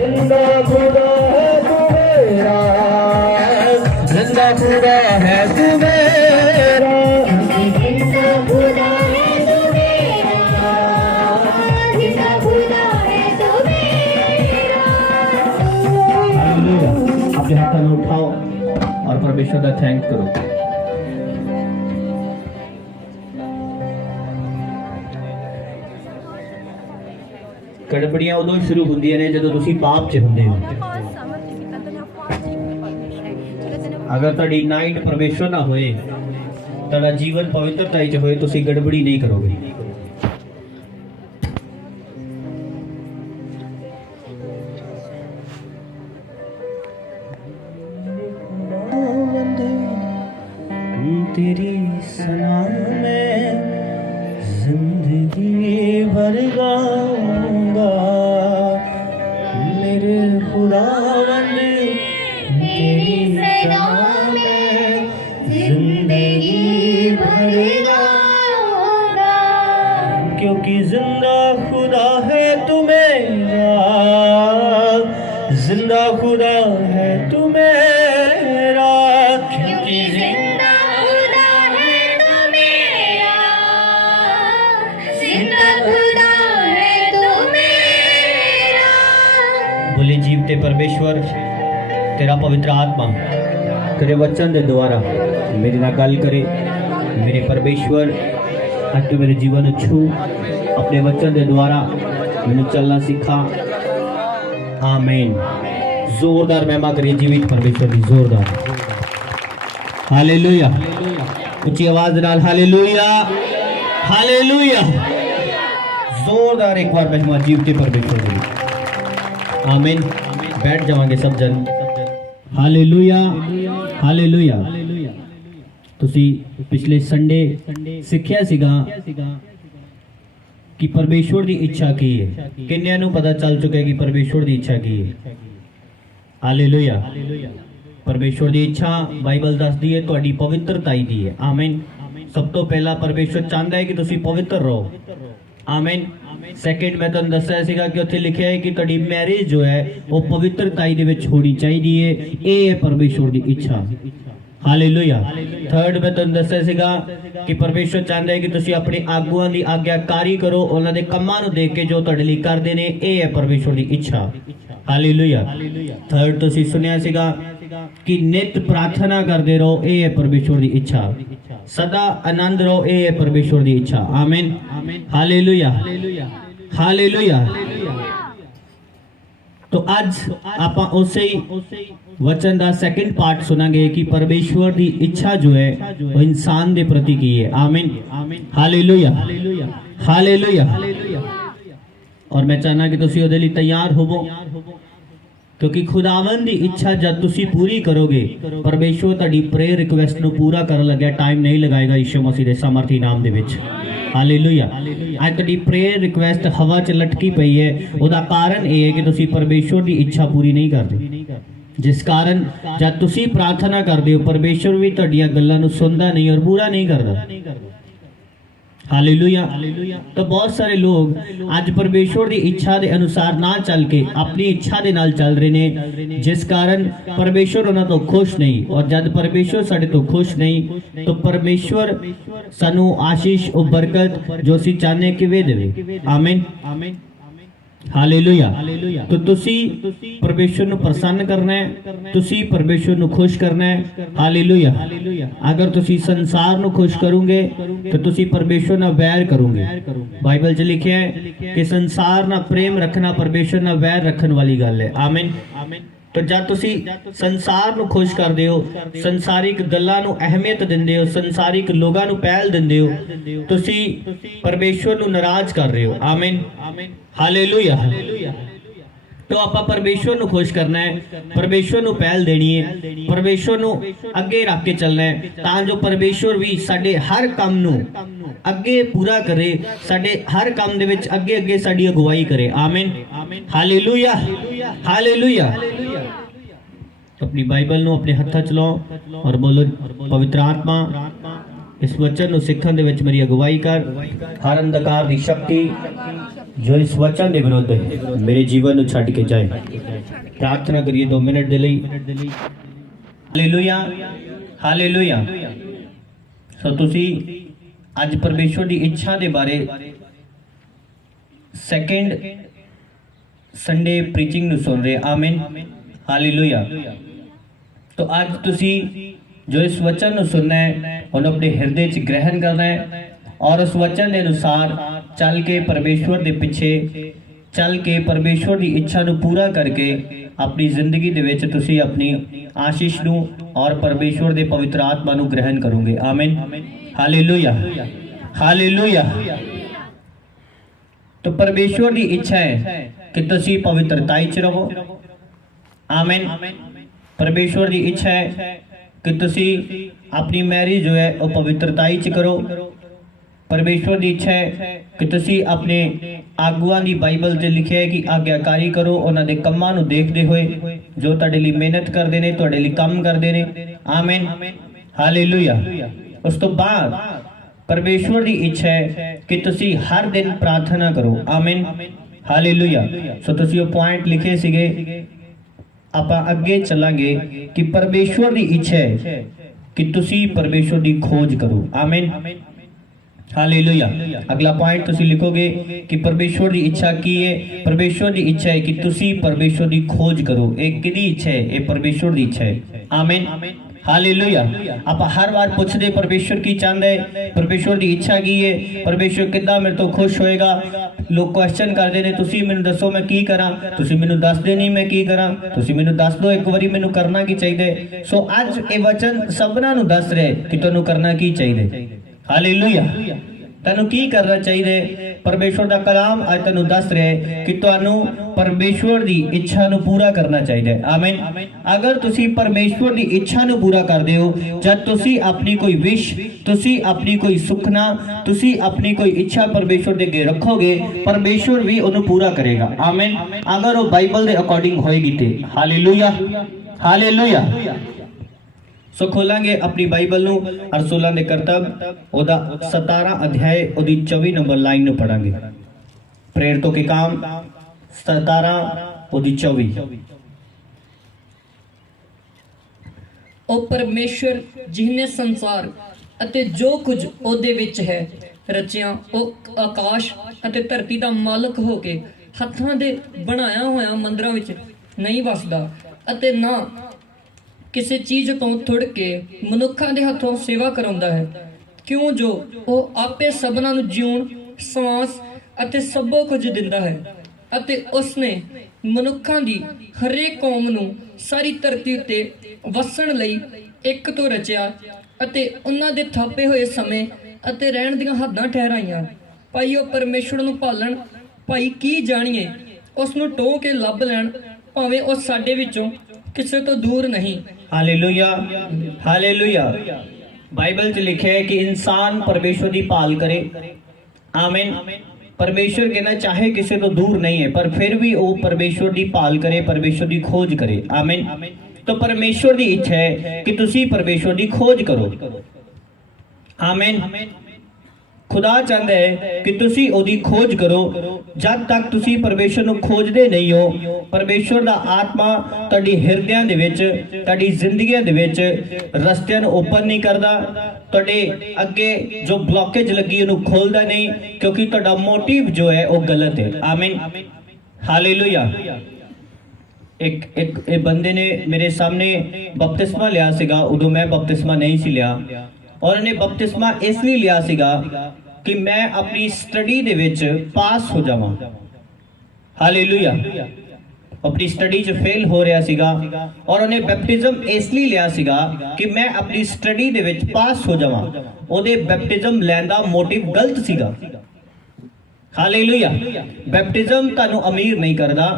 जिंदा खुदा है तू मेरा, जिंदा खुदा है तू मेरा, जिंदा खुदा है तू मेरा, जिंदा खुदा है तू मेरा। अपने हाथ में उठाओ और परमेश्वर का थैंक करो। गड़बड़ियां उदों शुरू होंदियां ने जदों तुसीं पाप च हुंदे हो। अगर तुहाडी नाइट परमेश्वर ना होए, तुहाडा जीवन पवित्रता च होए, तुसीं गड़बड़ी नहीं करोगे। तेरी सना में जिंदगी भर गाऊंगा, मेरे खुदावंद तेरी सना में जिंदगी भर गाऊंगा, क्योंकि जिंदा खुदा है तू मेरा, जिंदा खुदा है तू मेरा, क्योंकि जिंदा खुदा है तू मेरा, जिंदा खुदा है तू मेरा। बोले जीवते परमेश्वर, तेरा पवित्र आत्मा तेरे वचन के द्वारा मेरे नाल गल करे। मेरे परमेश्वर अज तू मेरे जीवन छू, अपने वचन के द्वारा मैनू चलना सिखा। आमीन। जोरदार महिमा करिए जीवित परमेश्वर की, जोरदार हालेलुया। उच्ची आवाज नाल हालेलुया, हालेलुया। जोरदार एक बार महिमा जीवते परमेश्वर की। आमीन। बैठ जावांगे सब जन। Hallelujah, hallelujah. तुसी पिछले संडे सिੱਖਿਆ ਸੀਗਾ कि परमेश्वर की इच्छा की है। किन्नियां नूं पता चल चुका है कि परमेश्वर की इच्छा की है। हालेलुया। परमेश्वर की इच्छा बाइबल दसदी है तुहाडी पवित्रताई दी है। आमीन। सब तो पहला परमेश्वर चाहता है कि तुसी पवित्र रहो। आमीन। सैकेंड मैं तुहानूं दस्सिया सीगा कि उत्थे लिखिया है कि तुहाडी मैरिज जो है वो पवित्रताई दे विच होनी चाहिए है। ये है परमेश्वर की इच्छा। हालेलुया। थर्ड मैं तुहानूं दस्सिया सीगा कि परमेश्वर चाहता है कि तुसी अपने आगुआं दी आग्याकारी करो, उन्हां दे कम्मां नूं देख के जो तुहाडे लई करदे ने, ये है परमेश्वर की इच्छा। हालेलुया। थर्ड तुसी सुनिया सीगा कि नित प्रार्थना करते रहो, ये है परमेश्वर की इच्छा। सदा आनंद रहो, ये है परमेश्वर की इच्छा। आमीन। Hallelujah, hallelujah. तो आज आपां उसे वचन का सेकंड पार्ट सुनांगे कि परमेश्वर की इच्छा जो है वो इंसान के प्रति की है। आमीन। Hallelujah, hallelujah. और मैं चाहना कि तुसी उहदे लई तैयार होवो, क्योंकि खुदावंद की इच्छा जब तुसी पूरी करोगे, परमेश्वर तुहाडी प्रेयर रिक्वेस्ट नूं पूरा करन लग्या टाइम नहीं लगाएगा यीशु मसीह दे सामर्थी नाम दे विच। हालेलुया। आज तुहाडी प्रेयर रिक्वेस्ट हवा च लटकी पई है, उहदा कारण यह है कि तुसी परमेश्वर की इच्छा पूरी नहीं करदे, जिस कारण जब तुसी प्रार्थना करदे हो परमेश्वर भी तुहाडीआं गल्लां नूं सुनदा नहीं और पूरा नहीं करदा। हालेलुया। तो बहुत सारे लोग आज परमेश्वर की इच्छा के अनुसार ना चल के अपनी इच्छा के नाल चल रहे ने, जिस कारण परमेश्वर उन्हां तो खुश नहीं। और जब परमेश्वर साडे तो खुश नहीं तो परमेश्वर सानू आशीष और बरकत जो असीं चाहने किवें देवे। आमीन। हालेलुया। तो तुसी परमेश्वर नूं प्रसन्न करना है, तुसी परमेश्वर नूं खुश करना है। हालेलुया। अगर तुसी संसार नूं खुश करोगे तो तुसी परमेश्वर नाल वैर करोगे। बाइबल च लिखिया है कि संसार नाल प्रेम रखना परमेश्वर नाल वैर रखने वाली गल है। आमीन। तो जब तुसी संसार नूं खुश करदे हो, संसारिक गल्लां नूं अहमियत दिंदे हो, संसारिक लोगां नूं पहल दिंदे हो, तुसी परमेश्वर नूं नाराज कर रहे हो। आमीन। हालेलुया। तो आपां परमेश्वर नूं खुश करना है, परमेश्वर नूं पहल देनी है, परमेश्वर नूं अगे रख के चलना है, तां जो परमेश्वर भी साडे हर काम नूं अगे पूरा करे, साडे हर काम दे विच अगे अगे साडी अगुवाई करे। आमीन। Hallelujah, hallelujah. अपनी बाइबल नूं अपने हत्थां च लाओ और बोलो, पवित्र आत्मा इस वचन नूं सिੱਖਣ ਦੇ ਵਿੱਚ मेरी अगुवाई कर, हर अंधकार की शक्ति जो इस वचन के विरुद्ध है मेरे जीवन ਨੂੰ ਛੱਡ ਕੇ ਜਾਏ। प्रार्थना करिए 2 मिनट ਦੇ ਲਈ। Hallelujah hallelujah. ਸੋ ਤੁਸੀਂ ਅੱਜ ਪਰਮੇਸ਼ਵਰ ਦੀ ਇੱਛਾ ਦੇ ਬਾਰੇ सेकंड संडे प्रीचिंग ਨੂੰ सुन रहे। आमीन हालेलुया। तो आज तुसी जो इस वचन ਨੂੰ सुनना है ਉਹਨੂੰ अपने हृदय च ग्रहण करना है और उस वचन के अनुसार चल के परमेश्वर के पिछे चल के परमेश्वर की इच्छा ਨੂੰ पूरा करके अपनी जिंदगी ਦੇ ਵਿੱਚ ਤੁਸੀਂ अपनी आशीष ਨੂੰ और परमेश्वर ਦੇ पवित्र आत्मा ਨੂੰ ग्रहण करोगे। आमीन हालेलुया हालेलुया। तो परमेश्वर की इच्छा है कि तुसी पवित्रताई च रहो। आमीन। परमेश्वर की इच्छा है कि तुसी अपनी मैरिज जो है वो पवित्रताई च करो। परमेश्वर की इच्छा है कि तुसी अपने आगुआं की बाइबल च लिखे है कि आग्याकारी करो उन्हां दे कम्मां नूं देखदे होए जो तुहाडे लई मेहनत करदे ने, तुहाडे लई काम करदे ने। आमीन हालेलुया। उस तो बाद परमेश्वर की इच्छा है कि तुसी हर दिन प्रार्थना करो। आमीन हालेलुया। सो तुसी वो पॉइंट लिखे सीगे, आपां अगे चलांगे कि परमेश्वर की इच्छा है कि तुसी परमेश्वर की खोज करो। आमीन हालेलुया। अगला पॉइंट तुसी लिखोगे कि परमेश्वर की इच्छा की है। परमेश्वर की इच्छा है कि तुसी परमेश्वर की खोज करो। एक किहदी इच्छा है? ये परमेश्वर की इच्छा है। आमीन हालेलुया। आप हर बार पूछते परमेश्वर की चाहता है, परमेश्वर की इच्छा की है, परमेश्वर कितना मेरे तो खुश होएगा। लोग क्वेश्चन करते हैं तुसी मैनू दसो मैं की करा, तुसी मैनू दस दे नहीं मैं की करा, तुसी मैनू दस दो एक बारी मैनू करना की चाहिए। सो अज ये वचन सबना नू दस रहे कि तुहानू करना की चाहिए। हालेलुया। तैनू की करना चाहिए? परमेश्वर का कलाम आज तैनू दस रहे कि तुहानू परमेश्वर की इच्छा नू पूरा करना चाहिए। आमीन। अगर तुसी परमेश्वर की इच्छा नू पूरा करदे हो, जब तुसी अपनी कोई विश, तुसी अपनी कोई सुखना, तुसी अपनी कोई इच्छा परमेश्वर दे अगे रखोगे, परमेश्वर भी उन्हें पूरा करेगा। आमीन। अगर वो बाइबल के अकॉर्डिंग होएगी ते। Hallelujah hallelujah. सो खोलांगे अपनी बाइबल नू और 16 दे करतब ओदा 17 अध्याय ओदी 24 नंबर लाइन नू पढ़ांगे। प्रेरितों के काम 17 ओदी 24। ओ परमेश्वर जिन्हें संसार ਅਤੇ ਜੋ ਕੁਝ ਉਹਦੇ ਵਿੱਚ ਹੈ ਰਚਿਆ, ਉਹ ਆਕਾਸ਼ ਅਤੇ ਧਰਤੀ ਦਾ ਮਾਲਕ ਹੋ ਕੇ ਹੱਥਾਂ ਦੇ ਬਣਾਇਆ ਹੋਇਆ ਮੰਦਰਾਂ ਵਿੱਚ ਨਹੀਂ ਵਸਦਾ ਅਤੇ ਨਾ ਕਿਸੇ ਚੀਜ਼ ਤੋਂ ਥੁੜ ਕੇ ਮਨੁੱਖਾਂ ਦੇ ਹੱਥੋਂ ਸੇਵਾ ਕਰਾਉਂਦਾ ਹੈ, ਕਿਉਂ ਜੋ ਉਹ ਆਪੇ ਸਭਨਾਂ ਨੂੰ ਜਿਉਣ, ਸਵਾਸ ਅਤੇ ਸਭੋ ਕੁਝ ਦਿੰਦਾ ਹੈ ਅਤੇ ਉਸਨੇ ਮਨੁੱਖਾਂ ਦੀ ਹਰੇਕ ਕੌਮ ਨੂੰ ਸਾਰੀ ਧਰਤੀ ਉੱਤੇ ਵਸਣ ਲਈ ਇੱਕ ਤੋਂ ਰਚਿਆ ਅਤੇ ਉਹਨਾਂ ਦੇ ਥਾਪੇ ਹੋਏ ਸਮੇਂ ਅਤੇ ਰਹਿਣ ਦੀਆਂ ਹੱਦਾਂ ਠਹਿਰਾਈਆਂ। ਭਾਈ ਉਹ ਪਰਮੇਸ਼ਵਰ ਨੂੰ ਭਾਲਣ, ਭਾਈ ਕੀ ਜਾਣੀਏ, ਉਸ ਨੂੰ ਟੋਹ ਕੇ ਲੱਭ ਲੈਣ, ਭਾਵੇਂ ਉਹ ਸਾਡੇ ਵਿੱਚੋਂ ਕਿਸੇ ਤੋਂ दूर नहीं। Hallelujah hallelujah. बाइबल च लिखे है कि इंसान परमेश्वर की भाल करे। आमीन। परमेश्वर कहना चाहे किसी तो दूर नहीं है, पर फिर भी वो परमेश्वर की भाल करे, परमेश्वर की खोज करे। आमीन। तो परमेश्वर की इच्छा है कि तुसी परमेश्वर की खोज करो। आमीन। खुदा चाहता है कि तुसी ओदी खोज करो। जब तक तुसी परमेश्वर ਨੂੰ खोजदे नहीं हो, परमेश्वर ਦਾ आत्मा ਤੁਹਾਡੀ ਹਿਰਦਿਆਂ ਦੇ ਵਿੱਚ, ਤੁਹਾਡੀ ਜ਼ਿੰਦਗੀਆਂ ਦੇ ਵਿੱਚ ਰਸਤਿਆਂ ਨੂੰ ਓਪਨ ਨਹੀਂ ਕਰਦਾ, ਤੁਹਾਡੇ ਅੱਗੇ ਜੋ ਬਲੌਕੇਜ ਲੱਗੀ ਉਹਨੂੰ ਖੋਲਦਾ ਨਹੀਂ, ਕਿਉਂਕਿ ਤੁਹਾਡਾ ਮੋਟਿਵ ਜੋ ਹੈ ਉਹ ਗਲਤ ਹੈ। ਆਮੀਨ ਹਾਲੇਲੂਇਆ। एक बंदे ने मेरे सामने बपतिस्मा लिया सीगा, उदों मैं बपतिस्मा नहीं सी लिया, और इन्हें बपतिस्मा इसलिए लिया सीगा कि मैं अपनी स्टडी दे विच पास हो जावां। हालेलुया। अपनी स्टडी च फेल हो रहा सीगा और उन्हें बैप्टिज्म इसलिए लिया सीगा कि मैं अपनी स्टडी दे विच पास हो जावां। ओदे बैप्टिज्म लैण दा मोटिव गलत सीगा। हालेलुया। बैप्टिज्म तानू अमीर नहीं करदा,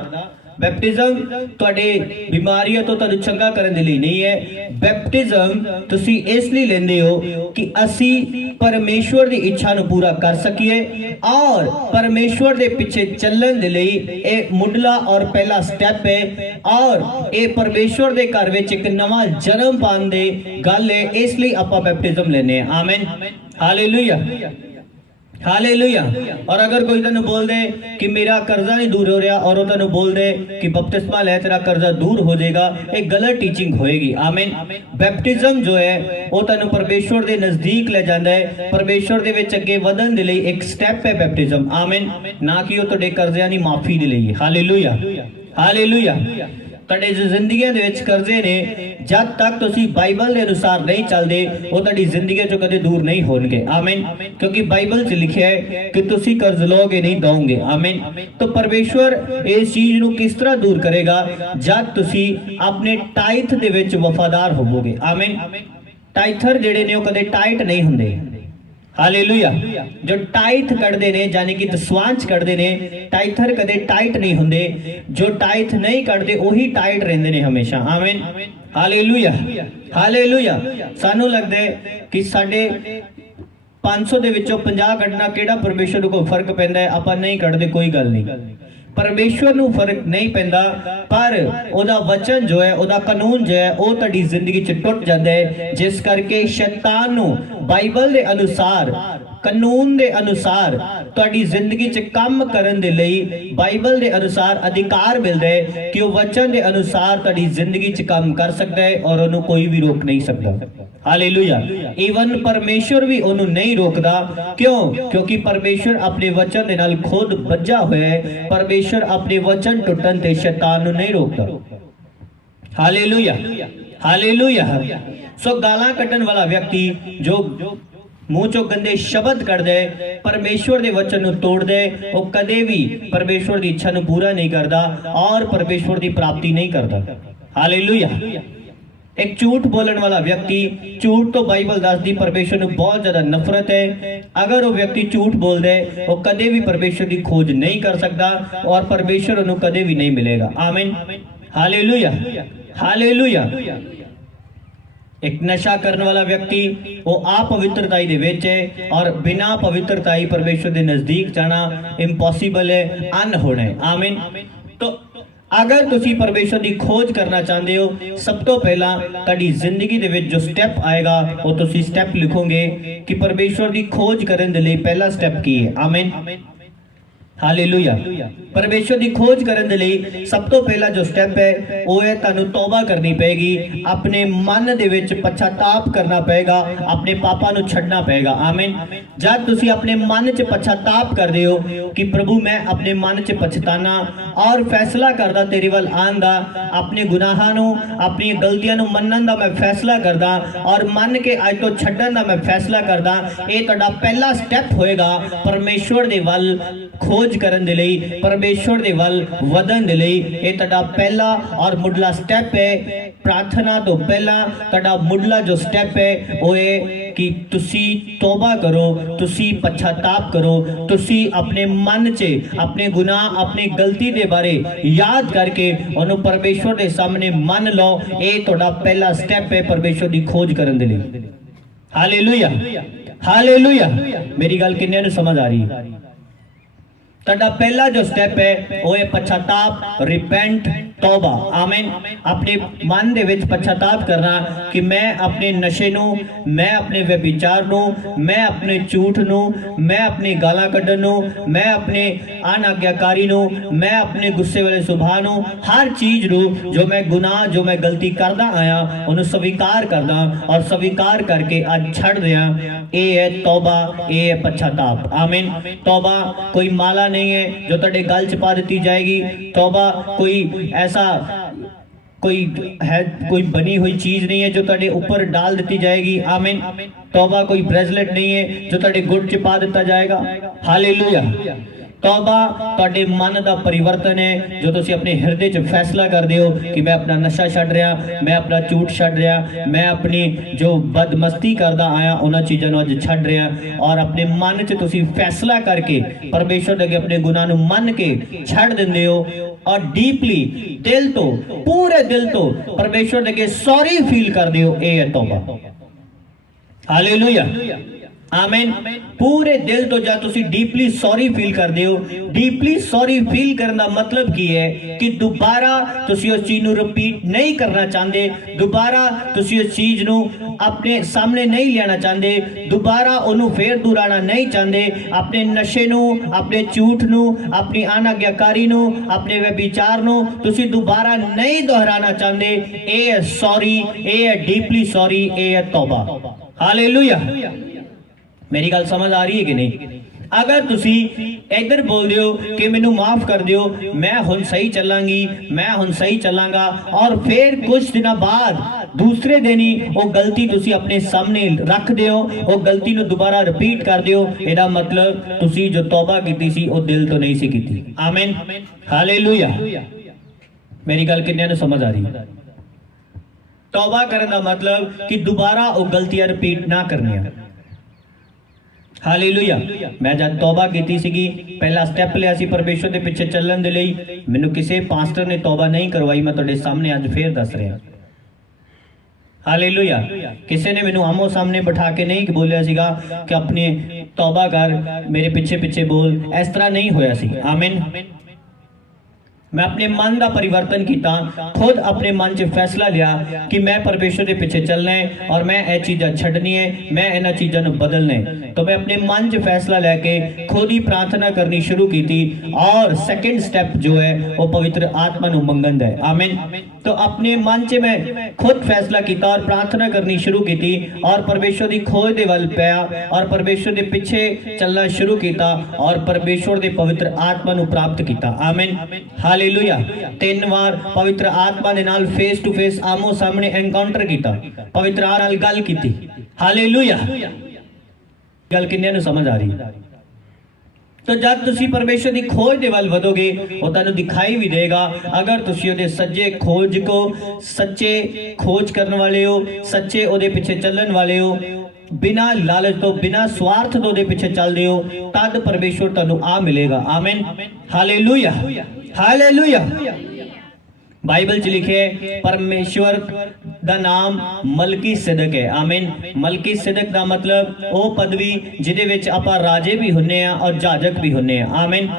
बैप्टिज्म तुहाडे बीमारियां तो तुहानू चंगा करन दे लई नहीं है। बैप्टिज्म तुसी इसलिए लेंदे हो कि असी परमेश्वर की इच्छा नू पूरा कर सकीए और परमेश्वर दे पीछे चलण दे लई एक मुढला और पहला स्टेप है, और ये परमेश्वर दे घर विच एक नवा जन्म पाण दे गल है, इसलिए आपां बैप्टिज्म लेने। आमीन हालेलुया हालेलुया। और अगर कोई तेन बोल दे कि मेरा कर्जा नहीं दूर हो रहा और वो तेन बोल दे कि बपतिस्मा ले तेरा कर्जा दूर हो जाएगा, एक गलत टीचिंग होएगी। आमीन। बैप्टिज्म जो है वो तेन परमेश्वर के नजदीक ले जाता है, परमेश्वर दे विच अगे वधन दे लई एक स्टैप है बैप्टिज्म। आमीन। ना कि वो तुहाडे कर्जियां दी माफी दे लई। Hallelujah, hallelujah. ਤੁਹਾਡੇ ਜ਼ਿੰਦਗੀਆਂ ਦੇ ਵਿੱਚ ਕਰਜ਼ੇ ਨੇ, ਜਦ ਤੱਕ ਤੁਸੀਂ ਬਾਈਬਲ ਦੇ ਅਨੁਸਾਰ ਨਹੀਂ ਚੱਲਦੇ ਉਹ ਤੁਹਾਡੀ ਜ਼ਿੰਦਗੀ ਚੋਂ ਕਦੇ ਦੂਰ ਨਹੀਂ ਹੋਣਗੇ। ਆਮੀਨ। ਕਿਉਂਕਿ ਬਾਈਬਲ 'ਚ ਲਿਖਿਆ ਹੈ ਕਿ ਤੁਸੀਂ ਕਰਜ਼ ਲਓਗੇ ਨਹੀਂ ਦੋਗੇ। ਆਮੀਨ। ਤਾਂ ਪਰਮੇਸ਼ਵਰ ਇਸ ਚੀਜ਼ ਨੂੰ ਕਿਸ ਤਰ੍ਹਾਂ ਦੂਰ ਕਰੇਗਾ? ਜਦ ਤੁਸੀਂ ਆਪਣੇ ਟਾਈਥ ਦੇ ਵਿੱਚ ਵਫਾਦਾਰ ਹੋਵੋਗੇ। ਆਮੀਨ। ਟਾਈਥਰ ਜਿਹੜੇ ਨੇ ਉਹ ਕਦੇ ਟਾਈਟ ਨਹੀਂ ਹੁੰਦੇ। हालेलुया। जो टाइथ कटते ने यानी कि दसवांश कटते ने, टाइथर कदे टाइट नहीं होंगे। जो टाइथ नहीं कटते वही टाइट रहंदे ने हमेशा। आमीन। Hallelujah, hallelujah. सानू लगदा है कि साडे 500 ਦੇ ਵਿੱਚੋਂ 50 ਕੱਢਣਾ ਕਿਹੜਾ ਪਰਮੇਸ਼ਰ ਨੂੰ ਕੋਈ ਫਰਕ ਪੈਂਦਾ ਹੈ? ਆਪਾਂ ਨਹੀਂ ਕੱਢਦੇ, ਕੋਈ ਗੱਲ ਨਹੀਂ। परमेश्वर ਨੂੰ फर्क नहीं पैंदा, पर ओदा वचन जो है, ओदा कानून जो है वो तुहाडी जिंदगी च टुट जाता है, जिस करके शैतान ਨੂੰ बाइबल ਦੇ अनुसार, कानून ਦੇ अनुसार तुहाडी जिंदगी च काम करन दे लई बाइबल ਦੇ अनुसार अधिकार मिलदा है कि वो वचन ਦੇ अनुसार तुहाडी जिंदगी च काम कर सकता है और ਉਹਨੂੰ कोई भी रोक नहीं सकता। हालेलुया। इवन परमेश्वर भी ਉਹਨੂੰ नहीं रोकदा। क्यों? क्योंकि परमेश्वर अपने वचन ਦੇ ਨਾਲ खुद ਬੱਝਾ ਹੋਇਆ है। परमेश्वर अपने वचन टुटन ते शैतान ਨੂੰ नहीं रोकदा। Hallelujah, hallelujah. सो गालां कड्डण वाला व्यक्ति जो मुंह चो गंदे शब्द कढ़ दे, परमेश्वर के वचन ਨੂੰ तोड़ दे, वो कदे भी परमेश्वर की इच्छा ਨੂੰ पूरा नहीं करता और परमेश्वर की प्राप्ति नहीं करता। हालेलुया। एक झूठ बोलने वाला व्यक्ति, झूठ तो बाइबल दसदी परमेश्वर ਨੂੰ बहुत ज्यादा नफरत है। अगर वो व्यक्ति झूठ बोल दे वो कदे भी परमेश्वर की खोज नहीं कर सकता और परमेश्वर ਉਹਨੂੰ कदे भी नहीं मिलेगा। आमीन। Hallelujah, hallelujah. एक नशा करने वाला व्यक्ति वो अपवित्रताई दे विच है और बिना पवित्रताई परमेश्वर के नजदीक जाना इम्पॉसिबल है, अन होना है। आमीन। तो अगर तुसी परमेश्वर की खोज करना चाहते हो, सब तो पहला तुहाडी जिंदगी दे विच जो स्टेप आएगा वो तुसी स्टेप लिखोगे कि परमेश्वर की खोज करने दे लई पहला स्टेप की है। आमीन। हालेलुया। परमेश्वर की खोज करने के लिए सब तो पहला जो स्टेप है वो है तुहानू तौबा करनी पेगी, अपने मन दे विच पछताप करना पेगा, अपने पापा नू छड्डना पेगा। आमीन। जब तुसी अपने मन च पछताप करदे हो कि प्रभु मैं अपने मन च पछताना और फैसला करदा तेरे वल आन दा, अपने गुनाहां नू, अपनी गलतियां नू मनन दा मैं फैसला करदा और मन के अज तो छड्डन दा मैं फैसला करदा, ये तुहाडा पहला स्टेप होएगा परमेश्वर दे वल खोज करन दे लई, परमेश्वर दे वल वधन दे लई। ये तुहाडा पहला और मुढला स्टेप है। प्रार्थना तो पहला तुहाडा मुढला जो स्टेप है वो है कि तुसी तौबा करो, तुसी पछताप करो, तुसी अपने मन च अपने गुनाह, अपनी गलती दे बारे याद करके उन्हों परमेश्वर के सामने मन लो। ये तुहाडा पहला स्टेप है परमेश्वर की खोज करन दे लई। Hallelujah, hallelujah. मेरी गल किन्ने नूं समझ आ रही? तुहाडा पहला जो स्टेप है वो है पछताप, रिपेंट, तौबा। आमीन। अपने मन दे विच पछताप करना कि मैं अपने नशे नू, मैं अपने व्यभिचार नू, मैं अपने झूठ नू, मैं अपनी गालां कड्डण नू, मैं अपने अनाज्ञाकारी नू, मैं अपने गुस्से वाले सुभाव नू, हर चीज नू जो मैं गुनाह, जो मैं गलती करदा आया उन्हें स्वीकार करदा और स्वीकार करके अज छड़ दिया। ये है तौबा, ये है पछताप। आमीन। तौबा कोई माला नहीं है जो तुहाडे गल च पा दी जाएगी। तौबा कोई ऐसा कोई है, कोई बनी हुई चीज नहीं है जो तुहाडे ऊपर डाल दी जाएगी। आमीन। तौबा कोई ब्रेसलेट नहीं है जो तुहाडे गुट च पा दिता जाएगा। हालेलुया। तौबा तुहाडे मन का परिवर्तन है जो तुसी अपने हृदय च फैसला करते हो कि मैं अपना नशा छड्ड रहा, मैं अपना झूठ छड्ड रहा, मैं अपनी जो बदमस्ती करदा आया उन्हां चीज़ां नूं अज छड्ड रहा और अपने मन च तुसी फैसला करके परमेश्वर दे अगे अपने गुनाह नूं मन के छड्ड दिंदे हो और डीपली दिल तो, पूरे दिल तो परमेश्वर दे अगे सॉरी फील करदे हो। ये है तौबा। हालेलुया, ਆਮੀਨ। ਪੂਰੇ ਦਿਲ ਤੋਂ ਜਦ ਤੁਸੀਂ ਡੀਪਲੀ ਸੌਰੀ ਫੀਲ ਕਰਦੇ ਹੋ, ਡੀਪਲੀ ਸੌਰੀ ਫੀਲ ਕਰਨ ਦਾ ਮਤਲਬ ਕੀ ਹੈ ਕਿ ਦੁਬਾਰਾ ਤੁਸੀਂ ਉਸ ਚੀਜ਼ ਨੂੰ ਰਿਪੀਟ ਨਹੀਂ ਕਰਨਾ ਚਾਹੁੰਦੇ, ਦੁਬਾਰਾ ਤੁਸੀਂ ਉਸ ਚੀਜ਼ ਨੂੰ ਆਪਣੇ ਸਾਹਮਣੇ ਨਹੀਂ ਲਿਆਣਾ ਚਾਹੁੰਦੇ, ਦੁਬਾਰਾ ਉਹਨੂੰ ਫੇਰ ਦੁਹਰਾਉਣਾ ਨਹੀਂ ਚਾਹੁੰਦੇ। ਆਪਣੇ ਨਸ਼ੇ ਨੂੰ, ਆਪਣੇ ਝੂਠ ਨੂੰ, ਆਪਣੀ ਅਨਾਗਿਆਕਾਰੀ ਨੂੰ, ਆਪਣੇ ਵਿਚਾਰ ਨੂੰ ਤੁਸੀਂ ਦੁਬਾਰਾ ਨਹੀਂ ਦੁਹਰਾਉਣਾ ਚਾਹੁੰਦੇ। ਇਹ ਹੈ ਸੌਰੀ, ਇਹ ਹੈ ਡੀਪਲੀ ਸੌਰੀ, ਇਹ ਹੈ ਤੌਬਾ। ਹਾਲੇਲੂਇਆ। मेरी गल समझ आ रही है कि नहीं? अगर तुसी इधर बोल दियो कि मैनू माफ कर दियो, मैं हुण सही चलांगी, मैं हुण सही चलांगा, और फिर कुछ दिनों बाद दूसरे दिन ही वो गलती तुसी अपने सामने रख दियो, वो गलती नू दोबारा रिपीट कर दियो, एदा मतलब तुसी जो तौबा कीती सी वो दिल तो नहीं सी कीती। आमीन, हालेलुया। मेरी गल किन्ने नू समझ आ रही है? तौबा करने का मतलब कि दोबारा वो गलतियां रिपीट ना करनी। हालेलुया। मैं जब तौबा की सीगी, पहला स्टैप लिया सी परमेश्वर के पिछे चलने दे लई, मैनू किसी पास्टर ने तौबा नहीं करवाई, मैं तुहाडे सामने अज फिर दस रहा। हालेलुया। किसी ने मैनू आमो सामने बिठा के नहीं बोलिया सीगा कि अपने तौबा कर, मेरे पिछे पिछे बोल, इस तरह नहीं होया सी। आमीन। मैं अपने मन का परिवर्तन किया, खुद अपने मन च फैसला लिया कि मैं परमेश्वर के पिछे चलना है और मैं ये चीज़ां छड्डनी है, मैं इन्हां चीज़ां नूं बदलना है। तो मैं अपने मन च फैसला लैके खुद ही प्रार्थना करनी शुरू की थी, और सेकंड स्टेप जो है वो पवित्र आत्मा नूं मंगन दा है। आमीन। तो अपने मन च मैं खुद फैसला किया और प्रार्थना करनी शुरू की थी, और परमेश्वर की खोज दे वल पाया, और परमेश्वर के पिछे चलना शुरू किया, और परमेश्वर के पवित्र आत्मा नूं प्राप्त किया। आमीन, हालेलुया। 3 बार पवित्र आत्मा दे नाल फेस टू फेस आमो सामने एनकाउंटर किया, पवित्र आत्मा नाल गल की। हालेलुया। गल किन्ने नूं समझ आ रही है? तो जब तुसी परमेश्वर की खोज दे वल वधोगे, वो तुहानूं दिखाई भी देगा। अगर तुसी उहदे सच्चे खोज को, सच्चे खोज करने वाले हो, सच्चे उहदे पिछे चलण वाले हो, बिना लालच तो, बिना स्वार्थ तो उहदे पिछे चलदे हो, तद परमेश्वर तुहानूं आ मिलेगा। आमीन, हालेलुया, हालेलुया। बाइबल च लिखे परमेश्वर दा नाम मलकी सिदक है। आमीन। मलकी सिदक दा मतलब वो पदवी जिदे विच आपां राजे भी हुन्ने आ और जाजक भी हुन्ने आ। आमीन।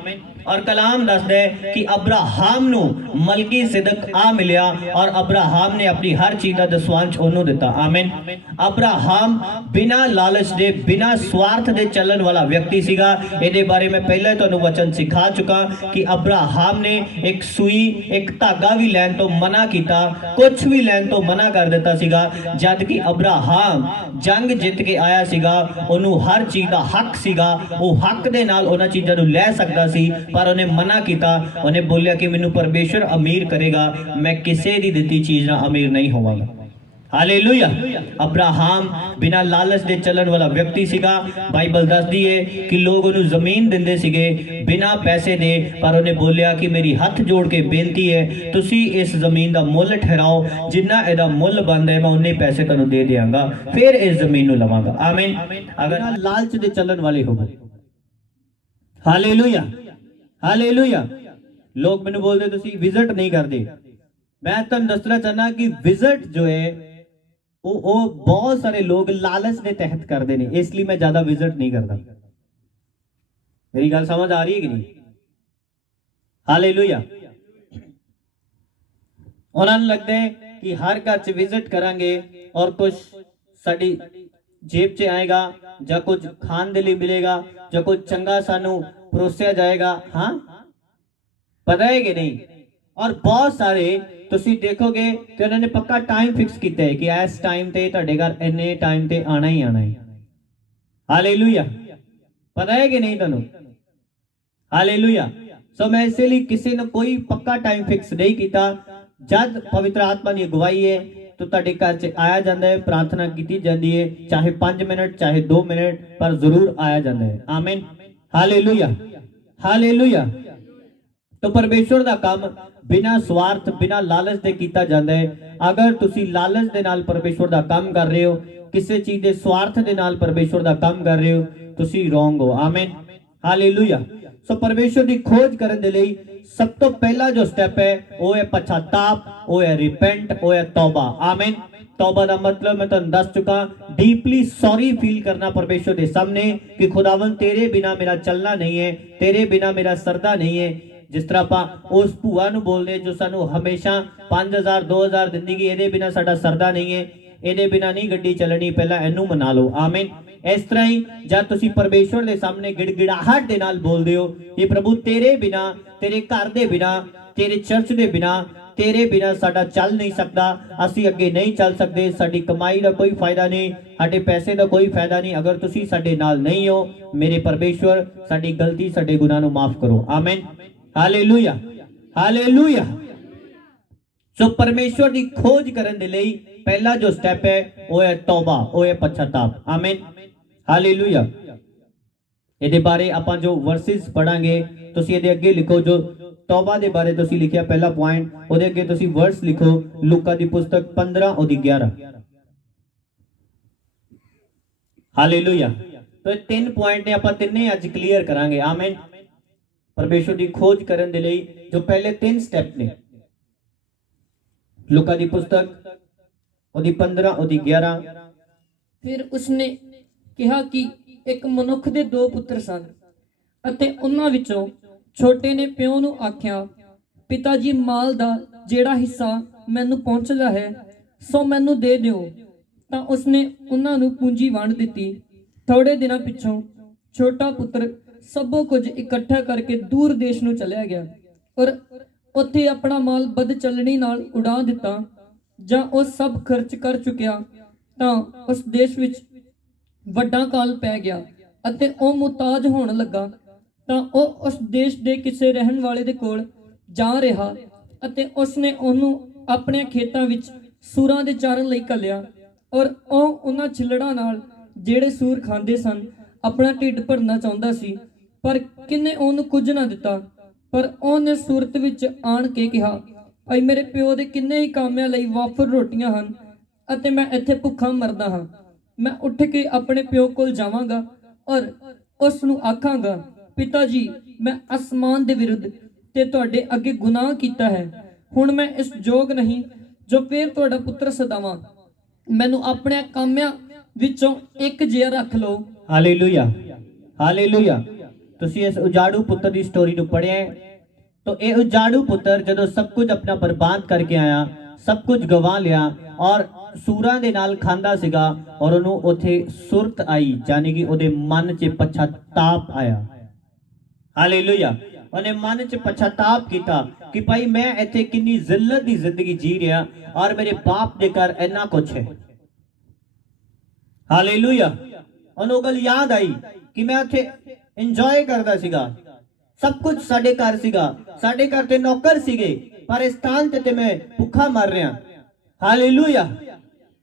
और कलाम दसदा है कि अब्राहम नू मलकी सिदक आ मिलिया, और अब्राहम ने अपनी हर चीज का दसवांश ओनू दिता। आमीन। अब्राहम बिना लालच दे, बिना स्वार्थ दे चलन वाला व्यक्ति सीगा। इहदे बारे में पहले तुहानू वचन सिखा चुका कि अब्राहम ने एक सुई, एक धागा भी लैन तो मना किया, कुछ भी लैन तो मना कर दिता सीगा। जद कि अब्राहम जंग जित के आया सीगा, ओनू हर चीज का हक सीगा, वो हक दे नाल उन्हां चीज़ां नू लै सकदा सी, पर उन्हें मना किया। उन्हें बोलिया कि मैनू परमेश्वर अमीर करेगा, मैं किसी दी दिती चीज ना अमीर नहीं होवांगा। हालेलुया। अब्राहम बिना लालच दे चलन वाला व्यक्ति सीगा। बाइबल दसदी है कि लोग उन्हें जमीन दिंदे सीगे बिना पैसे दे, पर उन्हें बोलिया कि मेरी हथ जोड़ के बेनती है, तुसी इस जमीन का मुल ठहराओ, जिन्ना इहदा मुल बनदा है मैं उन्ने पैसे तुहानूं दे देंगा, फिर इस जमीन नूं लवांगा। आमीन। अगर लालच दे चलन वाले होवो। Hallelujah, hallelujah. लोग मैंने बोलते तुसी विजिट नहीं करते, मैं तुहानूं दसना चाहना कि विजिट जो है वो बहुत सारे लोग लालच के तहत करते हैं, इसलिए मैं ज्यादा विजिट नहीं करता। मेरी गल समझ आ रही है कि नहीं? हालेलुया। उन्होंने लगता है कि हर घर च विजिट करांगे और कुछ साडी जेब च आएगा, या कुछ खान दे लिए मिलेगा, या कुछ चंगा सानू परोसिया जाएगा। हाँ, पता है कि नहीं? और बहुत सारे तुसी देखोगे कि उन्होंने पक्का टाइम फिक्स किया है कि इस टाइम ते तुहाडे घर इन्ने टाइम ते आना ही आना है। हालेलुया। पता है कि नहीं तुहानू? हालेलुया। सो मैं इसलिए किसी ने कोई पक्का टाइम फिक्स नहीं किया। जब पवित्र आत्मा की अगुवाई है तो तुहाडे घर च आया जाता है, प्रार्थना की जाती है, चाहे 5 मिनट चाहे 2 मिनट, पर जरूर आया जाता है। आमीन, हालेलुया, हालेलुया। तो परमेश्वर का काम बिना स्वार्थ, बिना लालच दे कीता जाता है। अगर तुसी लालच दे नाल परमेश्वर का काम कर रहे हो, किसी चीज के स्वार्थ दे नाल परमेश्वर का काम कर रहे हो, तुसी रॉन्ग हो। आमीन, हालेलुया। सो परमेश्वर की खोज करने दे लई सब तो पहला जो स्टेप है वो है पश्चाताप, वो है रिपेंट, वो है तौबा। आमीन। तौबा का मतलब मैं तुहानू दस चुका, डीपली सॉरी फील करना परमेश्वर के सामने कि खुदावन तेरे बिना मेरा चलना नहीं है, तेरे बिना मेरा सरदा नहीं है। जिस तरह आप उस भूआ नू बोलते जो सानू हमेशा 5000 2000 दिंदी कि ये बिना साडा सरदा नहीं है, ये बिना नहीं गड्डी चलनी, पहला इनू मना लो। आमीन। इस तरह ही जब तुसी परमेश्वर के सामने गिड़गिड़ाहट के नाल बोलते हो कि प्रभु तेरे बिना, तेरे घर के बिना, तेरे चर्च के बिना, तेरे बिना साडा चल नहीं सकता, असी अगे नहीं चल सकते, साडी कमाई का कोई फायदा नहीं, साडे पैसे का कोई फायदा नहीं अगर तुसी साडे नाल नहीं हो। मेरे परमेश्वर साडी गलती साडे गुनाह नू माफ करो। आमीन। Hallelujah, hallelujah. सो परमेश्वर की खोज करने के लिए पहला जो स्टेप है वो है तौबा, वो है पश्चाताप। आमीन। हालेलुया। ये बारे आप जो वर्सेस पढ़ांगे तुसी ये अगे लिखो, जो तौबा के बारे तुसी लिखिया पहला पॉइंट, ਉਹਦੇ ਅੱਗੇ तुसी वर्स लिखो लूका की पुस्तक 15 ਉਹਦੀ 11। हालेलुया। तो तीन पॉइंट ने आप तिन्ने अज क्लीयर करांगे। आमीन। परमेश्वर की खोज करने के लिए जो पहले तीन स्टेप ने, लूका की पुस्तक ਉਹਦੀ 15 ਉਹਦੀ 11। ਫਿਰ ਉਸਨੇ ਕਿਹਾ ਕਿ ਇੱਕ ਮਨੁੱਖ ਦੇ ਦੋ ਪੁੱਤਰ ਸਨ ਅਤੇ ਉਹਨਾਂ ਵਿੱਚੋਂ ਛੋਟੇ ਨੇ ਪਿਓ ਨੂੰ ਆਖਿਆ, ਪਿਤਾ ਜੀ ਮਾਲ ਦਾ ਜਿਹੜਾ ਹਿੱਸਾ ਮੈਨੂੰ ਪਹੁੰਚਦਾ ਹੈ ਸੋ ਮੈਨੂੰ ਦੇ ਦਿਓ। ਤਾਂ ਉਸਨੇ ਉਹਨਾਂ ਨੂੰ ਪੂੰਜੀ ਵੰਡ ਦਿੱਤੀ। ਥੋੜੇ ਦਿਨਾਂ ਪਿੱਛੋਂ ਛੋਟਾ ਪੁੱਤਰ ਸਭੋ ਕੁਝ ਇਕੱਠਾ ਕਰਕੇ ਦੂਰ ਦੇਸ਼ ਨੂੰ ਚਲਿਆ ਗਿਆ ਔਰ ਉੱਥੇ ਆਪਣਾ ਮਾਲ ਬਦ ਚੱਲਣੀ ਨਾਲ ਉਡਾ ਦਿੱਤਾ। ਜਾਂ ਉਹ ਸਭ ਖਰਚ ਕਰ ਚੁੱਕਿਆ ਤਾਂ ਉਸ ਦੇਸ਼ ਵਿੱਚ ਵੱਡਾ ਕਾਲ ਪੈ ਗਿਆ ਅਤੇ ਉਹ ਮੁਹਤਾਜ ਹੋਣ ਲੱਗਾ। ਤਾਂ ਉਹ ਉਸ ਦੇਸ਼ ਦੇ ਕਿਸੇ ਰਹਿਣ ਵਾਲੇ ਦੇ ਕੋਲ ਜਾ ਰਿਹਾ ਅਤੇ ਉਸਨੇ ਉਹਨੂੰ ਆਪਣੇ ਖੇਤਾਂ ਵਿੱਚ ਸੂਰਾਂ ਦੇ ਚਾਰਨ ਲਈ ਘੱਲਿਆ ਔਰ ਉਹ ਉਹਨਾਂ ਛਿੱਲੜਾਂ ਨਾਲ ਜਿਹੜੇ ਸੂਰ ਖਾਂਦੇ ਸਨ ਆਪਣਾ ਢਿੱਡ ਭਰਨਾ ਚਾਹੁੰਦਾ ਸੀ, ਪਰ ਕਿੰਨੇ ਉਹਨੂੰ ਕੁਝ ਨਾ ਦਿੱਤਾ। ਪਰ ਉਹਨੇ ਸੂਰਤ ਵਿੱਚ ਆਣ ਕੇ ਕਿਹਾ, ਭਾਈ ਮੇਰੇ ਪਿਓ ਦੇ ਕਿੰਨੇ ਹੀ ਕਾਮਿਆਂ ਲਈ ਵਾਫਰ ਰੋਟੀਆਂ ਹਨ ਅਤੇ ਮੈਂ ਇੱਥੇ ਭੁੱਖਾ ਮਰਦਾ ਹਾਂ। ਮੈਂ ਉੱਠ ਕੇ ਆਪਣੇ ਪਿਓ ਕੋਲ ਜਾਵਾਂਗਾ ਔਰ ਉਸ ਨੂੰ ਆਖਾਂਗਾ, ਪਿਤਾ ਜੀ ਮੈਂ ਅਸਮਾਨ ਦੇ ਵਿਰੁੱਧ ਤੇ ਤੁਹਾਡੇ ਅੱਗੇ ਗੁਨਾਹ ਕੀਤਾ ਹੈ, ਹੁਣ ਮੈਂ ਇਸ ਯੋਗ ਨਹੀਂ ਜੋ ਫੇਰ ਤੁਹਾਡਾ ਪੁੱਤਰ ਸਦਾਵਾਂ। ਮੈਨੂੰ ਆਪਣੇ ਕਾਮਿਆਂ ਵਿੱਚੋਂ ਇੱਕ ਜਿਹਾ ਰੱਖ ਲਓ। Hallelujah, hallelujah. तुसी इस उजाड़ू पुत्र की स्टोरी ਨੂੰ पढ़िया है तो ये उजाड़ू पुत्र जदों सब कुछ अपना बर्बाद करके आया, सब कुछ गवा लिया और सूरां दे नाल खांदा सीगा और ਉਹਨੂੰ ਉੱਥੇ ਸੁਰਤ आई, यानी कि ਉਹਦੇ मन च पछताप आया। हालेलुया। ਉਹਨੇ मन च पछताप किया कि भाई मैं ਇੱਥੇ किन्नी जिल्लत दी जिंदगी जी रहा और मेरे बाप दे घर इन्ना कुछ है। हालेलुया। ਉਹਨੂੰ ਗੱਲ याद आई कि मैं ਉੱਥੇ ਇੰਜੋਏ ਕਰਦਾ ਸੀਗਾ, सब कुछ साडे घर सीगा, साडे घर ते नौकर सीगे, पर इस स्थान ते मैं भुखा मर रहा। Hallelujah,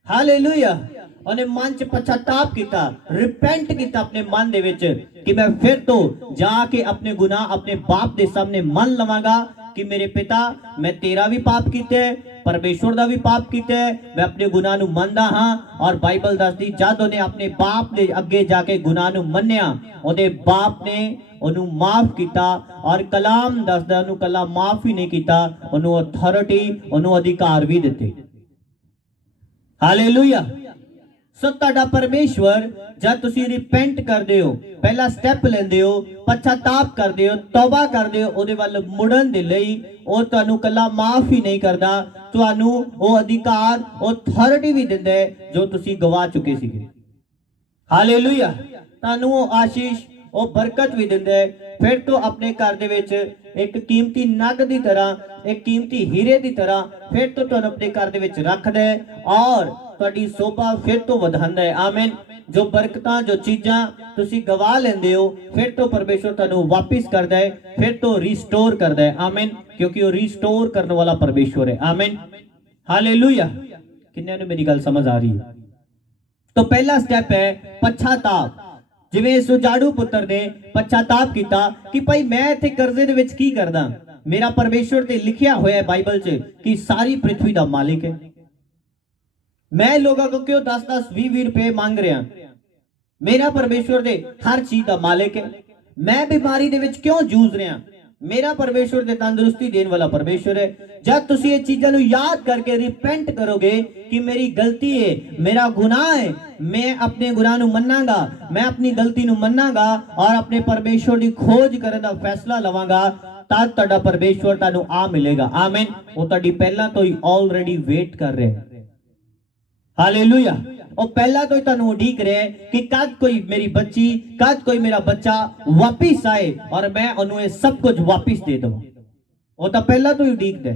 hallelujah. ਉਹਨੇ मन च पछताप किया, रिपेंट किया अपने मन दे विच कि मैं फिर तो जाके अपने गुनाह अपने बाप दे सामने मन लवांगा कि मेरे पिता मैं तेरा भी पाप किया है, परमेश्वर का भी पाप किया है, मैं अपने गुनाह नू मनदा हाँ। और बाइबल दसदी जद उन्हें अपने बाप दे अगे जाके गुनाह नू मन्निया, ਉਹਦੇ बाप ने ਉਹਨੂੰ माफ किया और कलाम दसदा ਉਹਨੂੰ कला माफ ही नहीं किया, ਉਹਨੂੰ अथॉरिटी ਉਹਨੂੰ अधिकार भी दिते। हालेलुया। सो ਤੁਹਾਡਾ परमेश्वर जब तुसी रिपेंट करते हो, पहला स्टेप लेंदे हो, पश्चाताप करते हो, तौबा करते हो, ਉਹਦੇ ਵੱਲ ਮੁੜਨ ਦੇ ਲਈ ਉਹ ਤੁਹਾਨੂੰ ਕੱਲਾ ਮਾਫ ਹੀ ਨਹੀਂ ਕਰਦਾ, ਤੁਹਾਨੂੰ ਉਹ ਅਧਿਕਾਰ ਉਹ ਅਥਾਰਟੀ ਵੀ ਦਿੰਦਾ ਹੈ ਜੋ ਤੁਸੀਂ ਗਵਾ ਚੁੱਕੇ ਸੀਗੇ। ਹਾਲੇਲੂਇਆ। ਤੁਹਾਨੂੰ ਉਹ ਆਸ਼ੀਸ਼ ਉਹ ਬਰਕਤ ਵੀ ਦਿੰਦਾ ਹੈ। ਫਿਰ ਤੋਂ ਆਪਣੇ ਘਰ ਦੇ ਵਿੱਚ ਇੱਕ ਕੀਮਤੀ ਨਗ ਦੀ ਤਰ੍ਹਾਂ, ਇੱਕ ਕੀਮਤੀ ਹੀਰੇ ਦੀ ਤਰ੍ਹਾਂ ਫਿਰ ਤੋਂ ਤੁਹਾਨੂੰ ਆਪਣੇ ਘਰ ਦੇ ਵਿੱਚ ਰੱਖਦਾ ਹੈ ਔਰ ਤੁਹਾਡੀ ਸੋਭਾ ਫਿਰ ਤੋਂ ਵਧਾਉਂਦਾ ਹੈ। ਆਮੀਨ। जो बरकतां जो चीज़ां तुसी गवा लेंदे हो फिर तो परमेश्वर तुहानू वापस करदा है, फिर तो रिस्टोर करदा है। आमीन। क्योंकि वो रिस्टोर करने वाला परमेश्वर है। आमीन। हालेलुया। किन्ने नू मेरी गल समझ आ रही है? तो पहला स्टेप है पश्चाताप। जिवें सुजाड़ू पुत्र ने पश्चाताप किया कि भाई मैं इत्थे कर्जे दे विच की करदा, मेरा परमेश्वर ते लिखिया होया है बाइबल च कि सारी पृथ्वी दा मालिक है, मैं लोगों को क्यों 10-10 20 रुपए मांग रहा, मेरा परमेश्वर दे हर चीज का मालिक है, मैं बीमारी दे विच क्यों जूझ रहा, मेरा परमेश्वर ते तंदुरुस्ती देने वाला परमेश्वर है। जब तुसी ये चीज़ां नूं याद करके रिपेंट करोगे कि मेरी गलती है, मेरा गुनाह है, मैं अपने गुनाह नूं मन्नांगा, मैं अपनी गलती नूं मन्नांगा और अपने परमेश्वर दी खोज करन दा फैसला लवांगा, तद तुहाडा परमेश्वर तुहानूं आ मिलेगा। आमीन। वो तुहाडी पहला तो ही ऑलरेडी वेट कर रहे हैं। हालेलुया। और पहला तो ही तुहानूं उਡੀक रहे हैं कि कद कोई मेरी बच्ची, कद कोई मेरा बच्चा वापिस आए और मैं उन्हें सब कुछ वापिस दे दूं। वो तो पहला तो ही उਡੀक दे।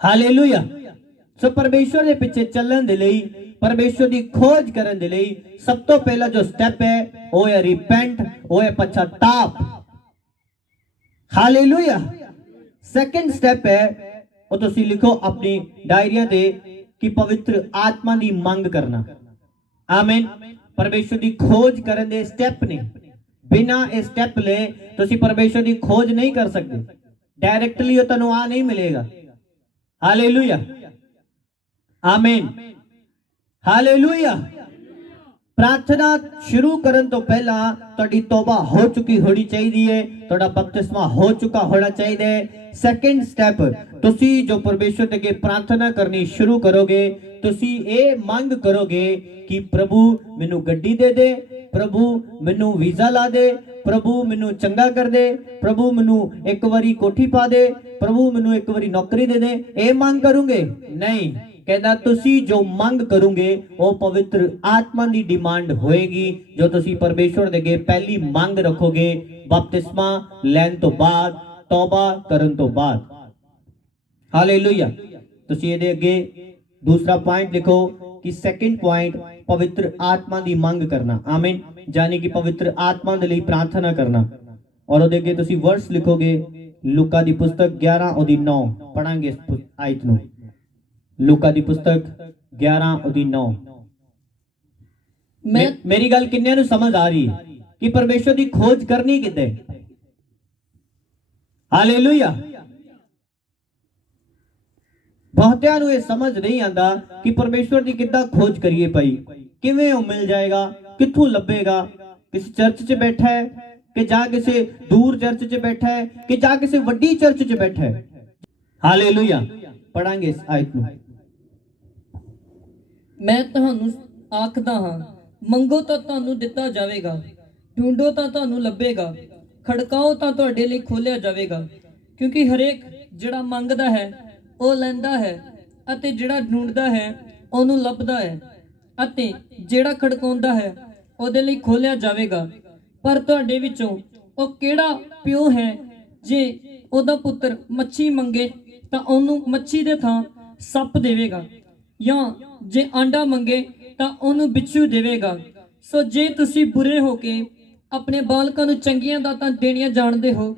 हालेलुया। सो परमेश्वर के पीछे चलने दे लई, परमेश्वर की खोज करने दे लई सब तो पहला जो स्टेप है वो है रिपेंट, वो है पश्चाताप। हालेलुया। सेकंड स्टेप है वो तुसी लिखो अपनी डायरिया दे कि पवित्र आत्मा की मंग करना। आमीन। परमेश्वर की खोज करने दे स्टेप ने, बिना इस स्टेप ले तुसी परमेश्वर की खोज नहीं कर सकते। डायरेक्टली वो तुहानूं आ नहीं मिलेगा। हालेलुया। आमीन। हालेलुया। प्रार्थना शुरू करन तो पहला तुहाडी तौबा हो चुकी होनी चाहिए, तुहाडा बपतिस्मा हो चुका होना चाहिए। सेकंड स्टेप, तुसी जो परमेश्वर के अगे प्रार्थना करनी शुरू करोगे, तुसी ये मांग करोगे कि प्रभु मैनू गड्डी दे दे, प्रभु मैनू वीजा ला दे, प्रभु मैनू चंगा कर दे, प्रभु मैनू एक बारी कोठी पा दे, प्रभु मैनू एक बारी नौकरी दे दे। ये मांग करोगे? नहीं। कहना तुसी जो मांग करोगे वो पवित्र आत्मा की डिमांड होएगी, जो तुसी परमेश्वर दे अगे पहली मांग रखोगे बपतिस्मा लैन तो बाद, तौबा करन तो बाद। हालेलुया। तुसी ये अगे दूसरा पॉइंट लिखो कि सेकंड पॉइंट पवित्र आत्मा की मांग करना। आमीन। यानी कि पवित्र आत्मा के लिए प्रार्थना करना। और ਉਹਦੇ ਅੱਗੇ ਤੁਸੀਂ वर्स लिखोगे लूका दी पुस्तक 11:9 पढ़ांगे इस आयत ਨੂੰ। लूका दी पुस्तक 11:9। मेरी गल किन्ने ਨੂੰ समझ आ रही है कि परमेश्वर की खोज करनी किते? हालेलुया। बहुतियां ਨੂੰ ਇਹ समझ नहीं आता कि परमेश्वर की किद्दां खोज करिए भाई, किवें ਉਹ मिल जाएगा, कित्थों लभेगा? किसी चर्च च बैठा है कि जा किसी दूर चर्च च बैठा है कि जा किसी वड्डी चर्च च बैठा है? हालेलुया। पढ़ांगे इस आयत ਨੂੰ। मैं तुहानू आखदा हां, मंगो तां तुहानू दिता जावेगा, ढूंढो तां तुहानू लभेगा, खड़काओ तां तुहाडे लई खोलिया जावेगा। क्योंकि हरेक जिहड़ा मंगदा है ਉਹ ਲੈਂਦਾ ਹੈ ਅਤੇ ਜਿਹੜਾ ਢੂੰਡਦਾ ਹੈ ਉਹਨੂੰ ਲੱਭਦਾ ਹੈ ਅਤੇ ਜਿਹੜਾ ਖੜਕਾਉਂਦਾ ਹੈ ਉਹਦੇ ਲਈ ਖੋਲਿਆ ਜਾਵੇਗਾ। ਪਰ ਤੁਹਾਡੇ ਵਿੱਚੋਂ ਉਹ ਕਿਹੜਾ ਪਿਓ ਹੈ ਜੇ ਉਹਦਾ ਪੁੱਤਰ ਮੱਛੀ ਮੰਗੇ ਤਾਂ ਉਹਨੂੰ ਮੱਛੀ ਦੇ ਥਾਂ ਸੱਪ ਦੇਵੇਗਾ, ਜਾਂ ਜੇ ਆਂਡਾ ਮੰਗੇ ਤਾਂ ਉਹਨੂੰ ਬਿੱਛੂ ਦੇਵੇਗਾ। ਸੋ ਜੇ ਤੁਸੀਂ ਬੁਰੇ ਹੋ ਕੇ ਆਪਣੇ ਬਾਲਕਾਂ ਨੂੰ ਚੰਗੀਆਂ ਦਾਤਾਂ ਦੇਣੀਆਂ ਜਾਣਦੇ ਹੋ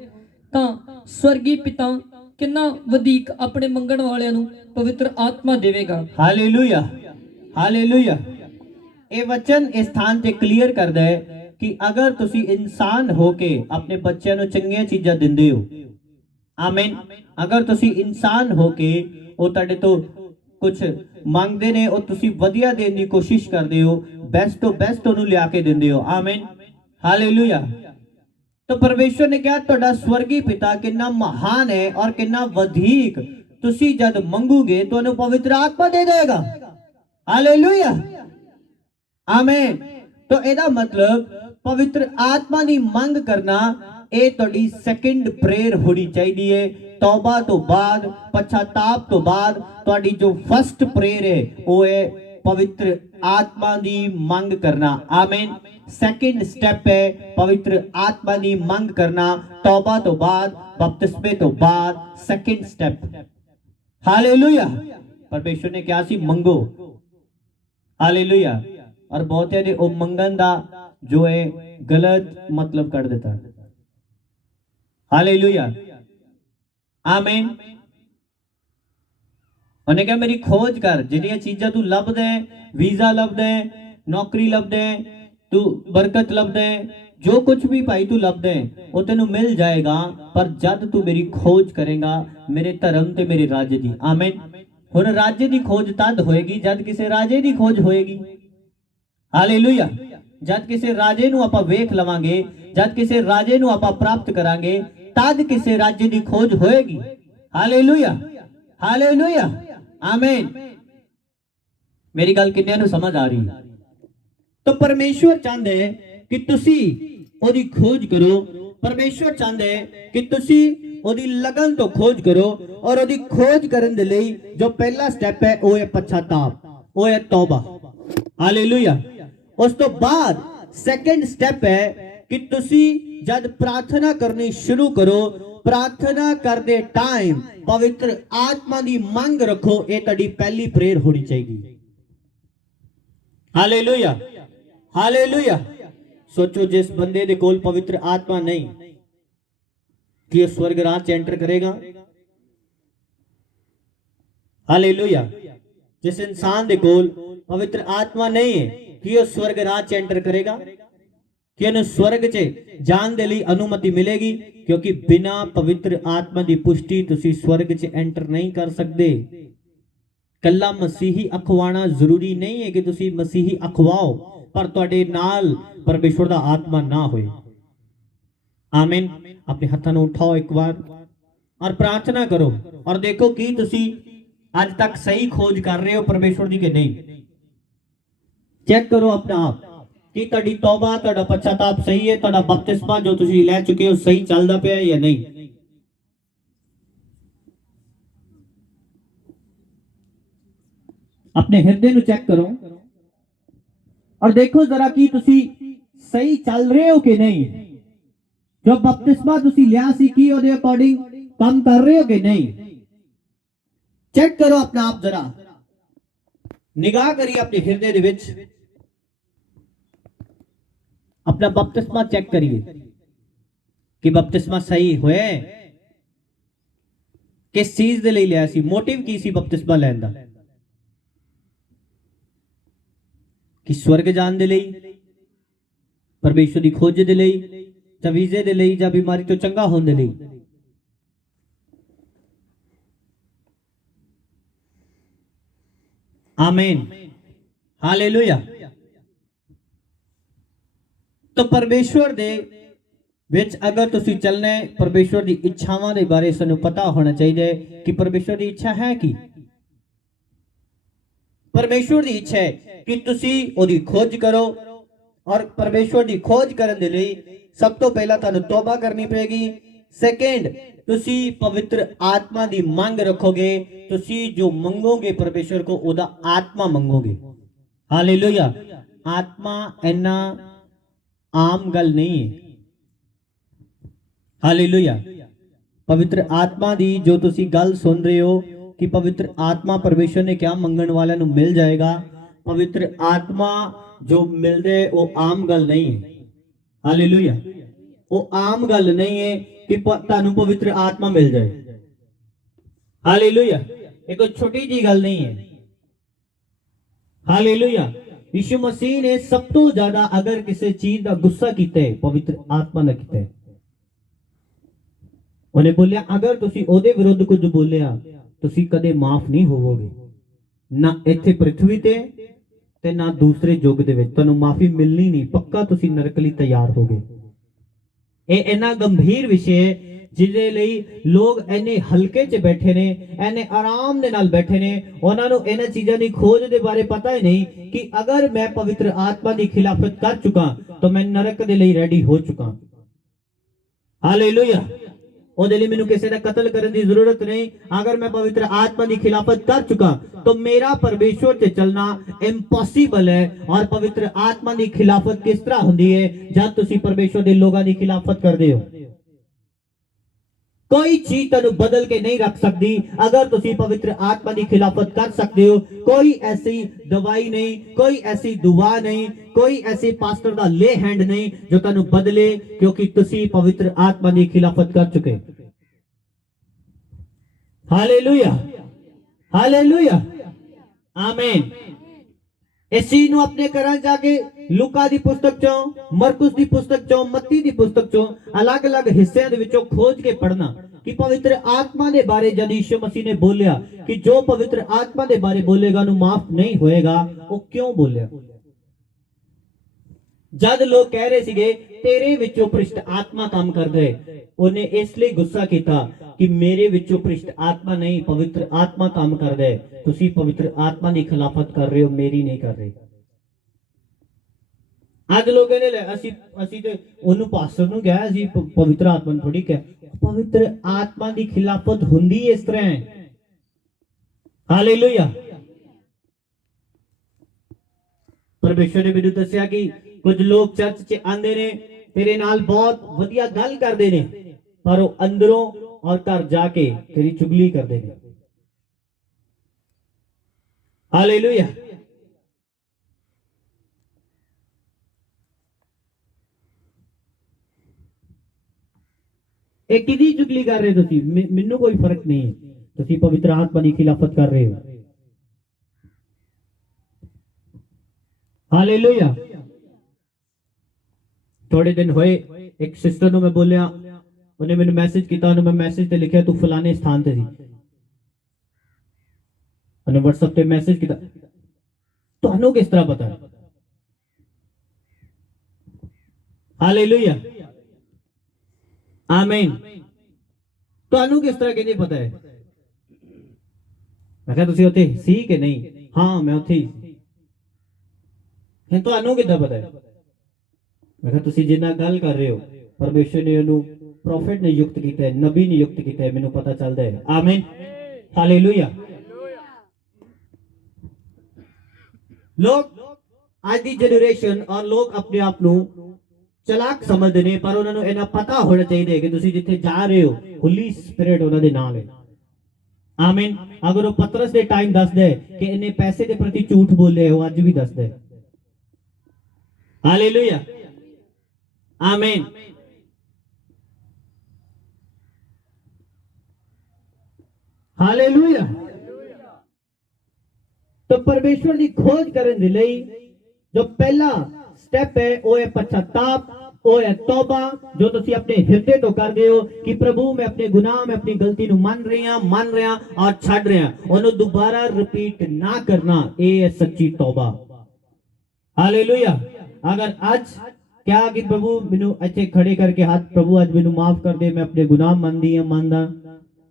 ਤਾਂ ਸਵਰਗੀ ਪਿਤਾ किन्ना वधीक अपने मंगण वालियां नूं पवित्र आत्मा देवेगा। हालेलुया। हालेलुया। ये वचन इस स्थान ते क्लियर करदा है कि अगर तुसी इंसान होके अपने बच्चों नूं चंगीआं चीज़ां दिंदे हो, आमीन, अगर तुसी इंसान होके वो तुहाडे तो कुछ मंगदे ने और तुसी वधिया देण दी कोशिश करदे हो, बेस्ट तो बेस्ट उहनूं लिया के दिंदे हो। आमीन। हालेलुया। तो परमेश्वर ने कहा तुहाडा स्वर्गी पिता कितना महान है और कितना वधीक, तुसी जद मंगोगे तो उन्हें पवित्र आत्मा दे देगा। हालेलुया। आमीन। तो एदा मतलब पवित्र आत्मा की मंग करना ये तुहाडी सेकंड प्रेयर होनी चाहिए। तौबा तो बाद, पश्चाताप तो बाद तुहाडी जो फर्स्ट प्रेयर है वो है पवित्र आत्मा की मंग करना। आमीन। सेकंड स्टेप है पवित्र आत्मा की मंग करना, तौबा तो बाद, बपतिस्मे तो बाद, सेकंड स्टेप। हालेलुया। परमेश्वर ने क्या सी मंगो। हालेलुया। और बहुत है वो मंगन दा जो है गलत मतलब कर देता है। हालेलुया। आमीन। उन्हें क्या मेरी खोज कर, जिन्नियां चीज़ां तू लभदा है, वीजा लभदा है, नौकरी लभदा है, तू बरकत लभदा है, जो कुछ भी भाई तू लभदा है वो तेनू मिल जाएगा, पर जद तू मेरी खोज करेगा मेरे धर्म ते मेरे राज्य दी। आमीन। हुण राज्य दी खोज तद होएगी जद किसी राजे दी खोज होएगी। हालेलुया। जद किसी राजे नू आपां वेख लवांगे जद किसी राजे ਨੂੰ ਆਪਾਂ ਪ੍ਰਾਪਤ ਕਰਾਂਗੇ ਤਦ ਕਿਸੇ ਰਾਜ ਦੀ ਖੋਜ ਹੋਏਗੀ। ਹਾਲੇਲੂਇਆ, ਹਾਲੇਲੂਇਆ, ਆਮੀਨ। ਮੇਰੀ ਗੱਲ ਕਿੰਨਿਆਂ ਨੂੰ ਸਮਝ ਆ ਰਹੀ ਹੈ? ਤਾਂ ਪਰਮੇਸ਼ਵਰ ਚਾਹੁੰਦੇ ਕਿ ਤੁਸੀਂ ਉਹਦੀ ਖੋਜ ਕਰੋ। ਪਰਮੇਸ਼ਵਰ ਚਾਹੁੰਦੇ ਕਿ ਤੁਸੀਂ ਉਹਦੀ ਲਗਨ ਤੋਂ ਖੋਜ ਕਰੋ, ਔਰ ਉਹਦੀ ਖੋਜ ਕਰਨ ਦੇ ਲਈ ਜੋ ਪਹਿਲਾ ਸਟੈਪ ਹੈ ਉਹ ਹੈ ਪਛਤਾਪ, ਉਹ ਹੈ ਤੌਬਾ। ਹਾਲੇਲੂਇਆ। ਉਸ ਤੋਂ ਬਾਅਦ ਸੈਕੰਡ ਸਟੈਪ ਹੈ ਕਿ ਤੁਸੀਂ ਜਦ ਪ੍ਰਾਰਥਨਾ ਕਰਨੀ ਸ਼ੁਰੂ ਕਰੋ, ਪ੍ਰਾਰਥਨਾ ਕਰਦੇ ਟਾਈਮ ਪਵਿੱਤਰ ਆਤਮਾ ਦੀ ਮੰਗ ਰੱਖੋ। ਇਹ ਤੁਹਾਡੀ ਪਹਿਲੀ ਪ੍ਰੇਅਰ ਹੋਣੀ ਚਾਹੀਦੀ। Hallelujah, hallelujah. सोचो जिस बंदे दे कोल पवित्र आत्मा नहीं कि वो स्वर्ग राज एंटर करेगा? हालेलुया। जिस इंसान दे कोल पवित्र आत्मा नहीं है कि वो स्वर्ग राज एंटर करेगा? कि उन्हें स्वर्ग च जान दे लई अनुमति मिलेगी? क्योंकि बिना पवित्र आत्मा दी पुष्टि तुसी स्वर्ग च एंटर नहीं कर सकते। कल्ला मसीही अखवाना जरूरी नहीं है कि तुसी मसीही अखवाओ, पर तुहाडे नाल परमेश्वर दा आत्मा ना होए। आमीन। अपने हाथों को उठाओ एक बार और प्रार्थना करो और देखो कि तुसी आज तक सही खोज कर रहे हो परमेश्वर दी कि नहीं। चेक करो अपना आप कि तुहाडी तौबा, तुहाडा पछताप सही है, तुहाडा बपतिस्मा जो तुसी ले चुके हो सही चलदा पिया या नहीं। अपने हृदय ਨੂੰ चेक करो और देखो जरा कि तुसी सही चल रहे हो कि नहीं। जो बपतिस्मा तुसी लिया सी की ਉਹਦੇ ਅਕੋਰਡਿੰग ਕੰਮ ਕਰ ਰਹੇ ਹੋ कि नहीं। चेक करो अपना आप, जरा निगाह करिए अपने हृदय ਦੇ ਵਿੱਚ, अपना बपतिस्मा चेक करिए कि बपतिस्मा सही होया। किस चीज ਦੇ ਲਈ ਲਿਆ ਸੀ? ਮੋਟਿਵ ਕੀ ਸੀ ਬਪਤਿਸਮਾ ਲੈਣ ਦਾ? कि स्वर्ग जान दे लई, परमेश्वर की खोज दे लई, या वीजे दे लई, या बीमारी तो चंगा होने दे लई? आमीन, हालेलुया। तो परमेश्वर दे विच अगर तुसी चलना है, परमेश्वर की इच्छावां दे बारे सानू पता होना चाहिए कि परमेश्वर की इच्छा है की। परमेश्वर की इच्छा है कि तुसी ओदी खोज करो, और परमेश्वर की खोज करने दे लई सब तो पहला तुहानू तौबा करनी पड़ेगी। सेकंड, तुसी पवित्र आत्मा की मांग रखोगे। तुसी जो मंगोगे परमेश्वर को ओदा आत्मा मंगोगे। हालेलुया। आत्मा इन्ना आम गल नहीं है। हालेलुया। पवित्र आत्मा दी जो तुसी गल सुन रहे हो कि पवित्र आत्मा परमेश्वर ने क्या मंगण वाले नू मिल जाएगा, पवित्र आत्मा जो मिल दे वो आम गल नहीं है। हालेलुया। वो आम गल नहीं है कि तानू पवित्र आत्मा मिल जाए। हालेलुया। ये कोई छोटी जी गल नहीं है। हालेलुया। यीशु मसीह ने सब तो ज्यादा अगर किसी चीज का गुस्सा किया है, पवित्र आत्मा ने किया है। उन्हें बोलिया अगर तुसी ओदे विरुद्ध कुछ बोलिया तुसी कदे माफ नहीं होवोगे, ना इत्थे पृथ्वी ते ना दूसरे युग दे विच तुहानू माफी मिलनी नहीं। पक्का तुसी नरक लई तैयार होगे। ये इन्ना गंभीर विषय है जिहदे लई लोग इन्ने हल्के च बैठे ने, इन्ने आराम दे नाल बैठे ने। उन्हां नू इन्हां चीज़ां दी खोज दे बारे पता ही नहीं कि अगर मैं पवित्र आत्मा दी खिलाफत कर चुका तो मैं नरक दे लई रेडी हो चुका। हालेलुया। ਉਹਦੇ ਲਈ ਮੈਨੂੰ ਕਿਸੇ ਦਾ ਕਤਲ ਕਰਨ ਦੀ ਜ਼ਰੂਰਤ ਨਹੀਂ। अगर मैं पवित्र आत्मा की खिलाफत कर चुका तो मेरा परमेश्वर से चलना इम्पॉसिबल है। और पवित्र आत्मा की खिलाफत किस तरह होती है जब तुसी परमेश्वर के लोगों की खिलाफत करते हो। कोई चीज तेनू बदल के नहीं रख सकती अगर तुसी पवित्र आत्मा की खिलाफत कर सकते हो। कोई ऐसी दवाई नहीं, कोई ऐसी दुआ नहीं, कोई ऐसे पास्टर का ले हैंड नहीं जो तेनू बदले, क्योंकि तुसी पवित्र आत्मा की खिलाफत कर चुके। हालेलुया, हालेलुया, आमीन। इस चीज नू अपने घर जाके लूका दी पुस्तक चों, मरकुस दी पुस्तक चों, मत्ती दी पुस्तक चों अलग अलग हिस्सों दे विचों खोज के पढ़ना कि पवित्र आत्मा दे बारे जद यीशु मसीह ने बोलिया कि जो पवित्र आत्मा दे बारे बोलेगा नू माफ नहीं होएगा, वो क्यों बोलिया। ਜਦ ਲੋਕ ਕਹਿ ਰਹੇ ਸੀਗੇ ਤੇਰੇ ਵਿੱਚੋਂ ਭ੍ਰਿਸ਼ਟ ਆਤਮਾ ਕੰਮ ਕਰਦਾ ਹੈ, ਉਹਨੇ ਇਸ ਲਈ ਗੁੱਸਾ ਕੀਤਾ ਕਿ ਮੇਰੇ ਵਿੱਚੋਂ ਭ੍ਰਿਸ਼ਟ ਆਤਮਾ ਨਹੀਂ, ਪਵਿੱਤਰ ਆਤਮਾ ਕੰਮ ਕਰਦਾ ਹੈ। ਤੁਸੀਂ ਪਵਿੱਤਰ ਆਤਮਾ ਦੀ ਖਿਲਾਫਤ ਕਰ ਰਹੇ ਹੋ, ਮੇਰੀ ਨਹੀਂ ਕਰ ਰਹੇ। ਅੱਜ ਲੋਕ ਕਹਿੰਦੇ ਲੈ ਅਸੀਂ ਤੇ ਉਹਨੂੰ ਪਾਸਟਰ ਨੂੰ ਕਿਹਾ, ਅਸੀਂ ਪਵਿੱਤਰ ਆਤਮਾ ਨੂੰ ਥੋੜੀ ਕਿਹਾ। ਪਵਿੱਤਰ ਆਤਮਾ ਦੀ ਖਿਲਾਫਤ ਹੁੰਦੀ ਇਸ ਤਰ੍ਹਾਂ ਹੈ। ਹਾਲੇਲੂਇਆ। ਪਰਮੇਸ਼ਵਰ ਨੇ ਮੈਨੂੰ ਦੱਸਿਆ ਕਿ ਕੁਝ ਲੋਕ ਚਰਚ 'ਚ ਆਂਦੇ ਨੇ, ਤੇਰੇ ਨਾਲ ਬਹੁਤ ਵਧੀਆ ਗੱਲ ਕਰਦੇ ਨੇ, ਪਰ ਉਹ ਅੰਦਰੋਂ ਔਰ ਘਰ ਜਾ ਕੇ ਤੇਰੀ ਚੁਗਲੀ ਕਰਦੇ ਨੇ। ਹਾਲੇਲੂਇਆ। ਇਹ ਕਿਹਦੀ ਚੁਗਲੀ ਕਰ ਰਹੇ ਤੁਸੀਂ? ਮੈਨੂੰ ਕੋਈ ਫਰਕ ਨਹੀਂ ਹੈ, ਤੁਸੀਂ ਪਵਿੱਤਰ ਆਤਮਾ ਦੀ ਖਿਲਾਫਤ ਕਰ ਰਹੇ ਹੋ। ਹਾਲੇਲੂਇਆ। थोड़े दिन होए एक सिस्टर ਨੂੰ ਮੈਂ ਬੋਲਿਆ, ਉਹਨੇ ਮੈਨੂੰ ਮੈਸੇਜ ਕੀਤਾ, ਉਹਨੇ ਮੈਂ ਮੈਸੇਜ ਤੇ ਲਿਖਿਆ ਤੂੰ ਫਲਾਣੇ ਸਥਾਨ ਤੇ ਸੀ। ਉਹਨੇ WhatsApp ਤੇ ਮੈਸੇਜ ਕੀਤਾ, ਤੁਹਾਨੂੰ ਕਿਸ ਤਰ੍ਹਾਂ ਪਤਾ ਹੈ? ਹਾਲੇਲੂਇਆ, ਆਮੀਨ। ਤੁਹਾਨੂੰ ਕਿਸ ਤਰ੍ਹਾਂ ਕਿਹਨੇ ਪਤਾ ਹੈ? ਮੈਂ ਕਿਹਾ ਤੁਸੀਂ ਉੱਥੇ ਸੀ ਕਿ ਨਹੀਂ? ਹਾਂ ਮੈਂ ਉੱਥੇ ਹੀ ਸੀ। ਤੁਹਾਨੂੰ ਕਿੱਦਾਂ ਪਤਾ ਹੈ? मैं कहा तुसी जिन्ना गल कर रहे हो, परमेश्वर ने उन्हें प्रॉफिट ने युक्त किया है, नबी ने युक्त किया है, मैनू पता चलता है। आमीन, हालेलुया। लोग आज दी जनरेशन और लोग अपने आप नू चलाक समझते हैं, पर उन्होंने इन्ना पता होना चाहिए कि तुसी जिथे जा रहे हो होली स्पिरिट उन्हां दे नाल है। आमीन। अगर वो पतरस दे टाइम दसदा है कि इन्हें पैसे के प्रति झूठ बोले, वो अज भी दसदा है। हालेलुया, आमीन। हालेलुया। तो परमेश्वर की खोज करने के लिए जो पहला स्टेप है वो है पश्चाताप, वो है तौबा, जो तुसी अपने हृदय तो कर रहे हो कि प्रभु मैं अपने गुनाह में अपनी गलती नु मान रहा और छड़ रहा, उन्हें दोबारा रिपीट ना करना, ये है सच्ची तौबा। हालेलुया। अगर आज क्या कि प्रभु मैनू अच्छे खड़े करके हाथ, प्रभु आज मैनू माफ कर दे, मैं अपने गुनाह मानदा,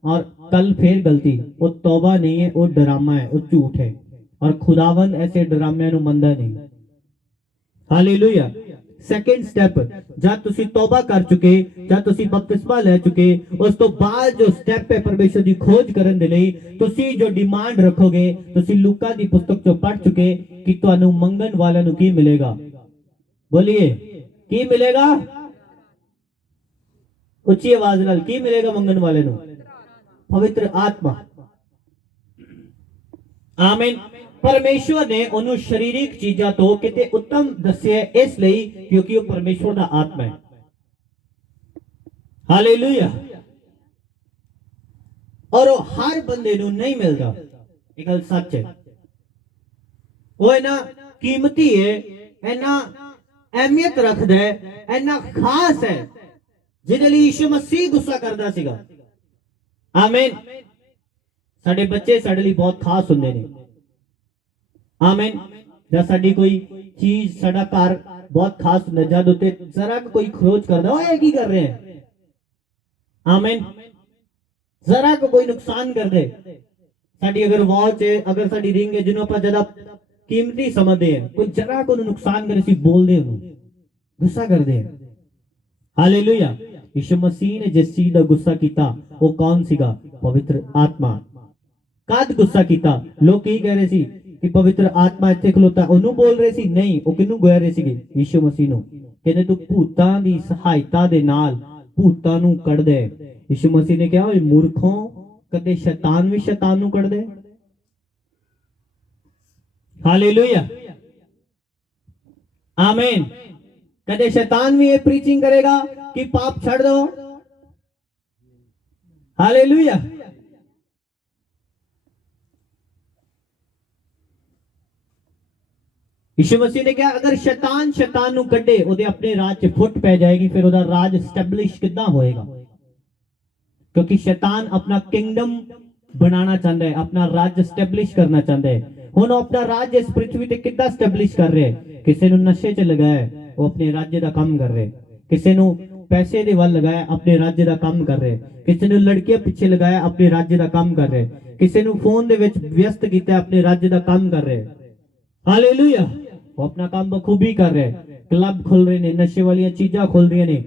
और कल फिर गलती, वो तौबा नहीं है, वो डरामा है, वो झूठ है, और खुदावंद ऐसे डरामे नु मनदा नहीं। हालेलुया। सेकंड स्टेप, जब तुसी तौबा कर चुके, जब तुसी बपतिस्मा ले चुके, उस तो बाद जो स्टेप है परमेश्वर की खोज करने दे लई तुसी जो डिमांड रखोगे, तुसी लूका दी पुस्तक चो पढ़ चुके कि तुहानू मंगन वाले नु की मिलेगा? बोलिए की मिलेगा? उच्ची आवाज नाल की मिलेगा मंगन वाले नु? पवित्र आत्मा। आमीन। परमेश्वर ने उन्होंने शरीरिक चीजा तो किते उत्तम दस्या इसलिए क्योंकि वो परमेश्वर का आत्मा है। हालेलुया। और वो हर बंदे नु नहीं मिलता, ये गल सच है। वो है ना कीमती है, है ना अहमियत रखदा है, इन्ना खास है, जिहदे लई यीशु मसीह गुस्सा करदा सीगा। आमीन। साडे बच्चे साडे लई बहुत खास हुंदे ने। आमीन। जब साडी कोई चीज, साडा घर बहुत खास हुंदा, जद उत्ते जरा कोई खरोच करदा, ओए की कर रहे हैं? आमीन। जरा कोई नुकसान कर दे, साडी अगर वॉच है, अगर साडी रिंग है, जिन्हों आपां ज्यादा कीमती समझते हैं, कोई जरा को नुकसान करे सी बोलते हैं, गुस्सा करते हैं। हालेलुया। यीशु मसीह ने जिस चीज का गुस्सा किया वो कौन सीगा? पवित्र आत्मा। कद गुस्सा किया? लोग की कह रहे सी कि पवित्र आत्मा इत्थे खलोता, उन्होंने बोल रहे सी नहीं, वो किन्नू कह रहे सीगे? यीशु मसीह नू। कहते तू भूतां दी सहायता दे नाल भूतां नू कढ दे। यीशु मसीह ने कहा मूर्खों, कदे शैतान भी शैतान नू कढ दे? हालेलुया, आमीन। कदे शैतान भी ये प्रीचिंग करेगा कि पाप छड़ दो? हालेलुया। यीशु मसीह ने कहा अगर शैतान नू कढे, ओदे अपने राज च फुट पै जाएगी, फिर ओदा राज एस्टैब्लिश किदां होएगा? क्योंकि शैतान अपना किंगडम बनाना चाहता है, अपना राज एस्टैब्लिश करना चाहता है। हुण अपना राज इस पृथ्वी ते किदां एस्टैब्लिश कर रहे हैं? किसी नू नशे च लगाया है, ਉਹ ਆਪਣੇ ਰਾਜ ਦਾ ਕੰਮ ਕਰ ਰਹੇ। ਕਿਸੇ ਨੂੰ ਪੈਸੇ ਦੇ ਵੱਲ ਲਗਾਇਆ, ਆਪਣੇ ਰਾਜ ਦਾ ਕੰਮ ਕਰ ਰਹੇ। ਕਿਸੇ ਨੂੰ ਲੜਕੀਆਂ ਪਿੱਛੇ ਲਗਾਇਆ, ਆਪਣੇ ਰਾਜ ਦਾ ਕੰਮ ਕਰ ਰਹੇ। ਕਿਸੇ ਨੂੰ ਫੋਨ ਦੇ ਵਿੱਚ ਵਿਅਸਤ ਕੀਤਾ, ਆਪਣੇ ਰਾਜ ਦਾ ਕੰਮ ਕਰ ਰਹੇ। ਹਾਲੇਲੂਇਆ। ਉਹ ਆਪਣਾ ਕੰਮ ਬਖੂਬੀ ਕਰ ਰਹੇ। ਕਲੱਬ ਖੁੱਲ ਰਹੇ ਨੇ, ਨਸ਼ੇ ਵਾਲੀਆਂ ਚੀਜ਼ਾਂ ਖੁੱਲ ਰਹੀਆਂ ਨੇ,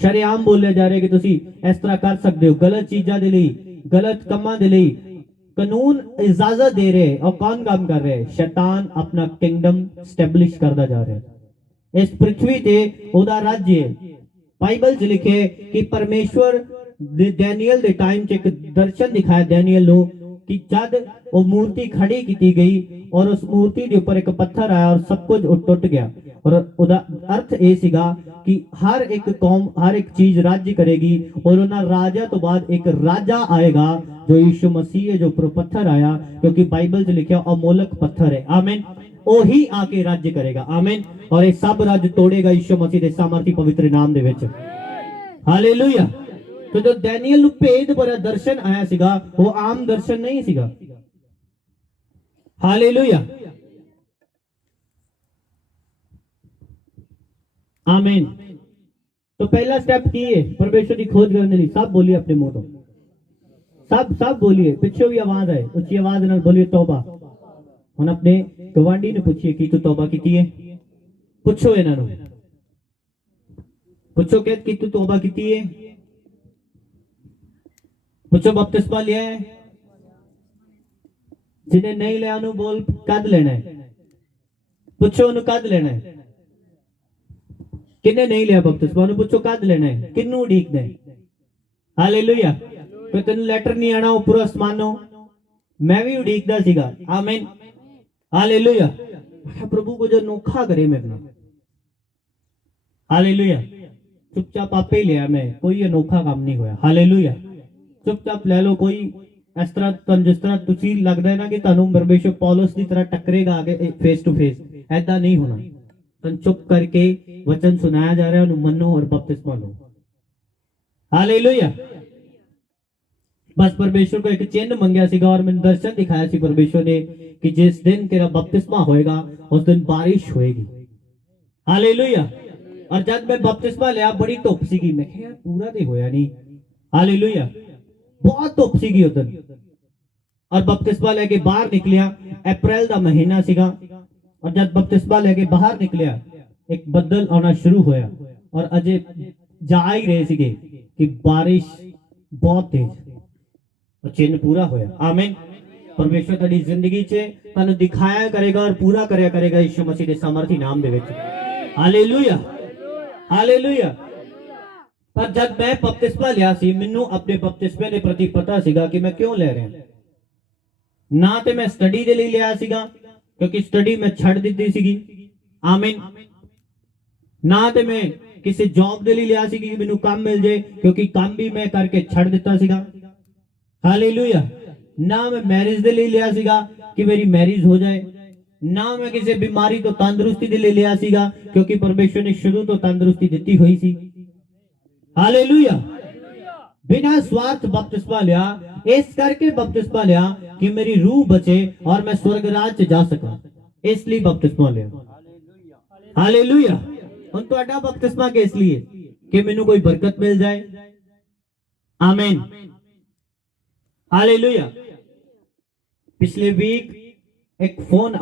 ਸ਼ਰੇਆਮ ਬੋਲਿਆ ਜਾ ਰਿਹਾ ਕਿ ਤੁਸੀਂ ਇਸ ਤਰ੍ਹਾਂ ਕਰ ਸਕਦੇ ਹੋ। ਗਲਤ ਚੀਜ਼ਾਂ ਦੇ ਲਈ, ਗਲਤ ਕੰਮਾਂ ਦੇ ਲਈ ਕਾਨੂੰਨ ਇਜਾਜ਼ਤ ਦੇ ਰਹੇ। और कौन काम कर रहे? शैतान अपना किंगडम स्टैब्लिश करता जा रहा है। इस पृथ्वी ते ओदा राज्य है। बाइबल च लिखे कि परमेश्वर डैनियल दे टाइम च एक दर्शन दिखाया डैनियल नो कि जद वो मूर्ति खड़ी की गई और उस मूर्ति के ऊपर एक पत्थर आया और सब कुछ टुट गया। और ओदा अर्थ ये सीगा कि हर एक कौम, हर एक चीज राज्य करेगी और उन्हें राजा तो बाद एक राजा आएगा जो यीशु मसीह है, जो पत्थर आया, क्योंकि बाइबल से लिखा अमोलक पत्थर है। आमीन। वही आके राज्य करेगा। आमीन। और ये सब राज्य तोड़ेगा यीशु मसीह के सामर्थी पवित्र नाम दे विच। हालेलुया। तो जो डैनियल ਨੂੰ ਭੇਦ ਭਰਿਆ ਦਰਸ਼ਨ ਆਇਆ ਸੀਗਾ, वो आम दर्शन नहीं ਸੀਗਾ। हालेलुया। आमीन। तो पहला स्टेप की है परमेश्वर की खोज करने लिए। सब बोलिए अपने मुंह तो, सब बोलिए। पिछे भी आवाज आए, उच्ची आवाज नाल बोलिए तौबा। हुण अपने गवांडी ने पूछिए कि तू तौबा कीती है? पूछो इन्हां नूं, पूछो कि तू तौबा कीती है? पूछो बपतिस्मा लिया है? जिन्हें नहीं लिया उन्हें बोल कद लेना है। पूछो उन्हें कद लेना है। किन्ने नहीं लिया बपतिस्मा उन्हें पूछो कद लेना है, किन्नू उड़ीकना है। हालेलुया। कोई तेन लेटर नहीं आना ऊपर आसमानों, मैं भी उड़ीकदा सीगा। आमीन। हालेलुया। प्रभु को जो नोखा करे मेरे नाल। हालेलुया। चुपचाप आपे ही लिया मैं, कोई अनोखा काम नहीं होया। हालेलुया। चुपचाप ले लो। कोई इस तरह तुम जिस तरह तुसी लगता है ना कि तुहानू परमेश्वर पौलुस की तरह टकरेगा आगे फेस टू फेस, ऐसा नहीं होना। तुम चुप करके वचन सुनाया जा रहा है, उन्हें मनो और बपतिस्मा लो। हालेलुया। बस परमेश्वर को एक चिन्ह मंगया सीगा और मैंने दर्शन दिखाया सी परमेश्वर ने कि जिस दिन तेरा बपतिस्मा होएगा उस दिन बारिश होएगी। हालेलुया। और जब मैं बपतिस्मा लिया बड़ी धुप सीगी, मैं कहा यार पूरा तो होया नहीं। हालेलुया। बहुत धुप सीगी उस दिन। और बपतिस्मा लेके बाहर निकलिया, अप्रैल का महीना सीगा। और जब बपतिस्मा लेके बाहर निकलिया एक बदल आना शुरू होया और अजे जा ही रहे सीगे कि बारिश बहुत तेज और चिन्ह पूरा होया। आमीन। परमेश्वर तेरी जिंदगी च तुहानू दिखाया करेगा और पूरा करया करेगा यीशु मसीह के सामर्थी नाम दे विच। हालेलुया। हालेलुया। पर जब मैं बपतिस्मा लिया सी, मैनू अपने बपतिस्मे के प्रति पता सीगा कि मैं क्यों ले रहा। ना तो मैं स्टडी के लिए लिया सीगा क्योंकि स्टडी मैं छड़ दी सीगी। आमीन। ना तो मैं किसी जॉब के लिए लिया सी कि मैनू काम मिल जाए क्योंकि काम भी मैं करके छड़ दिता सीगा। हालेलुया। ना मैं मैरिज के लिए लिया सीगा कि मेरी मैरिज हो जाए। ना मैं किसी बीमारी तो तंदुरुस्ती के लिए लिया सीगा क्योंकि परमेश्वर ने शुरू तो तंदुरुस्ती दी हुई सी। हालेलुया। बिना स्वार्थ बपतिस्मा लिया, इस करके बपतिस्मा लिया कि मेरी रूह बचे और मैं स्वर्ग राज जा सका, इसलिए बपतिस्मा लिया। हालेलुया। और तुहाडा बपतिस्मा किस लिए? कि मैनू कोई बरकत मिल जाए। आमीन। हालेलुया। पिछले वीक एक फोन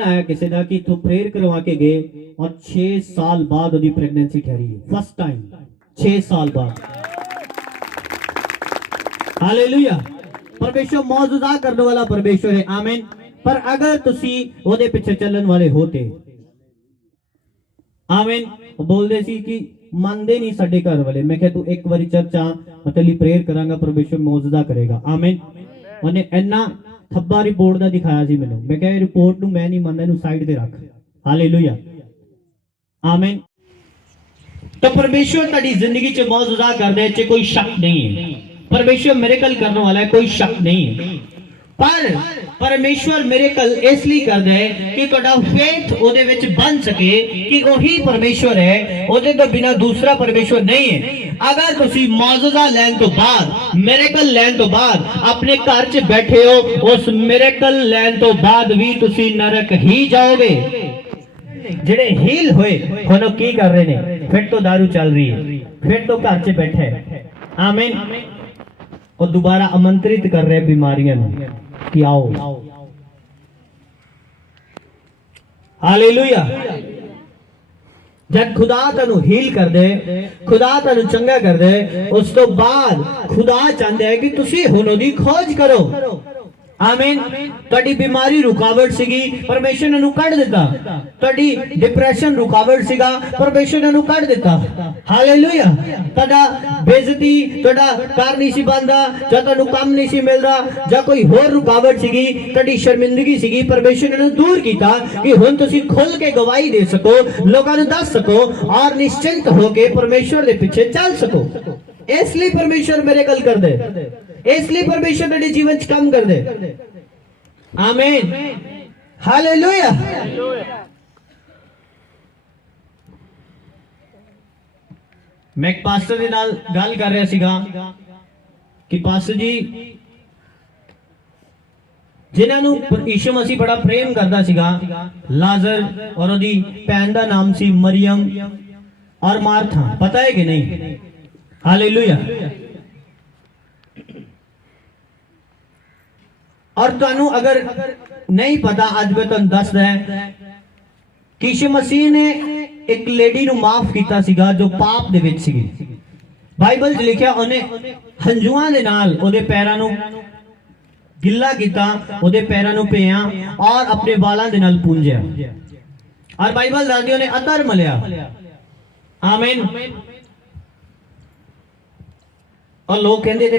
आया किसी का कि तू प्रेयर करवा के गए और 6 साल बाद उसकी प्रेगनेंसी ठहरी है। फर्स्ट टाइम 6 साल बाद। हालेलुया। परमेश्वर मौजूदा करने वाला परमेश्वर है। आमीन। पर अगर तुसी ओदे पीछे चलन वाले होते, आमीन, बोलते सी कि मानते नहीं साडे घर वाले, मैं कहा तू एक बारी चर्च आ, मैं तेरी प्रेयर करांगा, परमेश्वर मौजूदा करेगा। आमीन। उन्हें इन्ना थब्बा रिपोर्ट का दिखाया सी मैनू, मैं कहा रिपोर्ट नू मैं नहीं मानदा, इनू साइड ते रख। हालेलुया। आमीन। तो परमेश्वर तेरी जिंदगी च मौजूदा करने च कोई शक नहीं है। परमेश्वर मिरेकल करने वाला है, कोई शक नहीं है। पर परमेश्वर मिरेकल इसलिए करदा है कि तुहाडा फेथ ओदे विच बन सके कि वही परमेश्वर है, ओदे तो बिना दूसरा परमेश्वर नहीं है। अगर तुसी मौजूदा लैन तो बाद, मिरेकल लैन तो बाद अपने घर च बैठे हो, उस मिरेकल लैन तो बाद भी तुसी नरक ही जाओगे। जेड़े हील होए हुण की कर रहे ने, फिर तो दारू चल रही है, फिर तो घर च बैठे है, आमीन। और दोबारा आमंत्रित कर रहे बीमारियां कि आओ। हालेलुया। जब खुदा तेनू हील कर दे, खुदा तेनू चंगा कर दे, उस तो बाद खुदा चाहता है कि तुसी हुण ओदी खोज करो। आमीन। ਤੁਹਾਡੀ ਬਿਮਾਰੀ ਰੁਕਾਵਟ ਸੀਗੀ, ਪਰਮੇਸ਼ਰ ਨੇ ਨੂੰ ਕੱਢ ਦਿੱਤਾ। ਤੁਹਾਡੀ ਡਿਪਰੈਸ਼ਨ ਰੁਕਾਵਟ ਸੀਗਾ, ਪਰਮੇਸ਼ਰ ਨੇ ਨੂੰ ਕੱਢ ਦਿੱਤਾ। ਹਾਲੇਲੂਇਆ। ਤੁਹਾਡਾ ਬੇਇੱਜ਼ਤੀ, ਤੁਹਾਡਾ ਘਰ ਨਹੀਂ ਸੀ ਬਣਦਾ, ਜਾਂ ਤੁਹਾਨੂੰ ਕੰਮ ਨਹੀਂ ਸੀ ਮਿਲਦਾ, ਜਾਂ ਕੋਈ ਹੋਰ ਰੁਕਾਵਟ ਸੀਗੀ, ਤੁਹਾਡੀ ਸ਼ਰਮਿੰਦਗੀ ਸੀਗੀ, ਪਰਮੇਸ਼ਰ ਨੇ ਨੂੰ ਦੂਰ ਕੀਤਾ ਕਿ ਹੁਣ ਤੁਸੀਂ ਖੁੱਲ ਕੇ ਗਵਾਹੀ ਦੇ ਸਕੋ, ਲੋਕਾਂ ਨੂੰ ਦੱਸ ਸਕੋ ਔਰ ਨਿਸ਼ਚਿੰਤ ਹੋ ਕੇ ਪਰਮੇਸ਼ਰ ਦੇ ਪਿੱਛੇ ਚੱਲ ਸਕੋ। ਇਸ ਲਈ ਪਰਮੇਸ਼ਰ ਮਿरेकल कर दे, इसलिए परमेश्वर तेरे जीवन च काम कर दे। आमीन। हालेलुया। मैं एक पास्टर दे नाल गल कर रहा सीगा कि पास्टर जी जिन्हां नू यीशु मसीह बड़ा प्रेम करदा सीगा, लाजर और ओदी भैन दा नाम सी मरियम और मार्था, पता है कि नहीं? हालेलुया। और तुहानू अगर नहीं पता, अज मैं तुहानू दसदा है कि यीशु मसीह ने एक लेडी नू माफ कीता सीगा जो पाप दे विच सीगी। बाइबल च लिखिया ओने हंजुआं दे नाल ओदे पैरां नू गिल्ला कीता, ओदे पैरां नू पेया और अपने बालां दे नाल पूंजिया, और बाइबल दसदी ओने अतर मलिया। आमीन। और लोग कहते थे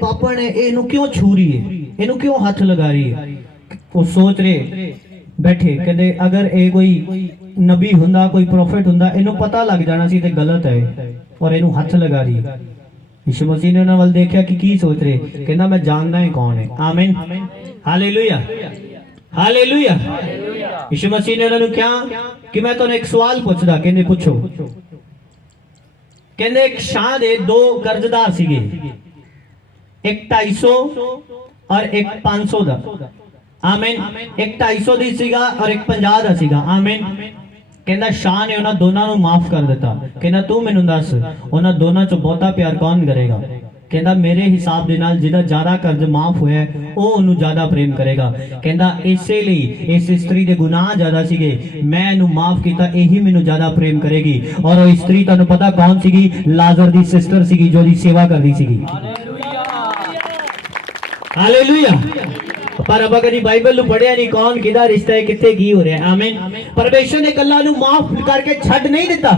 पापण है, इनू क्यों छू रही है, इनू क्यों हाथ लगा रही है। वो सोच रहे बैठे, कहते अगर ये कोई नबी हुंदा, कोई प्रॉफिट हुंदा, इनू पता लग जाना सी ते गलत है और इनू हाथ लगा रही है। यीशु मसीह ने उन्हां वल देखिया कि की सोच रहे, कहंदा मैं जानना है कौन है। आमीन। हालेलुया। हालेलुया। यीशु मसीह ने उन्हां नू कहा कि मैं तुहानू एक सवाल पुछदा, कहंदे पुछो। कहंदे एक शाह दे दो कर्जदार सीगे, एक 250 और एक 500 दा। आमीन। एक 250 दी सीगा और एक 50 दा सीगा। आमीन। कहंदा शाह ने उन्हां दोनां नू माफ कर दिता। कहंदा तू मैनू दस उन्हां दोनां चों बहुता प्यार कौन करेगा। कहंदा मेरे हिसाब दे नाल जिहदा ज्यादा कर्ज माफ होया है वो ओनू ज्यादा प्रेम करेगा। कहंदा इसे लिए इस स्त्री दे गुनाह ज्यादा सीगे, मैं इनू माफ कीता, यही मैनू ज्यादा प्रेम करेगी। और वो स्त्री तुहानू पता कौन सीगी? लाजर दी सिस्टर सीगी जो दी सेवा करदी सीगी। हालेलुया। पर अब अगर बाइबल पढ़िया नहीं, कौन किदा रिश्ता है, किथे की हो रहा है। आमीन। परमेश्वर ने कल्ला नू माफ करके छड़ नहीं दिता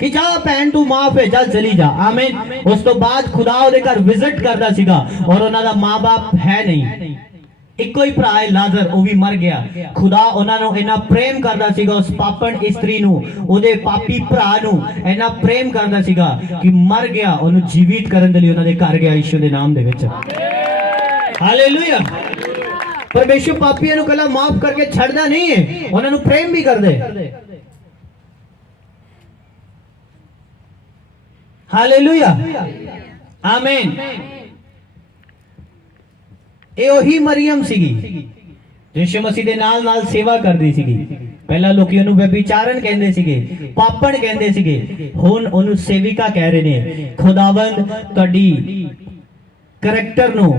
कि जा भैन तू माफ है, जा चली जा। आमीन। उस तो बाद खुदा ओदे घर विजिट करदा सीगा और उन्हां दा मां बाप है नहीं, इको ही भरा है लाजर, वो भी मर गया। खुदा उन्हां नू इन्ना प्रेम करदा सीगा, उस पापण स्त्री नू, ओदे पापी भरा नू इन्ना प्रेम करदा सीगा कि मर गया, ओनू जीवित करन दे लई उन्हां दे घर गया यीशु दे नाम दे विच। हालेलुया। परमेश्वर पापियां नू कला माफ करके छड़दा नहीं है, उन्हां नू प्रेम भी करदे। हालेलुया। आमीन। ਇਹ ਉਹੀ ਮਰੀਮ ਸੀਗੀ ਯਿਸੂ ਮਸੀਹ ਦੇ ਨਾਲ ਨਾਲ ਸੇਵਾ ਕਰਦੀ ਸੀਗੀ। ਪਹਿਲਾਂ ਲੋਕੀ ਉਹਨੂੰ ਵਿਭਾਚਾਰਨ ਕਹਿੰਦੇ ਸੀਗੇ, ਪਾਪਣ ਕਹਿੰਦੇ ਸੀਗੇ, ਹੁਣ ਉਹਨੂੰ ਸੇਵਿਕਾ ਕਹਿ ਰਹੇ ਨੇ। ਖੁਦਾਵੰਦ ਤੁਹਾਡੀ ਕਰੈਕਟਰ ਨੂੰ,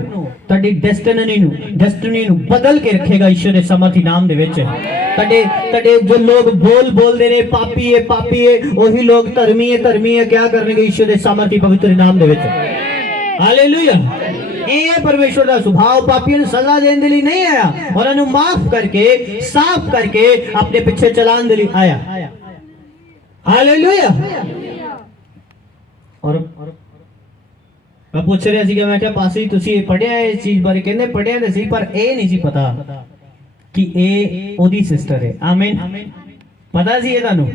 ਤੁਹਾਡੀ ਡੈਸਟੀਨੀ ਨੂੰ ਬਦਲ ਕੇ ਰੱਖੇਗਾ ਯਿਸੂ ਦੇ ਸਮਰਥੀ ਨਾਮ ਦੇ ਵਿੱਚ। ਤੁਹਾਡੇ ਜੋ ਲੋग ਬੋਲਦੇ ਨੇ ਪਾਪੀ ਹੈ, ਉਹੀ ਲੋग ਧਰਮੀ ਹੈ, क्या ਕਰਨਗੇ ਯਿਸੂ ਦੇ ਸਮਰਥੀ ਪਵਿੱਤਰ ਨਾਮ ਦੇ ਵਿੱਚ। हालेलुया। ये परमेश्वर का स्वभाव पापियों को सजा देने के लिए नहीं आया, और उन्हें माफ करके साफ करके अपने पीछे चलाने के लिए आया। हालेलुया। और मैं पूछ रहा सी कि मैं क्या पासी तुसी पढ़िया इस चीज बारे, कहने पढ़िया तो सी पर ये नहीं सी पता कि ये ओदी सिस्टर है। आमीन। पता सी ये तानू?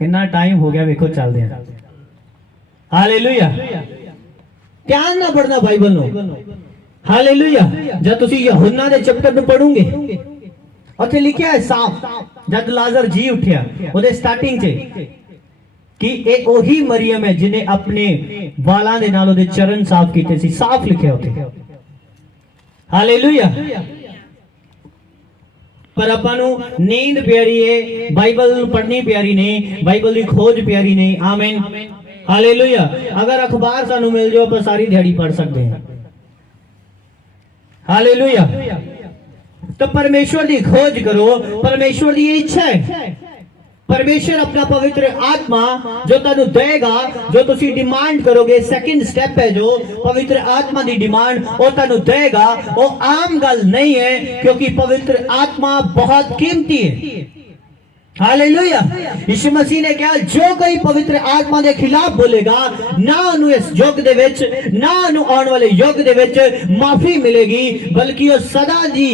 कितना टाइम हो गया वेखो चलदे हैं। हालेलुया। ध्यान ना पढ़ना बाइबल नो, ਹਾਲੇਲੂਇਆ। ਜਦ ਤੁਸੀਂ ਯਹੋਨਾ ਦੇ ਚੈਪਟਰ ਨੂੰ ਪੜੋਗੇ ਉੱਥੇ ਲਿਖਿਆ ਹੈ ਸਾਫ਼, ਜਦ ਲਾਜ਼ਰ ਜੀ ਉੱਠਿਆ ਉਹਦੇ ਸਟਾਰਟਿੰਗ 'ਚ ਕਿ ਇਹ ਉਹੀ ਮਰੀਮ ਹੈ ਜਿਹਨੇ ਆਪਣੇ ਵਾਲਾਂ ਦੇ ਨਾਲ ਉਹਦੇ ਚਰਨ ਸਾਫ਼ ਕੀਤੇ ਸੀ, ਸਾਫ਼ ਲਿਖਿਆ ਉੱਥੇ। ਹਾਲੇਲੂਇਆ। ਪਰ ਆਪਾਂ ਨੂੰ ਨੀਂਦ ਪਿਆਰੀ ਹੈ, ਬਾਈਬਲ ਨੂੰ ਪੜ੍ਹਨੀ ਪਿਆਰੀ ਨਹੀਂ, ਬਾਈਬਲ ਦੀ ਖੋਜ ਪਿਆਰੀ ਨਹੀਂ। ਆਮੀਨ ਹਾਲੇਲੂਇਆ। ਅਗਰ ਅਖਬਾਰ ਸਾਨੂੰ ਮਿਲ ਜਾਓ ਆਪਾਂ ਸਾਰੀ ਦਿਹਾੜੀ ਪढ़ सकते हैं। हालेलुया। तो परमेश्वर की खोज करो, परमेश्वर की इच्छा है, परमेश्वर अपना पवित्र आत्मा जो तुहानू देगा, जो तुसी डिमांड करोगे, सेकंड स्टेप है जो पवित्र आत्मा की डिमांड वो तुहानू देगा, वो आम गल नहीं है क्योंकि पवित्र आत्मा बहुत कीमती है। हालेलुया। यीशु मसीह ने कहा जो कोई पवित्र आत्मा के खिलाफ बोलेगा ना उन्हें इस युग दे विच ना उन्हें आने वाले युग दे विच माफी मिलेगी, बल्कि वो सदा दी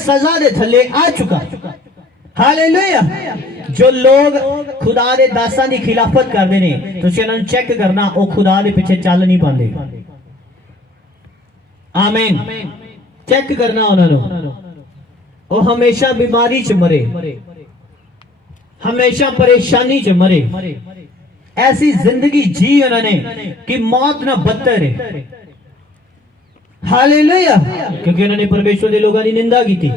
सजा दे थले आ चुका। हालेलुया। जो लोग खुदा दे दासां दी खिलाफत करदे ने तुसीं उन्हां नूं चेक करना वो खुदा दे पिछे चल नहीं पांदे। आमीन। चेक करना उन्हां नूं, वो हमेशा बीमारी च मरे, हमेशा परेशानी च मरे, ऐसी जिंदगी जी उन्होंने कि मौत ना बदतर है। हालेलुया। क्योंकि उन्होंने परमेश्वर के लोगों की निंदा की थी।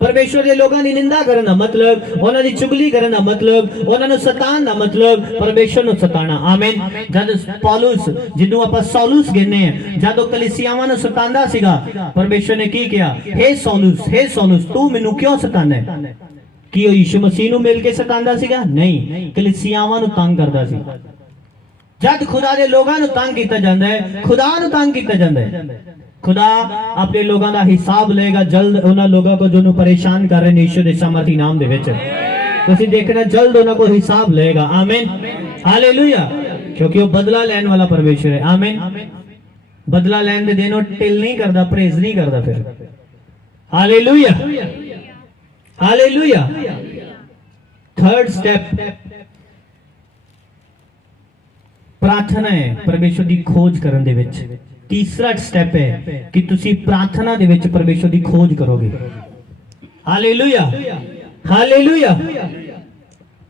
परमेश्वर के लोगों की निंदा करना मतलब उन्होंने चुगली करना, मतलब उन्होंने सताना, मतलब परमेश्वर को सताना। आमीन। जब पौलुस जिन्हों आप सौलुस कहने हैं, जब कलीसियावां नूं सतांदा सीगा, परमेश्वर ने की किया, हे सौलुस तू मैनू क्यों सताना है? कि यीशु मसीह नूं मिल के सतांदा सीगा? नहीं, कलीसियावां नूं तंग करदा सी। जद खुदा दे लोगां नूं तंग कीता जांदा है, खुदा नूं तंग कीता जांदा है, खुदा अपने लोगों का हिसाब लेगा जल्द उन्हां लोगों को जो परेशान कर रहे हैं यीशु दे सामर्थी नाम दे विच। तुसीं देखना जल्द उन्हां को हिसाब लेगा। आमीन हालेलुया। क्योंकि वो बदला लैण वाला परमेश्वर है। आमीन। बदला लैण दे दिन वो टिल नहीं करदा, परहेज नहीं करदा फिर। Hallelujah hallelujah. थर्ड स्टेप प्रार्थना है परमेश्वर की खोज करन दे विच। तीसरा स्टेप है कि तुसी प्रार्थना दे विच परमेश्वर की खोज करोगे। Hallelujah hallelujah.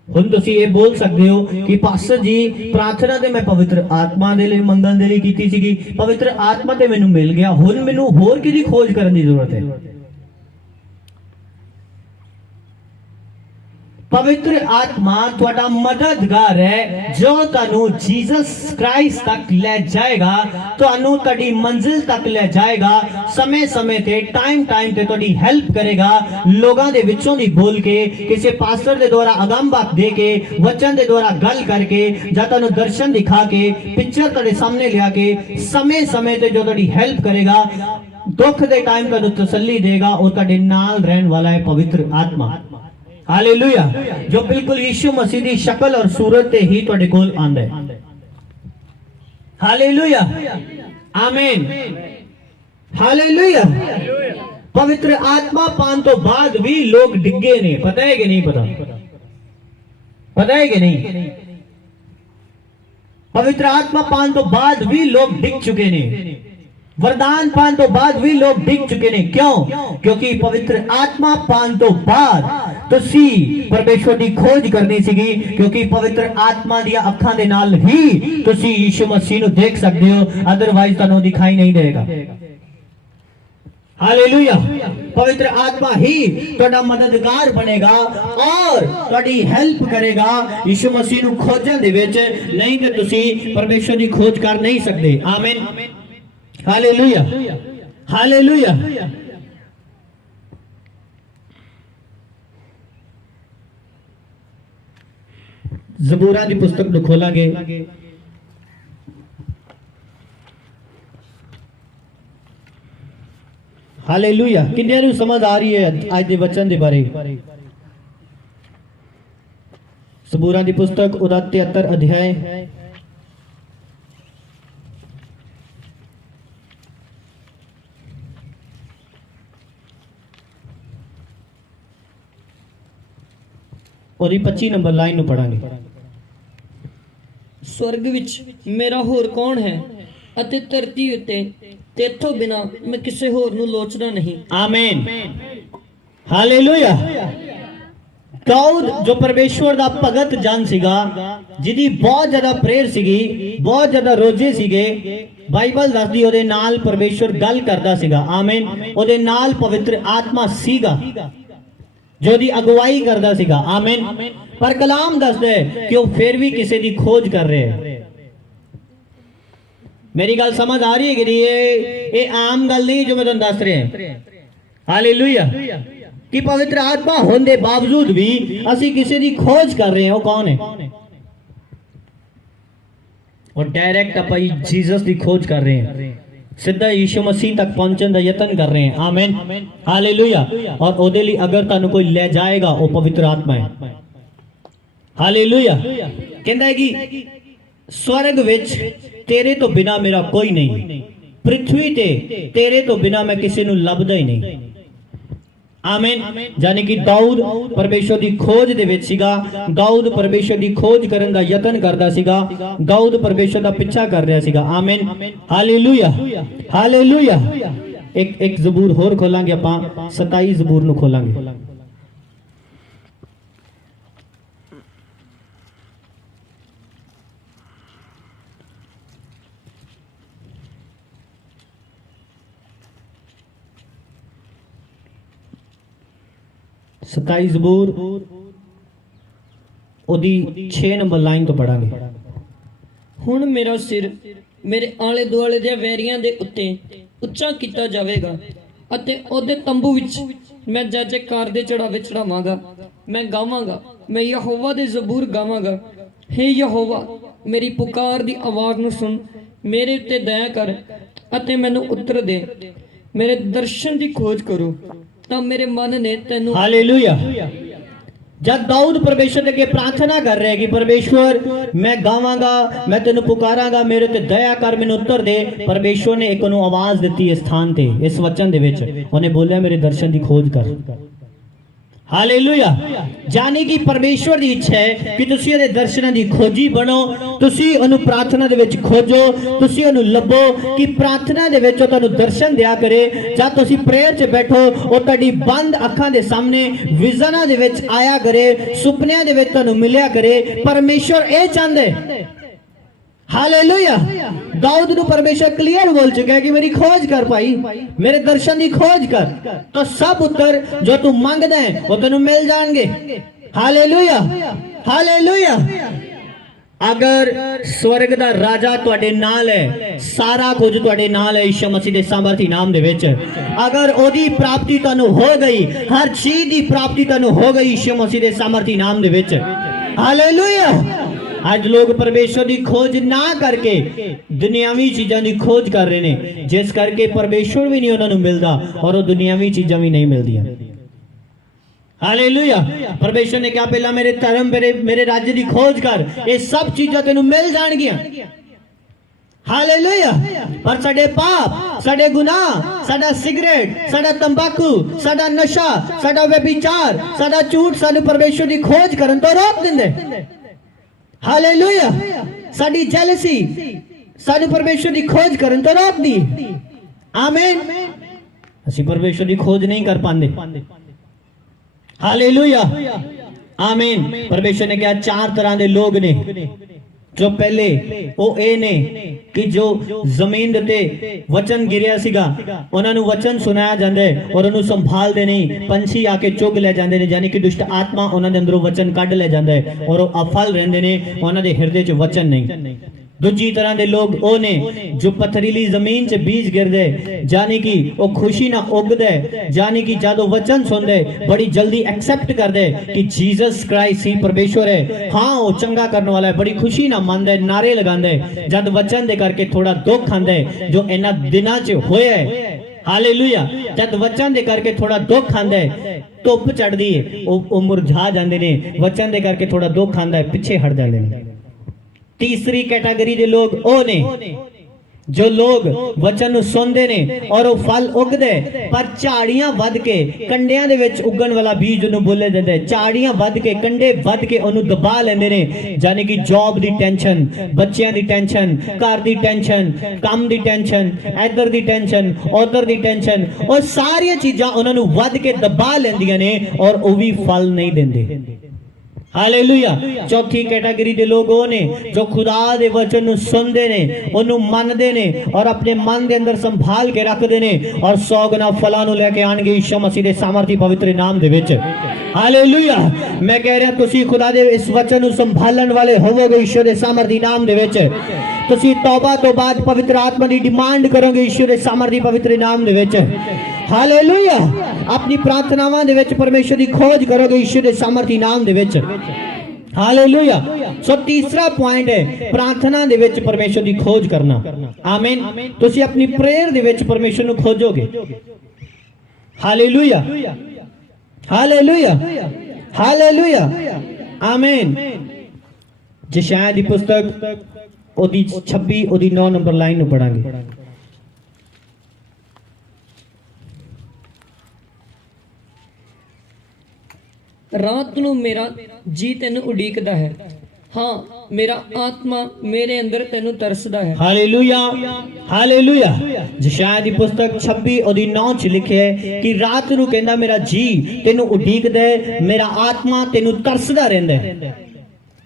हुण तुसी ये बोल सकते हो कि पास्टर जी प्रार्थना ते मैं पवित्र आत्मा दे लई मंगण दे लई कीती सीगी, पवित्र आत्मा ते मैनू मिल गया, हुण मैनू होर किहदी खोज करन दी जरूरत है? पवित्र आत्मा तुहाडा मददगार है जो तुहानू जीसस क्राइस्ट तक ले जाएगा, तुहानू तुहाडी मंजिल तक ले जाएगा, समय समय ते टाइम ते तुहाडी हेल्प करेगा, लोगां दे विचों दी बोल के, किसी पास्टर दे द्वारा अगम बात दे के, वचन दे द्वारा गल करके, जां तुहानू दर्शन दिखा के, पिक्चर तुहाडे सामने लिया के, समय समय ते जो तुहाडी हेल्प करेगा, दुख दे टाइम तुहानू तसल्ली देगा, और तुहाडे नाल रहन वाला है पवित्र आत्मा। हालेलुया। जो बिल्कुल यीशु मसीह की शक्ल और सूरत ते ही तुहाडे कोल आंदा है। हालेलुया आमीन हालेलुया। पवित्र आत्मा पान तो बाद भी लोग डिगे ने, पता है कि नहीं? पता है कि नहीं? पवित्र आत्मा पान तो बाद भी लोग डिग चुके ने, वरदान पान तो बाद भी लोग डिग चुके ने। क्यों? क्योंकि पवित्र आत्मा पान तो बाद तुसी परमेश्वर की खोज करनी सीगी, क्योंकि पवित्र आत्मा दी अखां दे नाल ही तुसी यीशु मसीह नूं देख सकते हो, अदरवाइज तुहानूं दिखाई नहीं देगा। हालेलुया। पवित्र आत्मा ही तुहाडा मददगार बनेगा और तुहाडी हेल्प करेगा यीशु मसीह नूं खोजण दे विच, नहीं ते तुसी परमेश्वर की खोज कर नहीं सकते। आमीन हालेलुया हालेलुया। ज़बूरा की पुस्तक नूं खोलांगे। हालेलुया। किन्नियां नूं समझ आ रही है आज दे वचन दे बारे? ज़बूरा की पुस्तक उदा 73 अध्याय और 25 नंबर लाइन नूं पढ़ांगे। स्वर्ग विच मेरा होर कौन है ਅਤੇ ਧਰਤੀ ਉੱਤੇ ਤੇਥੋਂ ਬਿਨਾ ਮੈਂ ਕਿਸੇ ਹੋਰ ਨੂੰ ਲੋਚਦਾ ਨਹੀਂ। आमीन हालेलुया। दाऊद जो परमेश्वर दा भगत जन सीगा, जिहदी बहुत ज्यादा प्रेयर सीगी, बहुत ज्यादा रोजे सीगे, बाइबल दसदी ओदे नाल परमेश्वर गल करदा सीगा। आमीन। ओदे नाल पवित्र आत्मा सीगा जो दी अगुवाई करदा सीगा। आमीन। पर कलाम दसदे कि वो फिर भी किसी दी खोज कर रहे हैं। मेरी गल समझ आ रही है कि नहीं? ये आम गल नहीं जो मैं तुहानू दस रहा। हालेलुया। कि पवित्र आत्मा होने बावजूद भी असी किसी की खोज कर रहे हैं। वो कौन है? और डायरेक्ट आप जीसस की खोज कर रहे हैं, सीधा यीशु मसीह तक पहुंचने का यत्न कर रहे हैं। आमीन हालेलुया। और ओदे लिए अगर तुहानू कोई ले जाएगा वो पवित्र आत्मा है। हालेलुया। कहता है कि स्वर्ग विच तेरे तो बिना मेरा कोई नहीं, पृथ्वी ते तेरे तो बिना मैं किसी नू लभदा ही नहीं। आमीन। यानी कि दाऊद परमेश्वर की खोज दे विच सीगा। दाऊद परमेश्वर की खोज करन दा यत्न करदा सीगा। दाऊद परमेश्वर दा पिछा कर रहा सीगा। आमीन हालेलुया हालेलुया। एक जबूर होर खोलांगे आपां, 27 जबूर नू खोलांगे। सताई जबूर ओदी 6 नंबर लाइन तो पढ़ांगे। ਹੁਣ ਮੇਰਾ ਸਿਰ ਮੇਰੇ ਆਲੇ ਦੁਆਲੇ ਦੇ ਵੈਰੀਆਂ ਦੇ ਉੱਤੇ ਉੱਚਾ ਕੀਤਾ ਜਾਵੇਗਾ ਅਤੇ ਉਹਦੇ ਤੰਬੂ ਵਿੱਚ ਮੈਂ ਜੈ-ਜੈਕਾਰ ਦੇ ਚੜਾਵੇ ਚੜਾਵਾਂਗਾ। ਮੈਂ ਗਾਵਾਂਗਾ, ਮੈਂ ਯਹੋਵਾ ਦੇ ਜ਼ਬੂਰ ਗਾਵਾਂਗਾ। हे ਯਹੋਵਾ, ਮੇਰੀ ਪੁਕਾਰ ਦੀ ਆਵਾਜ਼ ਨੂੰ ਸੁਣ, ਮੇਰੇ ਉੱਤੇ ਦਇਆ ਕਰ ਅਤੇ ਮੈਨੂੰ ਉੱਤਰ ਦੇ। ਮੇਰੇ ਦਰਸ਼ਨ ਦੀ ਖੋਜ ਕਰੋ ਤਾਂ ਮੇਰੇ ਮਨ ਨੇ ਤੈਨੂੰ। हालेलुया। जब दाऊद परमेश्वर के प्रार्थना कर रहे हैं कि परमेश्वर मैं गावांगा, मैं तेन पुकारांगा, मेरे ते दया कर, मैनू उत्तर दे। परमेश्वर ने एक उन्होंने आवाज दी इस स्थान ते, इस वचन दे विच उन्हें बोलिया मेरे दर्शन की खोज कर। हालेलुया। जानी कि परमेश्वर की इच्छा है कि तुसी उहदे दर्शनां दी खोजी बनो, तुसी उहनू प्रार्थना दे विच खोजो, तुसी उहनू लभो कि प्रार्थना दे विच तुहानू दर्शन दिया करे। जब तुसी प्रेयर च बैठो ओ तुहाडी बंद अखां दे सामने विजनां दे विच आया करे, सुपनियां दे विच तुहानू मिलिया करे। परमेश्वर ए चाहंदे। हालेलुया। दाऊद नू परमेश्वर क्लियर बोल चुका है कि मेरी खोज कर भाई, मेरे दर्शन की खोज कर, तो सब उत्तर जो तू मांगदा है वो तेनू मिल जाएंगे। Hallelujah hallelujah. अगर स्वर्ग दा राजा तुहाडे नाल है, सारा कुछ तुहाडे नाल है यीशु मसीह दे सामर्थी नाम दे विच। अगर ओदी प्राप्ति तुहानू हो गई, हर चीज दी प्राप्ति तुहानू हो गई यीशु मसीह दे सामर्थी नाम दे विच। हालेलुया। आज लोग परमेश्वर की खोज ना करके दुनियावी चीजों की खोज कर रहे हैं, जिस करके परमेश्वर भी नहीं उन्होंने मिलता और वो दुनियावी चीजा भी नहीं मिलती। हालेलुया। परमेश्वर ने कहा पहला मेरे धर्म, मेरे राज्य की खोज कर, ये सब चीजें तेन मिल जाएंगियां। हालेलुया। पर साडे पाप, साडे गुनाह, साडा सिगरेट, साडा तंबाकू, साडा नशा, साडा व्यभिचार, साडा झूठ सानू परमेश्वर की खोज करन तो रोक दिंदे। हालेलुया। साडी जेलसी सानू परमेश्वर की खोज करन तो रोक दी। आमीन। असी परमेश्वर की खोज नहीं कर पाते। हालेलुया आमीन। परमेश्वर ने कहा 4 तरह के लोग ने। जो पहले वो ए ने कि जो जमीन ते वचन गिरिया सीगा, उन्होंने वचन सुनाया जाता है और उन्होंने संभालते नहीं, पंछी आके चुग ले जाते हैं, यानी कि दुष्ट आत्मा उन्होंने अंदरों वचन कढ़ ले जाता है और वो अफल रहते हैं, उन्होंने हृदय च वचन नहीं। दूजी तरह के लोग वो ने जो पथरीली जमीन च बीज गिरदे, यानी कि वो खुशी ना उगदे, यानी कि जब वचन सुनदे बड़ी जल्दी एक्सेप्ट करदे कि जीसस क्राइस्ट ही परमेश्वर है, हाँ वो चंगा करने वाला है, बड़ी खुशी ना मनदे, नारे लगांदे। जब वचन दे करके थोड़ा दुख आंदे जो इन्हां दिनां च होया है। हालेलुया। जब वचन दे करके थोड़ा दुख आंदा है, धुप चढ़दी है, वो मुरझा जांदे ने। वचन दे करके थोड़ा दुख आंदा है, पिछे हट जांदे ने। तीसरी कैटेगरी दे लोग ओ ने जो लोग वचन ਨੂੰ ਸੁਣਦੇ ਨੇ ਔਰ ਉਹ ਫਲ ਉਗਦੇ ਪਰ ਝਾੜੀਆਂ ਵੱਧ ਕੇ ਕੰਡਿਆਂ ਦੇ ਵਿੱਚ ਉੱਗਣ ਵਾਲਾ ਬੀਜ ਉਹਨੂੰ ਬੋਲੇ ਦਿੰਦੇ ਝਾੜੀਆਂ ਵੱਧ ਕੇ ਕੰਡੇ ਵੱਧ ਕੇ ਉਹਨੂੰ ਦਬਾ ਲੈਂਦੇ ਨੇ ਯਾਨੀ ਕਿ ਜੌਬ ਦੀ ਟੈਨਸ਼ਨ ਬੱਚਿਆਂ ਦੀ ਟੈਨਸ਼ਨ ਘਰ ਦੀ ਟੈਨਸ਼ਨ ਕੰਮ ਦੀ ਟੈਨਸ਼ਨ ਇੱਧਰ ਦੀ ਟੈਨਸ਼ਨ ਉੱਧਰ ਦੀ ਟੈਨਸ਼ਨ ਉਹ ਸਾਰੀਆਂ ਚੀਜ਼ਾਂ ਉਹਨਾਂ ਨੂੰ ਵੱਧ ਕੇ ਦਬਾ ਲੈਂਦੀਆਂ ਨੇ ਔਰ ਉਹ ਵੀ ਫਲ ਨਹੀਂ ਦਿੰਦੇ हालेलुया चौथी कैटेगरी दे लोग वो ने जो खुदा दे वचन नु सुनदे ने ओनु मनदे ने और अपने मन दे अंदर संभाल के रखदे ने और 100 गुना फलां नु लेके आणगे यीशु मसीह दे सामर्थी पवित्र नाम दे विच हालेलुया मैं कह रहा तुसी खुदा दे इस वचन नु संभालण वाले होवोगे यीशु दे सामर्थी नाम दे विच तुसी तौबा तो बाद पवित्र आत्मा दी डिमांड करोगे यीशु दे सामर्थी पवित्र नाम दे विच हालेलुया अपनी प्रार्थनावां दे विच परमेश्वर दी खोज करोगे यीशु दे सामर्थी नाम दे विच हालेलुया सो तीसरा पॉइंट है प्रार्थना दे विच परमेश्वर दी खोज करना आमीन तुसी अपनी प्रेयर दे विच परमेश्वर नु खोजोगे हालेलुया हालेलुया हालेलुया आमीन यशायाह दी पुस्तक ओदी 26 ओदी 9 नंबर लाइन नु पढ़ांगे ਰਾਤ ਨੂੰ ਮੇਰਾ ਜੀ ਤੈਨੂੰ ਉਡੀਕਦਾ ਹੈ ਹਾਂ ਮੇਰਾ ਆਤਮਾ ਮੇਰੇ ਅੰਦਰ ਤੈਨੂੰ ਤਰਸਦਾ ਹੈ हालेलुया हालेलुया यशायाह दी पुस्तक 26 ओदी 9 च लिखे है कि रात ਨੂੰ ਕਹਿੰਦਾ ਮੇਰਾ ਜੀ ਤੈਨੂੰ ਉਡੀਕਦਾ ਹੈ ਮੇਰਾ ਆਤਮਾ ਤੈਨੂੰ ਤਰਸਦਾ ਰਹਿੰਦਾ ਹੈ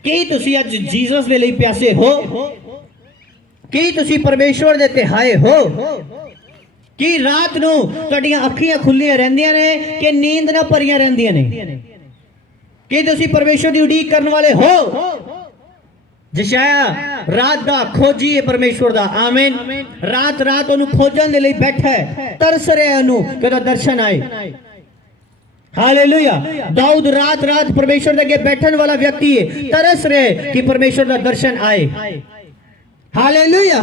ਕੀ ਤੁਸੀਂ ਅੱਜ ਜੀਸਸ ਦੇ ਲਈ ਪਿਆਸੇ ਹੋ ਕੀ ਤੁਸੀਂ ਪਰਮੇਸ਼ਵਰ ਦੇ ਤਿਹਾਏ ਹੋ ਕੀ ਰਾਤ ਨੂੰ ਤੁਹਾਡੀਆਂ ਅੱਖੀਆਂ ਖੁੱਲੀਆਂ ਰਹਿੰਦੀਆਂ ਨੇ ਕਿ ਨੀਂਦ ਨਾਲ ਭਰੀਆਂ ਰਹਿੰਦੀਆਂ ਨੇ कि तुसी परमेश्वर की उड़ीक करने वाले हो यशायाह रात दा खोजी है परमेश्वर दा आमीन रात रात ओनु खोजन दे लई बैठा है तरस रहा है ओनु कि ओदा दर्शन आए हालेलुया दाऊद रात रात परमेश्वर दे अगे बैठन वाला व्यक्ति है तरस रहे कि परमेश्वर दा दर्शन आए हालेलुया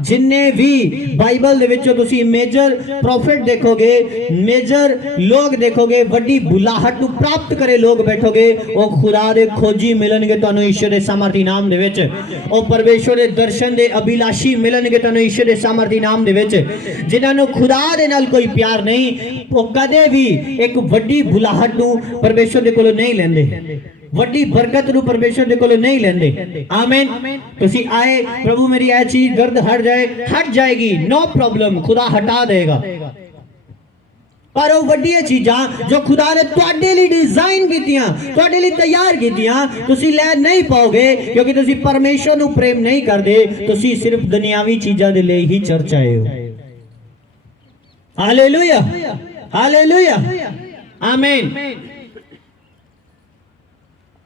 जिन्ने भी बाइबल दे विचों तुसी मेजर प्रॉफिट देखोगे मेजर लोग देखोगे वड्डी बुलाहट नु प्राप्त करे लोग बैठोगे ओ खुदा दे खोजी मिलणगे तानु ईश्वर दे सामर्थी नाम दे विच ओ परमेश्वर दे दर्शन दे अभिलाषी मिलणगे तानु ईश्वर दे सामर्थी नाम दे विच जिन्हां नु खुदा दे नाल कोई प्यार नहीं ओ कदे भी एक वड्डी बुलाहट नु परमेश्वर दे कोलों नहीं लेंदे वड्डी बरकत नु परमेश्वर दे कोलों नहीं लेंदे आमीन तुसी आए प्रभु मेरी यह चीज दर्द हट जाएगी नो प्रॉब्लम खुदा हटा देगा पर वो वड्डी चीज़ां जो खुदा ने तुहाडे लई डिजाइन कीतियां तुहाडे लई तैयार कीतियां तुसी ले नहीं पाओगे क्योंकि तुसी परमेश्वर नु प्रेम नहीं करदे तुसी सिर्फ दुनियावी चीज़ां दे लई ही चर्च आए हो हालेलुया हालेलुया आमीन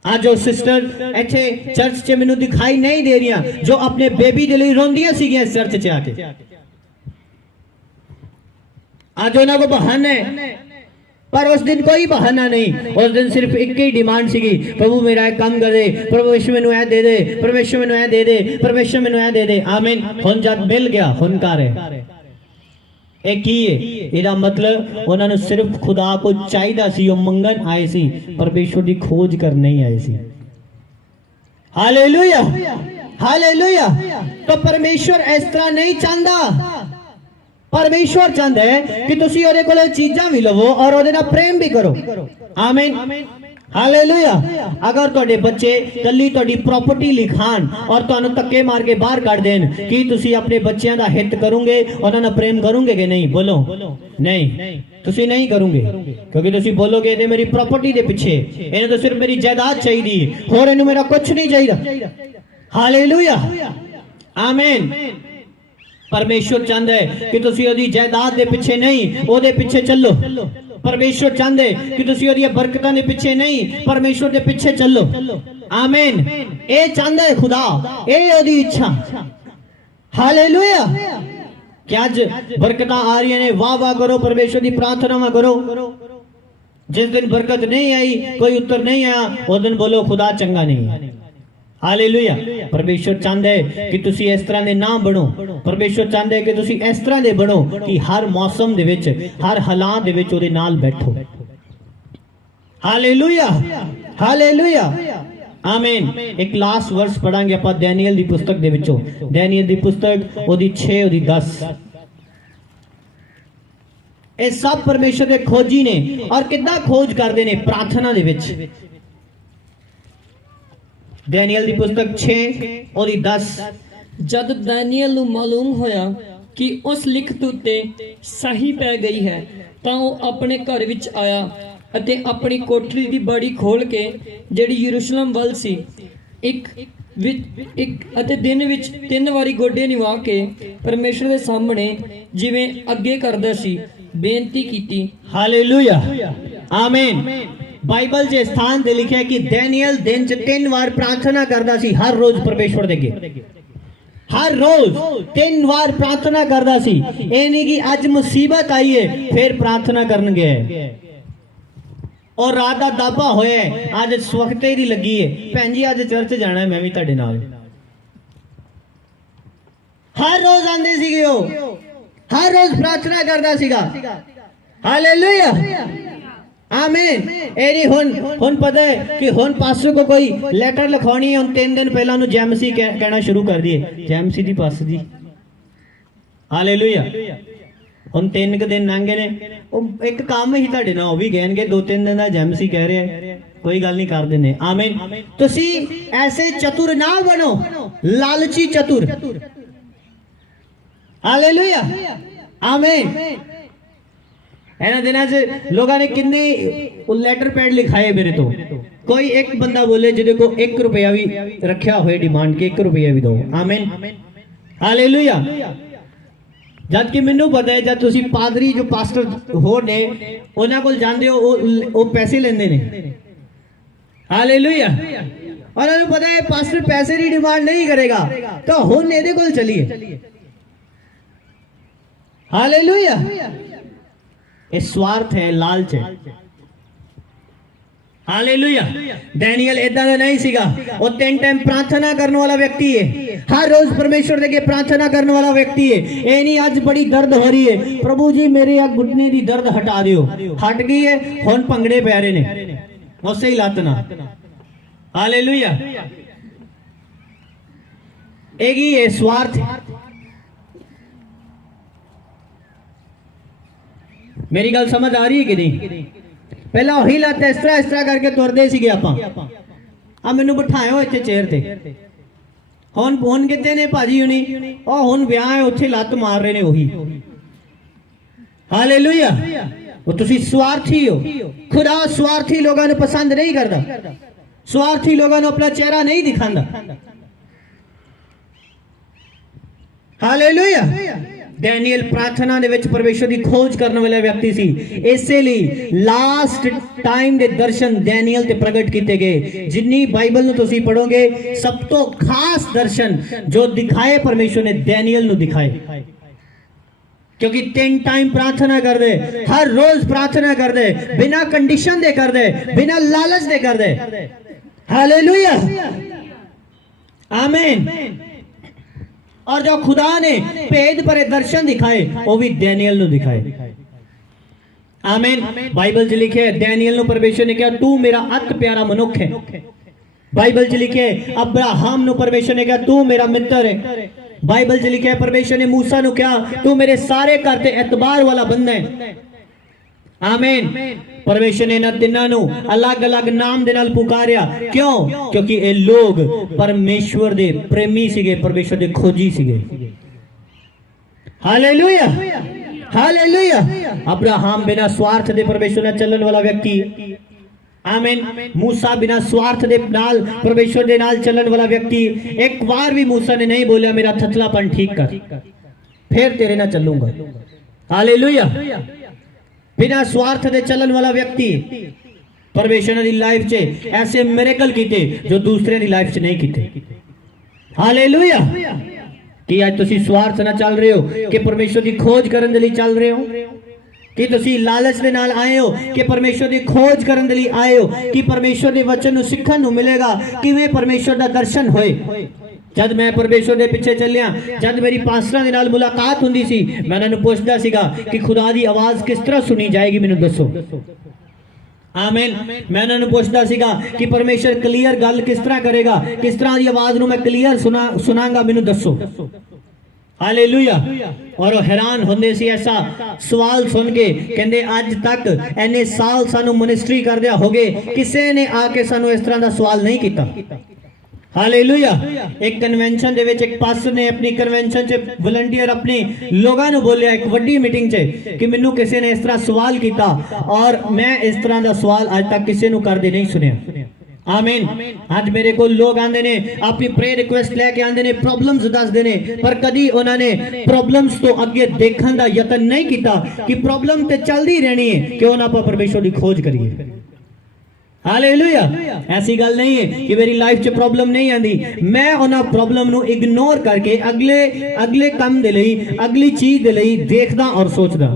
आज जो सिस्टर इत्थे चर्च च मैनू दिखाई नहीं दे रही जो अपने बेबी दे लई रोंदियां सीगियां इस चर्च च आके आज उन्हां को बहाना है पर उस दिन कोई बहाना नहीं उस दिन सिर्फ एक ही डिमांड सीगी प्रभु मेरा एक काम कर दे परमेश्वर मैनू ऐ दे दे परमेश्वर मैनू ऐ दे दे परमेश्वर मैनू ऐ दे दे आमीन हुण जद मिल गया हुण कर एक ही है ਇਹਦਾ मतलब ਉਹਨਾਂ ਨੂੰ सिर्फ खुदा को चाहिदा सी ਉਹ ਮੰਗਣ ਆਏ ਸੀ परमेश्वर ਦੀ खोज ਕਰਨ नहीं आए सी हालेलुया हालेलुया तो परमेश्वर इस तरह नहीं चाहता परमेश्वर चाहता है कि तुसी ਉਹਦੇ ਕੋਲੋਂ ਚੀਜ਼ਾਂ ਵੀ ਲਵੋ और ਉਹਦੇ ਨਾਲ प्रेम भी करो आमीन हालेलुया अगर तुहाडे बच्चे कल्ली तुहाडी प्रॉपर्टी लिखान और तुहानू धक्के मार के बाहर कढ देन की तुसी अपने बच्चों का हित करोगे उन्हां नाल प्रेम करोगे कि नहीं बोलो नहीं तुसी नहीं करोगे क्योंकि तुसी बोलोगे ये मेरी प्रॉपर्टी दे पीछे इन्हें तो सिर्फ मेरी जायदाद चाहिए होर इन्हू मेरा कुछ नहीं चाहिए हालेलुया आमीन परमेश्वर चाहता है कि तुसी ओदी जायदाद दे पीछे नहीं ओदे पीछे चलो परमेश्वर चाहते कि तुसी ओदी बरकतां दे पीछे नहीं परमेश्वर दे पीछे चलो आमीन ए चाहता है खुदा ए ओदी इच्छा हालेलुया क्या आज बरकतां आ रही ने वाह वाह करो परमेश्वर दी प्रार्थना करो जिस दिन बरकत नहीं आई कोई उत्तर नहीं आया उस दिन बोलो खुदा चंगा नहीं है हालेलुया परमेश्वर चाहता है कि तुसी इस तरह दे ना बनो परमेश्वर चाहता है कि तुसी इस तरह दे बनो कि हर मौसम दे विच हर हालात दे विच ओदे नाल बैठो हालेलुया हालेलुया ਆਮੀਨ। ਇੱਕ ਲਾਸਟ ਵਰਸ ਪੜਾਂਗੇ ਆਪਾਂ ਡੈਨੀਅਲ ਦੀ ਪੁਸਤਕ ਦੇ ਵਿੱਚੋਂ, ਡੈਨੀਅਲ ਦੀ ਪੁਸਤਕ ਉਹਦੀ 6 ਉਹਦੀ 10। ਇਹ ਸਭ ਪਰਮੇਸ਼ਰ ਦੇ ਖੋਜੀ ਨੇ, ਔਰ ਕਿੱਦਾਂ ਖੋਜ ਕਰਦੇ ਨੇ? ਪ੍ਰਾਰਥਨਾ ਦੇ ਵਿੱਚ। ਡੈਨੀਅਲ ਦੀ ਪੁਸਤਕ 6 ਉਹਦੀ 10। ਜਦ ਦਾਨੀਏਲ ਨੂੰ ਮਾਲੂਮ ਹੋਇਆ ਕਿ ਉਸ ਲਿਖਤ ਉੱਤੇ ਸਹੀ ਪੈ ਗਈ ਹੈ ਤਾਂ ਉਹ ਆਪਣੇ ਘਰ ਵਿੱਚ ਆਇਆ ਅਤੇ ਆਪਣੀ ਕੋਠੜੀ ਦੀ ਬਾੜੀ ਖੋਲ ਕੇ ਜਿਹੜੀ ਯਰੂਸ਼ਲਮ ਵੱਲ ਸੀ ਇੱਕ ਅਤੇ ਦਿਨ ਵਿੱਚ 3 ਵਾਰੀ ਗੋਡੇ ਨਿਵਾ ਕੇ ਪਰਮੇਸ਼ਰ ਦੇ ਸਾਹਮਣੇ ਜਿਵੇਂ ਅੱਗੇ ਕਰਦਾ ਸੀ ਬੇਨਤੀ ਕੀਤੀ। ਹਾਲੇਲੂਇਆ, ਆਮੀਨ। ਬਾਈਬਲ 'ਚ ਸਥਾਨ ਤੇ ਲਿਖਿਆ ਕਿ ਡੈਨੀਅਲ ਦਿਨ 'ਚ 3 ਵਾਰ ਪ੍ਰਾਰਥਨਾ ਕਰਦਾ ਸੀ, ਹਰ ਰੋਜ਼ ਪਰਮੇਸ਼ਵਰ ਦੇ ਅੱਗੇ। हर रोज 3 बार प्रार्थना करता सी। ये नहीं कि अज मुसीबत आई है फिर प्रार्थना करन गया और रात का दाबा होया है, अज स्वखते दी लगी है, भैन जी अज चर्च जाना है, मैं भी तुहाडे नाल। हर रोज आंदे सीगे, हर रोज प्रार्थना करता सीगा। हालेलुया, आमीन। एरी हुन पता है कि हुन पास्टर को कोई लेटर लिखवानी है, हुन 3 दिन पहला नु जेएमसी कहना शुरू कर दिए, जेएमसी दी पास जी। हालेलुया। हुन 3 दिन लंघे ने, ਉਹ ਇੱਕ ਕੰਮ ਹੀ ਤੁਹਾਡੇ ਨਾਲ ਉਹ ਵੀ ਕਹਿਣਗੇ 2-3 ਦਿਨ ਦਾ जेएमसी कह रहे हैं, कोई गल नहीं कर देने। आमीन। ਤੁਸੀਂ ऐसे चतुर ना बनो, लालची चतुर। हालेलुया, आमीन। ਇਹਨਾਂ ਦਿਨਾਂ 'ਚ ਲੋਕਾਂ ਨੇ ਕਿੰਨੇ ਲੈਟਰ ਪੈਡ ਲਿਖਾਏ ਮੇਰੇ ਤੋਂ। ਕੋਈ ਇੱਕ ਬੰਦਾ ਬੋਲੇ ਜਿਹਦੇ ਕੋ 1 ਰੁਪਿਆ ਵੀ ਰੱਖਿਆ ਹੋਏ ਡਿਮਾਂਡ ਕੇ 1 ਰੁਪਿਆ ਵੀ ਦਿਓ। ਆਮੀਨ, ਹਾਲੇਲੂਇਆ। ਜਦ ਕਿ ਮੈਨੂੰ ਪਤਾ ਹੈ ਜਦ ਤੁਸੀਂ ਪਾਦਰੀ ਜੋ ਪਾਸਟਰ ਹੋਰ ਨੇ ਉਹਨਾਂ ਕੋਲ ਜਾਂਦੇ ਹੋ ਉਹ ਪੈਸੇ ਲੈਂਦੇ ਨੇ। ਹਾਲੇਲੂਇਆ। ਉਹਨਾਂ ਨੂੰ ਪਤਾ ਹੈ ਪਾਸਟਰ ਪੈਸੇ ਦੀ ਡਿਮਾਂਡ ਨਹੀਂ ਕਰੇਗਾ ਤਾਂ ਹੁਣ ਇਹਦੇ ਕੋਲ ਚਲੀਏ। ਹਾਲੇਲੂਇਆ। ਇਹ स्वार्थ है, लालच है। हालेलुया। डैनियल इदा का नहीं सीगा, वो 3 टाइम प्रार्थना करने वाला व्यक्ति है, हर रोज परमेश्वर के प्रार्थना करने वाला व्यक्ति है। ये नहीं आज बड़ी दर्द हो रही है, प्रभु जी मेरे घुटने की दर्द हटा दियो, हट गई है, हुन भंगड़े पै रहे ने उसे ही लत ना। हालेलुया। एक ही है स्वार्थ। मेरी गल समझ आ रही है कि नहीं? पहला वही लत इस तरह करके तुरदे सीगे आपां। आ मैनू बिठायो इत्थे चेयर ते, हुन कित्थे ने भाजी हुनी? ओ हुन विआह है उत्थे लत मार रहे ने ओही। हालेलुया। वो तुसी स्वार्थी हो। खुदा स्वार्थी लोगों को पसंद नहीं करता, स्वार्थी लोगों को अपना चेहरा नहीं दिखांदा। हालेलुया। डैनियल प्रार्थना दे विच परमेश्वर की खोज करने वाला व्यक्ति सी, इसलिए लास्ट टाइम दे दर्शन डैनियल ते प्रगट किए गए। जिन्नी बाइबल नूं तुसीं पढ़ोगे सब तो खास दर्शन जो दिखाए परमेश्वर ने डैनियल नूं दिखाए, क्योंकि 3 टाइम प्रार्थना कर दे, हर रोज प्रार्थना कर दे, बिना कंडीशन दे कर दे, बिना लालच दे कर दे। हालेलुया, आमीन। और जो खुदा ने भेद भरे दर्शन दिखाए वो भी डैनियल नु दिखाए। आमीन। बाइबल च लिखे डैनियल नु परमेश्वर ने कहा तू मेरा अत प्यारा मनुख है। बाइबल च लिखे अब्राहम नु परमेश्वर ने कहा तू मेरा मित्र है। बाइबल च लिखे परमेश्वर ने मूसा नु कहा तू मेरे सारे घर ते एतबार वाला बंदा है। आमीन। परमेश्वर ने इन्हां तिन्हां नूं अलग अलग नाम दे नाल पुकारिया, क्यों? क्योंकि ये लोग परमेश्वर दे प्रेमी सीगे, परमेश्वर दे खोजी सीगे। Hallelujah, hallelujah. अब्राहम बिना स्वार्थ दे परमेश्वर नाल चलण वाला व्यक्ति है। आमीन। मूसा बिना स्वार्थ दे नाल परमेश्वर दे नाल चलण वाला व्यक्ति। एक बार भी मूसा ने नहीं बोला मेरा थथलापन ठीक कर, फिर तेरे नाल चलूंगा। हालेलुया। बिना स्वार्थ दे चलन वाला व्यक्ति परमेश्वर दी लाइफ च ऐसे मिरेकल कीते जो दूसरे दी लाइफ च नहीं कीते। हालेलुया। कि आज तुसी स्वार्थ ना चल रहे हो कि परमेश्वर की खोज करने के लिए चल रहे हो, कि तुसी लालच दे नाल आए हो कि परमेश्वर की खोज करने के लिए आए हो कि परमेश्वर के वचन नूं सिखण नूं मिलेगा, किवें परमेश्वर दा दर्शन होए। जब मैं परमेश्वर के पिछे चलिया, जब मेरी पास्टरां दे नाल मुलाकात हुंदी सी, मैं उन्हां नूं पुछदा सीगा कि खुदा दी आवाज़ किस तरह सुनी जाएगी, मैनूं दसो। ਆਮੀਨ। ਮੈਂ ਉਹਨਾਂ ਨੂੰ ਪੁੱਛਦਾ ਸੀਗਾ ਕਿ ਪਰਮੇਸ਼ਰ ਕਲੀਅਰ ਗੱਲ ਕਿਸ ਤਰ੍ਹਾਂ ਕਰੇਗਾ, ਕਿਸ ਤਰ੍ਹਾਂ ਦੀ ਆਵਾਜ਼ ਨੂੰ ਮੈਂ ਕਲੀਅਰ ਸੁਣਾਂਗਾ, ਮੈਨੂੰ ਦੱਸੋ। ਹਾਲੇਲੂਇਆ। ਔਰ ਉਹ ਹੈਰਾਨ ਹੁੰਦੇ ਸੀ ਐਸਾ ਸਵਾਲ ਸੁਣ ਕੇ, ਕਹਿੰਦੇ ਅੱਜ ਤੱਕ ਇੰਨੇ ਸਾਲ ਸਾਨੂੰ ਮਿਨਿਸਟਰੀ ਕਰਦਿਆਂ ਹੋ ਗਏ, ਕਿਸੇ ਨੇ ਆ ਕੇ ਸਾਨੂੰ ਇਸ ਤਰ੍ਹਾਂ ਦਾ ਸਵਾਲ ਨਹੀਂ ਕੀਤਾ। ਹਾਲੇਲੂਇਆ। ਇੱਕ ਕਨਵੈਨਸ਼ਨ ਦੇ ਵਿੱਚ ਇੱਕ ਪਾਸਟਰ ਨੇ ਆਪਣੀ ਕਨਵੈਨਸ਼ਨ 'ਚ ਵਲੰਟੀਅਰ ਆਪਣੇ ਲੋਕਾਂ ਨੂੰ ਬੋਲਿਆ ਇੱਕ ਵੱਡੀ ਮੀਟਿੰਗ 'ਚ ਕਿ ਮੈਨੂੰ ਕਿਸੇ ਨੇ ਇਸ ਤਰ੍ਹਾਂ ਸਵਾਲ ਕੀਤਾ ਔਰ ਮੈਂ ਇਸ ਤਰ੍ਹਾਂ ਦਾ ਸਵਾਲ ਅੱਜ ਤੱਕ ਕਿਸੇ ਨੂੰ ਕਰਦੇ ਨਹੀਂ ਸੁਣਿਆ। ਆਮੀਨ। ਅੱਜ ਮੇਰੇ ਕੋਲ ਲੋਕ ਆਂਦੇ ਨੇ, ਆਪਣੀ ਪ੍ਰੇ ਰਿਕੁਐਸਟ ਲੈ ਕੇ ਆਂਦੇ ਨੇ, ਪ੍ਰੋਬਲਮਸ ਦੱਸਦੇ ਨੇ, ਪਰ ਕਦੀ ਉਹਨਾਂ ਨੇ ਪ੍ਰੋਬਲਮਸ ਤੋਂ ਅੱਗੇ ਦੇਖਣ ਦਾ ਯਤਨ ਨਹੀਂ ਕੀਤਾ ਕਿ ਪ੍ਰੋਬਲਮ ਤੇ ਚੱਲਦੀ ਰਹਿਣੀ ਹੈ, ਕਿਉਂ ਨਾ ਆਪਾਂ ਪਰਮੇਸ਼ਰ ਦੀ ਖੋਜ ਕਰੀਏ। ਹਾਲੇਲੂਇਆ। ऐसी गल नहीं है कि मेरी लाइफ च प्रॉब्लम नहीं आंदी, मैं उन्हां प्रॉब्लम नू इग्नोर करके अगले काम दे लई, अगली चीज दे लई देखदा और सोचदा।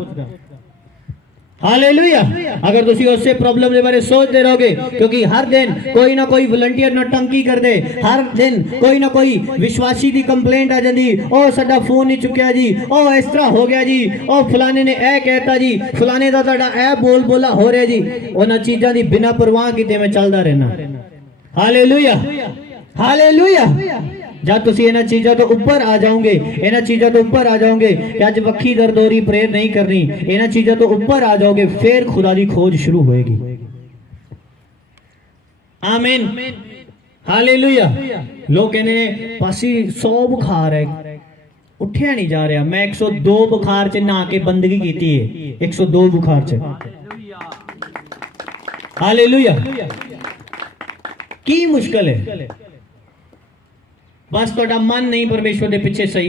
हालेलुया। अगर तुसी उससे प्रॉब्लम के बारे सोचते रहोगे, क्योंकि हर दिन कोई ना कोई वलंटियर नौटंकी कर दे, हर दिन कोई ना कोई विश्वासी की कंप्लेंट आ जाती, ओ साडा फोन नहीं चुकिया जी, ओ इस तरह हो गया जी, ओ फलाने ने ए कहता जी, फलाने दा तुहाडा ए बोल बोला हो रहा जी, उन्हां चीज़ां दी बिना परवाह कीते मैं चलदा रहना। हालेलुया। हालेलुया। जब तुसी इन्हां चीज़ों तो ऊपर आ जाओगे, इन्हां चीज़ों तो ऊपर आ जाओगे कि अज वक्खी दर्द हो रही, प्रेयर नहीं करनी, इन्हां चीज़ों तो ऊपर आ जाओगे, फिर खुदा की खोज शुरू होएगी। आमीन। हालेलुया। लोग कहने पासी 100 बुखार है, उठिया नहीं जा रहा, मैं 102 बुखार च नहा के बंदगी की है, 102 बुखार च। हालेलुया। की मुश्किल है? बस ਤੁਹਾਡਾ मन नहीं परमेश्वर ਦੇ ਪਿੱਛੇ सही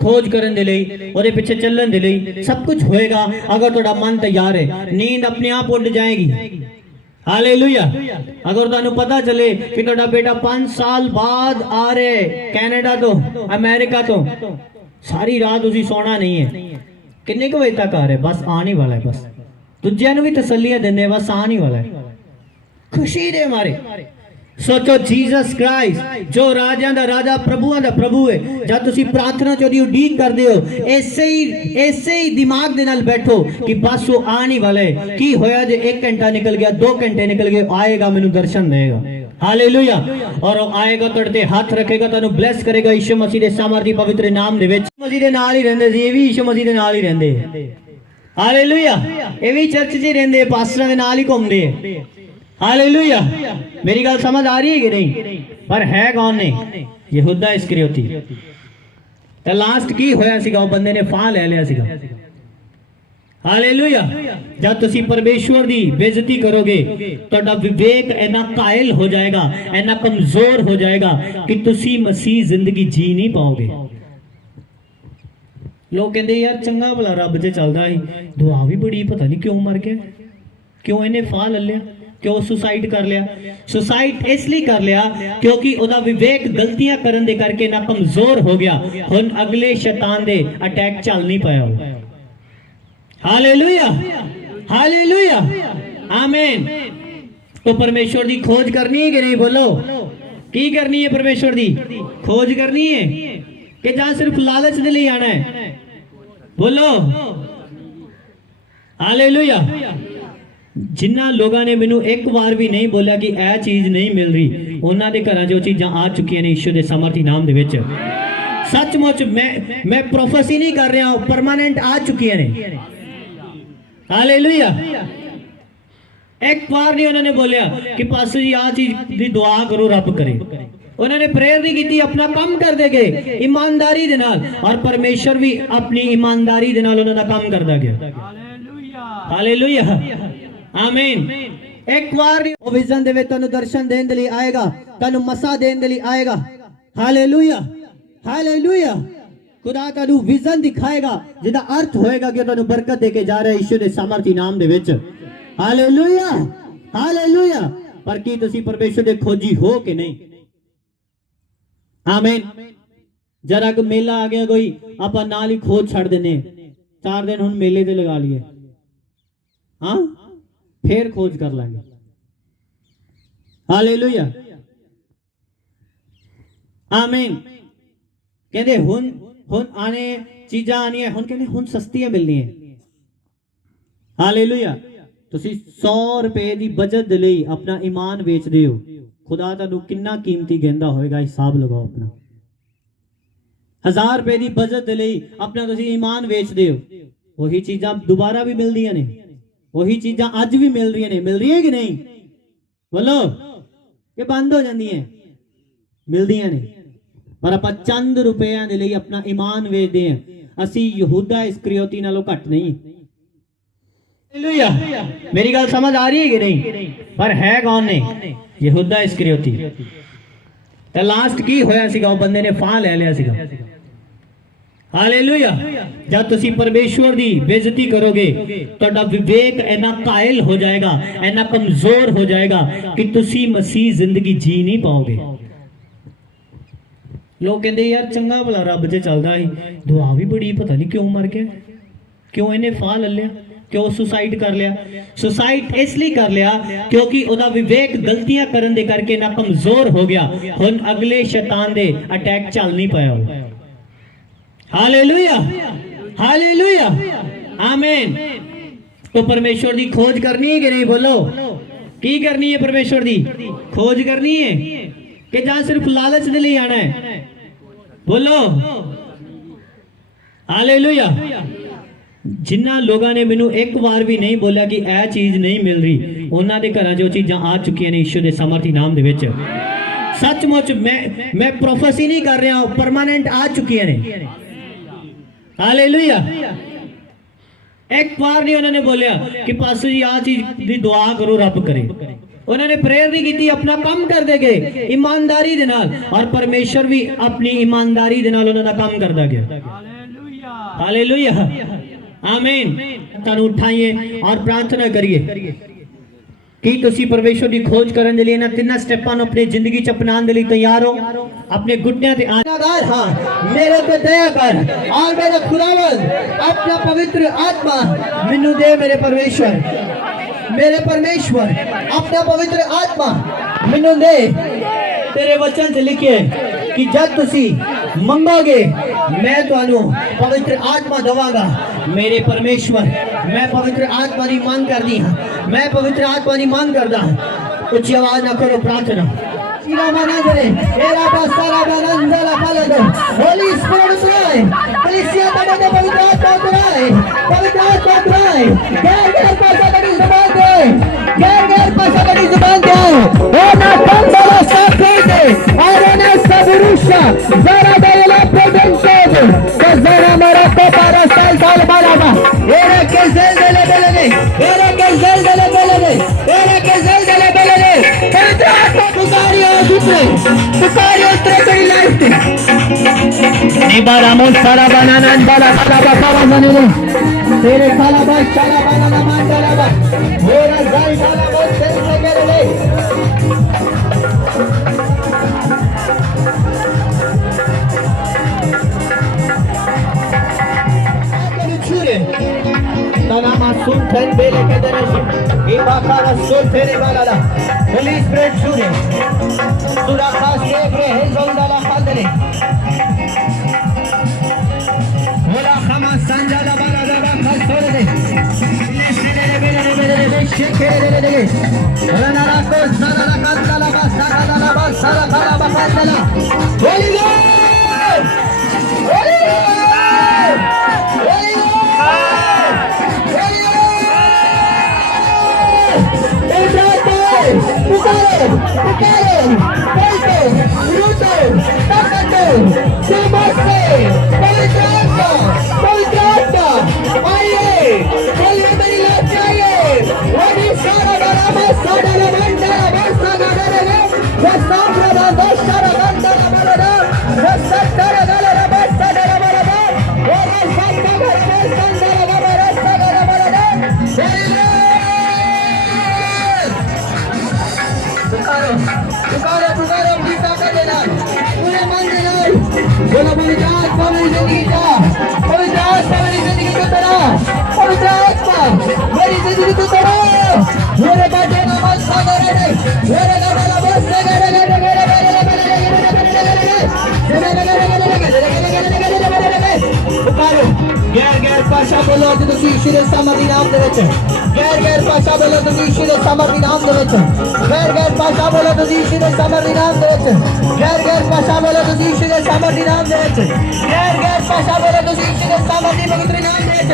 खोज करन दे लई, ਉਹਦੇ ਪਿੱਛੇ ਚੱਲਣ ਦੇ ਲਈ सब कुछ होएगा अगर ਤੁਹਾਡਾ मन तैयार है। नींद अपने आप उड़ जाएगी। हालेलुया। अगर ਤੁਹਾਨੂੰ पता चले कि ਤੁਹਾਡਾ बेटा 5 साल बाद आ रहे कनाडा तो अमेरिका तो, सारी रात उसी सोना नहीं है, किन्ने को बजे तक आ रहे, बस आने वाला है, बस दूजिਆਂ ਨੂੰ भी तसल्लियां देंदे, बस आने वाला है, खुशी दे मारे। सोचो जीसस क्राइस्ट जो राजा दा राजा प्रभुआं दा प्रभु है, जब तुसी प्रार्थना च ओदी उडीक करदे हो, ऐसे ही दिमाग दे नाल बैठो कि बस वो आने वाला है। की होया जे 1 घंटा निकल गया, 2 घंटे निकल गए, आएगा मैनू दर्शन देगा। हालेलुया। और वो आएगा तुहाडे हाथ रखेगा, तुहानू ब्लेस करेगा यीशु मसीह दे सामर्थी पवित्र नाम दे विच। मसीह दे नाल ही रहंदे सी, ये भी यीशु मसीह दे नाल ही रहंदे। हालेलुया। ये भी चर्च च ही रहंदे, पास्टरां दे नाल ही घूमदे। हालेलुया। मेरी गल समझ आ रही है कि नहीं? पर है कौन ने? यहूदा इस्करियोती। ते लास्ट की होया सीगा, वो बंदे ने फाह ले लिया सीगा। हालेलुया। जब तुसी परमेश्वर दी बेइज्जती करोगे, तुहाडा विवेक इन्ना कायल हो जाएगा, इन्ना कमजोर हो जाएगा कि तुसी मसीह जिंदगी जी नहीं पाओगे। लोग कहते यार चंगा भला रब च चलदा ही, दुआ भी बड़ी, पता नहीं क्यों मर गया, क्यों इन्हें फाह ले लिया, क्यों सुसाइड कर लिया। सुसाइड इसलिए कर लिया क्योंकि उदा विवेक गलतियां करन दे करके ना कमजोर हो गया, हुन अगले शैतान दे अटैक चल नहीं पाया। हालेलुया। हालेलुया। आमीन। तो परमेश्वर दी खोज करनी है कि नहीं? बोलो की करनी है? परमेश्वर दी खोज करनी है कि जहां सिर्फ लालच दे लिए आना है? बोलो हालेलुया। जिन्ना लोगों ने मैनू एक बार भी नहीं बोला कि यह चीज नहीं मिल रही, उन्होंने दे घरां जो चीज़ां आ चुकी ने यीशु दे सामर्थी नाम दे विच। सचमुच मैं प्रोफेसी नहीं कर रहा, परमानेंट आ चुकी ने। हालेलुया। एक बार नहीं उन्होंने बोलिया कि पास्टर जी आ चीज दी दुआ करो रब करे। उन्होंने प्रेयर नहीं की, अपना काम कर दे गए ईमानदारी दे नाल, और परमेश्वर भी अपनी ईमानदारी दे नाल उन्होंने काम करदा गया। हालेलुया। आमीन। एक बार वो विजन दे विच तुहानू दर्शन देने लिए आएगा, तुहानू मसा देने लिए आएगा। हालेलुया। हालेलुया। खुदा तुहानू विजन दिखाएगा जिहदा अर्थ होएगा कि तुहानू बरकत देके जा रहा है यीशु दे सामर्थी नाम दे विच। हालेलुया। हालेलुया। पर की तुसी परमेश्वर दे खोजी हो कि नहीं? आमीन। जरा को मेला आ गया कोई, आप नाल ही खोज छड़ देने, 4 दिन हुण मेले ते लगा लिए, हाँ फिर खोज कर लेंगे। हालेलुया। आमीन। कहते हुन आने चीज़ां आनी है, हुन कहते हुन सस्तियां मिलनी है। हालेलुया। ਤੁਸੀਂ 100 ਰੁਪਏ ਦੀ ਬਚਤ ਦੇ ਲਈ ਆਪਣਾ ਈਮਾਨ ਵੇਚਦੇ ਹੋ, ਖੁਦਾ ਤੁਹਾਨੂੰ ਕਿੰਨਾ ਕੀਮਤੀ ਕਹਿੰਦਾ ਹੋਵੇਗਾ, ਹਿਸਾਬ ਲਗਾਓ ਆਪਣਾ। 1000 ਰੁਪਏ ਦੀ ਬਚਤ ਦੇ ਲਈ ਆਪਣਾ ਤੁਸੀਂ ਈਮਾਨ ਵੇਚਦੇ ਹੋ, ਉਹੀ ਚੀਜ਼ਾਂ ਦੁਬਾਰਾ ਵੀ ਮਿਲਦੀਆਂ ਨੇ, ਉਹੀ ਚੀਜ਼ਾਂ ਅੱਜ ਵੀ ਮਿਲ ਰਹੀਆਂ ਨੇ, ਮਿਲ ਰਹੀਆਂ ਕਿ ਨਹੀਂ? ਬੋਲੋ, ਇਹ ਬੰਦ ਹੋ ਜਾਂਦੀਆਂ? ਮਿਲਦੀਆਂ ਨੇ। ਪਰ ਆਪਾਂ ਚੰਦ ਰੁਪਇਆਂ ਦੇ ਲਈ ਆਪਣਾ ਈਮਾਨ ਵੇਚਦੇ ਹਾਂ। ਅਸੀਂ ਯਹੂਦਾ ਇਸਕਰੀਓਤੀ ਨਾਲੋਂ ਘੱਟ ਨਹੀਂ। ਹਾਲੇਲੂਇਆ, ਮੇਰੀ ਗੱਲ ਸਮਝ ਆ ਰਹੀ ਹੈ ਕਿ ਨਹੀਂ? ਪਰ ਹੈ ਕੌਣ ਨੇ? ਯਹੂਦਾ ਇਸਕਰੀਓਤੀ। ਤੇ ਲਾਸਟ ਕੀ ਹੋਇਆ ਸੀਗਾ? ਉਹ ਬੰਦੇ ਨੇ ਫਾਹ ਲੈ ਲਿਆ ਸੀਗਾ। ਹਾਲੇਲੂਇਆ, ਜਦ ਤੁਸੀਂ ਪਰਮੇਸ਼ਵਰ ਦੀ ਬੇਇੱਜ਼ਤੀ ਕਰੋਗੇ, ਤੁਹਾਡਾ ਵਿਵੇਕ ਇੰਨਾ ਕਾਇਲ ਹੋ ਜਾਏਗਾ, ਇੰਨਾ ਕਮਜ਼ੋਰ ਹੋ ਜਾਏਗਾ ਕਿ ਤੁਸੀਂ ਮਸੀਹ ਜ਼ਿੰਦਗੀ ਜੀ ਨਹੀਂ ਪਾਓਗੇ। ਲੋਕ ਕਹਿੰਦੇ ਯਾਰ ਚੰਗਾ ਭਲਾ ਰੱਬ ਜੇ ਚੱਲਦਾ ਸੀ, ਦੁਆ ਵੀ ਬੜੀ, ਪਤਾ ਨਹੀਂ ਕਿਉਂ ਮਰ ਗਿਆ, ਕਿਉਂ ਇਹਨੇ ਫਾਹ ਲੈ ਲਿਆ, ਕਿਉਂ ਸੁਸਾਈਡ ਕਰ ਲਿਆ? ਸੁਸਾਈਡ ਇਸ ਲਈ ਕਰ ਲਿਆ ਕਿਉਂਕਿ ਉਹਦਾ ਵਿਵੇਕ ਗਲਤੀਆਂ ਕਰਨ ਦੇ ਕਰਕੇ ਨਾ ਕਮਜ਼ੋਰ ਹੋ ਗਿਆ। ਹੁਣ ਅਗਲੇ ਸ਼ੈਤਾਨ ਦੇ ਅਟੈਕ ਚੱਲ ਨਹੀਂ ਪਾਇਆ ਉਹ। हालेलुया, हालेलुया, आमीन। तो परमेश्वर की खोज करनी है कि नहीं? बोलो, की करनी है? परमेश्वर की खोज करनी है कि जहां सिर्फ लालच दे लिए आना है? बोलो हालेलुया। जिन्ना लोगों ने मैनू एक बार भी नहीं बोलिया कि यह चीज नहीं मिल रही, उन्होंने दे घरां जो चीज़ां आ चुकी ने ईश्वर के सामर्थी नाम दे विच, सचमुच मैं प्रोफेसी नहीं कर रहा, परमानेंट आ चुकी ने। हालेलुया। एक बार नहीं उन्होंने बोलिया कि पास्टर जी आ चीज की दुआ करो रब करे। उन्होंने प्रेयर नहीं की, अपना काम कर दे गए ईमानदारी दे नाल, और परमेश्वर भी अपनी ईमानदारी दे नाल उन्होंने काम करदा गया। हालेलुया, आमीन। तन उठाइए और प्रार्थना करिए कि तुसी परमेश्वर की खोज करने लिए ना तिन्ना स्टेपां नूं अपनी जिंदगी च अपनाने लिए तैयार हो। अपने घुटनों ते हाँ, मेरे पे दया कर और मेरे खुदावंद अपना पवित्र आत्मा मैनू दे। मेरे परमेश्वर अपना पवित्र आत्मा मैनू दे। तेरे वचन च लिखे कि जब तुसी मंगोगे मैं तुहानू पवित्र आत्मा दवांगा। मेरे परमेश्वर, मैं पवित्र आत्मा की मांग कर दी हाँ, मैं पवित्र आत्मा की मांग करदा। उच्ची आवाज ना करो, प्रार्थना। होली स्पिरिट उतराए, कलीसिया का बने पवित्र आत्मा उतराए, पवित्र आत्मा उतराए। गैर भाषा की जुबान दे, गैर भाषा की जुबान दे। ओ ना कम वाला साथी दे और ना सबरुषा जरा देला प्रेजेंटेड तो जरा मरा तो 12 साल बारा एरे के जेल देले ने, एरे के जेल देले, एरे के जेल देले। पवित्र आत्मा पुकारियो उतरे तेरी लाइफ पे। निबारा मोन सारा बनाना बाला सारा बसावा बनेले, तेरे साला बस सारा बनाना मान डाला मेरा जाई साला बस तेरे से करेले। Tanama sun ten bele kedereshi, ibakara sun tere balala, Holy Spirit shure, sura khas dekre hai zondala khadre, hola khama sanjala balala khas shure de, bele shekere de, ranara ko sanara kandala ba sanara ba sara kala ba kandala, Holy Ghost, Holy Ghost, Holy Ghost. बोलो पवित्र आत्मा मेरी जिंदगी का, पवित्र आत्मा मेरी जिंदगी को तोड़ा, पवित्र आत्मा मेरी जिंदगी को तोड़ा। मेरे बाटे का मत सागर है, मेरे का वाला बस सागर है, पुकारो, गैर भाषा बोलो तो तुसी यीशु दे सामर्थी नाम दे विच गैर भाषा बोलो तो यीशु दे सामर्थी नाम दे विच गैर भाषा बोलो तो यीशु दे सामर्थी नाम दे विच गैर भाषा बोलो तो यीशु दे सामर्थी नाम दे विच गैर भाषा बोलो तो यीशु दे सामर्थी पवित्र नाम दे विच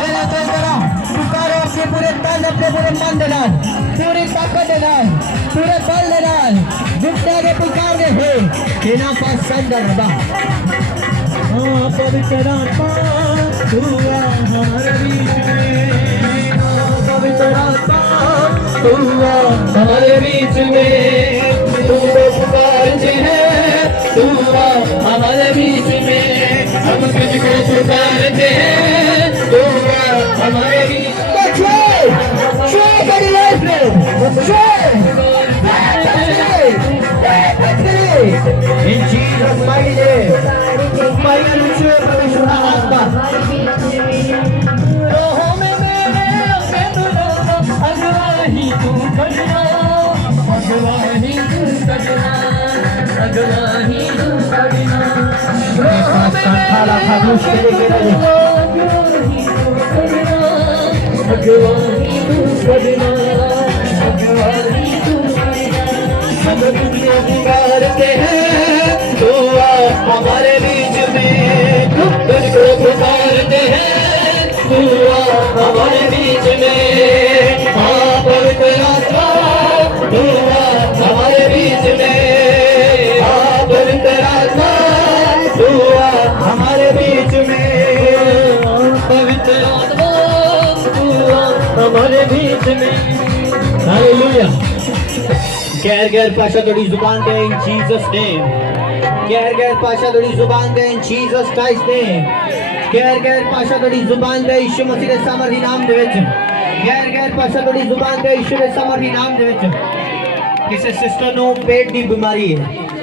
मेरे दिल करा पुकारो अपने पूरे तन अपने पूरे मन दे नाल पूरी ताकत दे नाल पूरे बल दे नाल जितने के पुकार दे हे बिना पसंद रबा पवित्र आत्मा तू है हमारे बीच में पवित्र आत्मा तू है हमारे बीच में तू पुकारते हैं तू है हमारे बीच में हम तुझको पुकारते हैं तू है हमारे बीच में In Jesus' mighty name, mighty name, परमेश्वर आत्मा रोहों में मेरे अपने तुझको अगवाही तू करना अगवाही तू करना अगवाही तू करना रोहों में मेरे अपने तुझको अगवाही तू करना अगवाही तू हम तुझको पुकारते हैं तू हमारे बीच में तुझको पुकारते हैं तू हमारे बीच में पवित्र आत्मा तू हमारे बीच में पवित्र आत्मा तू हमारे बीच में पवित्र आत्मा तू हमारे बीच में हालेलुया गैर भाषा थोड़ी जुबान दे इन जीसस नेम गैर भाषा थोड़ी जुबान दे इन जीसस क्राइस्ट नेम गैर भाषा थोड़ी जुबान दे यीशु मसीह दे सामर्थी नाम दे विच गैर भाषा थोड़ी जुबान दे यीशु दे सामर्थी नाम दे विच किसी सिस्टर नो पेट दी बीमारी है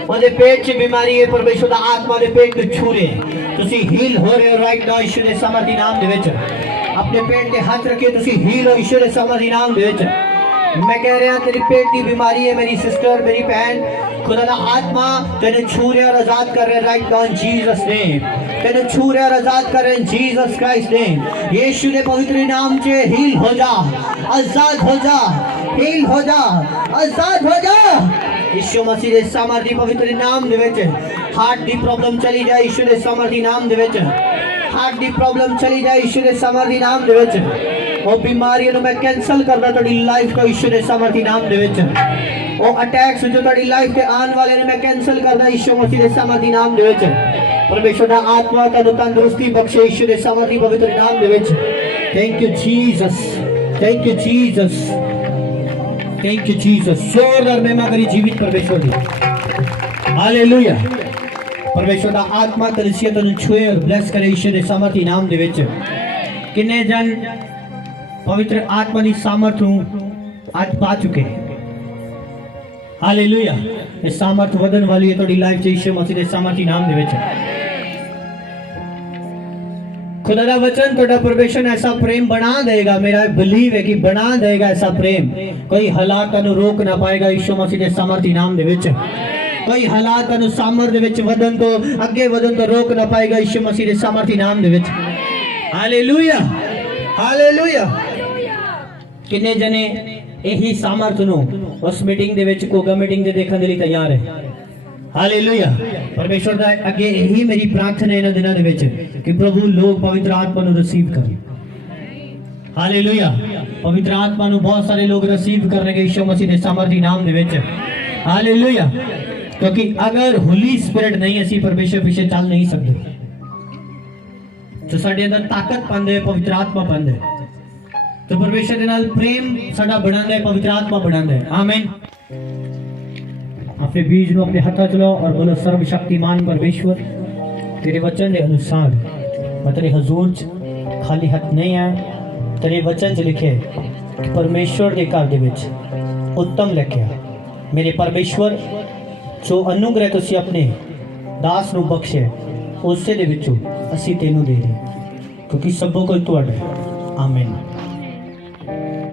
ਉਹਦੇ पेट च बीमारी है परमेश्वर दा आत्मा दे पेट ਨੂੰ छू रहे ਤੁਸੀਂ ਹੀਲ ਹੋ ਰਹੇ ਹੋ ਰਾਈਟ ਨਾਓ ਯੀਸ਼ੂ ਦੇ ਸਾਮर्थी ਨਾਮ ਦੇ ਵਿੱਚ ਆਪਣੇ पेट ਤੇ ਹੱਥ ਰੱਖਿਓ ਤੁਸੀਂ ਹੀਲ ਹੋ ਯੀਸ਼ੂ ਦੇ ਸਾਮर्थी ਨਾਮ ਦੇ ਵਿੱਚ मैं कह रहा तेरी पेट की बीमारी है मेरी सिस्टर मेरी बहन खुदा दा आत्मा तेने छू रहे और आजाद कर रहे right now in Jesus name तेने छू रहे और आजाद कर रहे इन जीसस क्राइस्ट नेम यीशु ने पवित्र नाम से हील हो जा आजाद हो जा हील हो जा आजाद हो जा यीशु मसीह दे सामर्थी पवित्र नाम दे विच हार्ट दी प्रॉब्लम चली जाए यीशु दे सामर्थी नाम दे विच हार्ट दी प्रॉब्लम चली जाए यीशु दे सामर्थी नाम दे विच ਉਹ ਬਿਮਾਰੀਆਂ ਨੂੰ ਮੈਂ ਕੈਨਸਲ ਕਰਦਾ ਤੁਹਾਡੀ ਲਾਈਫ ਤੋਂ ਯੀਸ਼ੂ ਦੇ ਸਾਮਰਥੀ ਨਾਮ ਦੇ ਵਿੱਚ ਉਹ ਅਟੈਕਸ ਜੋ ਤੁਹਾਡੀ ਲਾਈਫ ਤੇ ਆਉਣ ਵਾਲੇ ਨੇ ਮੈਂ ਕੈਨਸਲ ਕਰਦਾ ਯੀਸ਼ੂ ਮਸੀਹ ਦੇ ਸਾਮਰਥੀ ਨਾਮ ਦੇ ਵਿੱਚ ਪਰਮੇਸ਼ਰ ਦਾ ਆਤਮਾ ਤੁਹਾਨੂੰ ਤੰਦਰੁਸਤੀ ਬਖਸ਼ੇ ਯੀਸ਼ੂ ਦੇ ਸਾਮਰਥੀ ਪਵਿੱਤਰ ਨਾਮ ਦੇ ਵਿੱਚ thank you Jesus thank you Jesus thank you Jesus ਜ਼ੋਰਦਾਰ ਮਹਿਮਾ ਕਰੀ ਜੀਵਿਤ ਪਰਮੇਸ਼ਰ ਦੀ ਹਾਲੇਲੂਇਆ ਪਰਮੇਸ਼ਰ ਦਾ ਆਤਮਾ ਤਰਸੀਅਤ ਨੂੰ ਛੂਏ ਔਰ ਬਲੈਸ ਕਰੇ ਯੀਸ਼ੂ ਦੇ ਸਾਮਰਥੀ ਨਾਮ ਦੇ ਵਿੱਚ ਕਿੰਨੇ ਜਨ पवित्र आत्मा की सामर्थ आज पा चुके हालेलुया ये सामर्थ वधन वाली है थोड़ी लाइफ च यीशु मसीह दे सामर्थी नाम दे विच खुदा दा वचन थोड़ा परमेश्वर ऐसा प्रेम बना देगा मेरा बिलीव है कि बना देगा ऐसा प्रेम कोई हालात तनु रोक ना पाएगा यीशु मसीह दे सामर्थी नाम दे विच कोई हालात तनु सामर्थ दे विच वधन तो अगे वधन तो रोक ना पाएगा यीशु मसीह दे सामर्थी नाम दे विच हालेलुया हालेलुया किन्ने जने यही सामर्थ नु उस मीटिंग दे विच कोगा मीटिंग दे देखण दे लई तैयार है हालेलुया परमेश्वर दा अगे यही मेरी प्रार्थना है इन दिनां दे विच कि प्रभु लोग पवित्र आत्मा नु रिसीव करें हालेलुया पवित्र आत्मा नु बहुत सारे लोग रिसीव करने के यीशु मसीह दे सामर्थी नाम दे विच हालेलुया क्योंकि अगर होली स्पिरिट नहीं असी परमेश्वर पीछे चल नहीं सकते जो साडे अंदर ताकत पांदे पवित्र आत्मा पांदे तो परमेश्वर के नाल प्रेम साडा बढ़ांदा है पवित्र आत्मा बढ़ांदा है आमीन अपने बीज नु अपने हाथ चलाओ और बोलो सर्वशक्तिमान परमेश्वर तेरे वचन के अनुसार मैं तेरे हुजूर च खाली हाथ नहीं है तेरे वचन च लिखे कि परमेश्वर के घर दे विच उत्तम लिखिया मेरे परमेश्वर जो अनुग्रह तुसी अपने दास नु बख्शे उसे दे विचों असी तेनू दे रहे क्योंकि सबों कोल तुहाडा आमीन।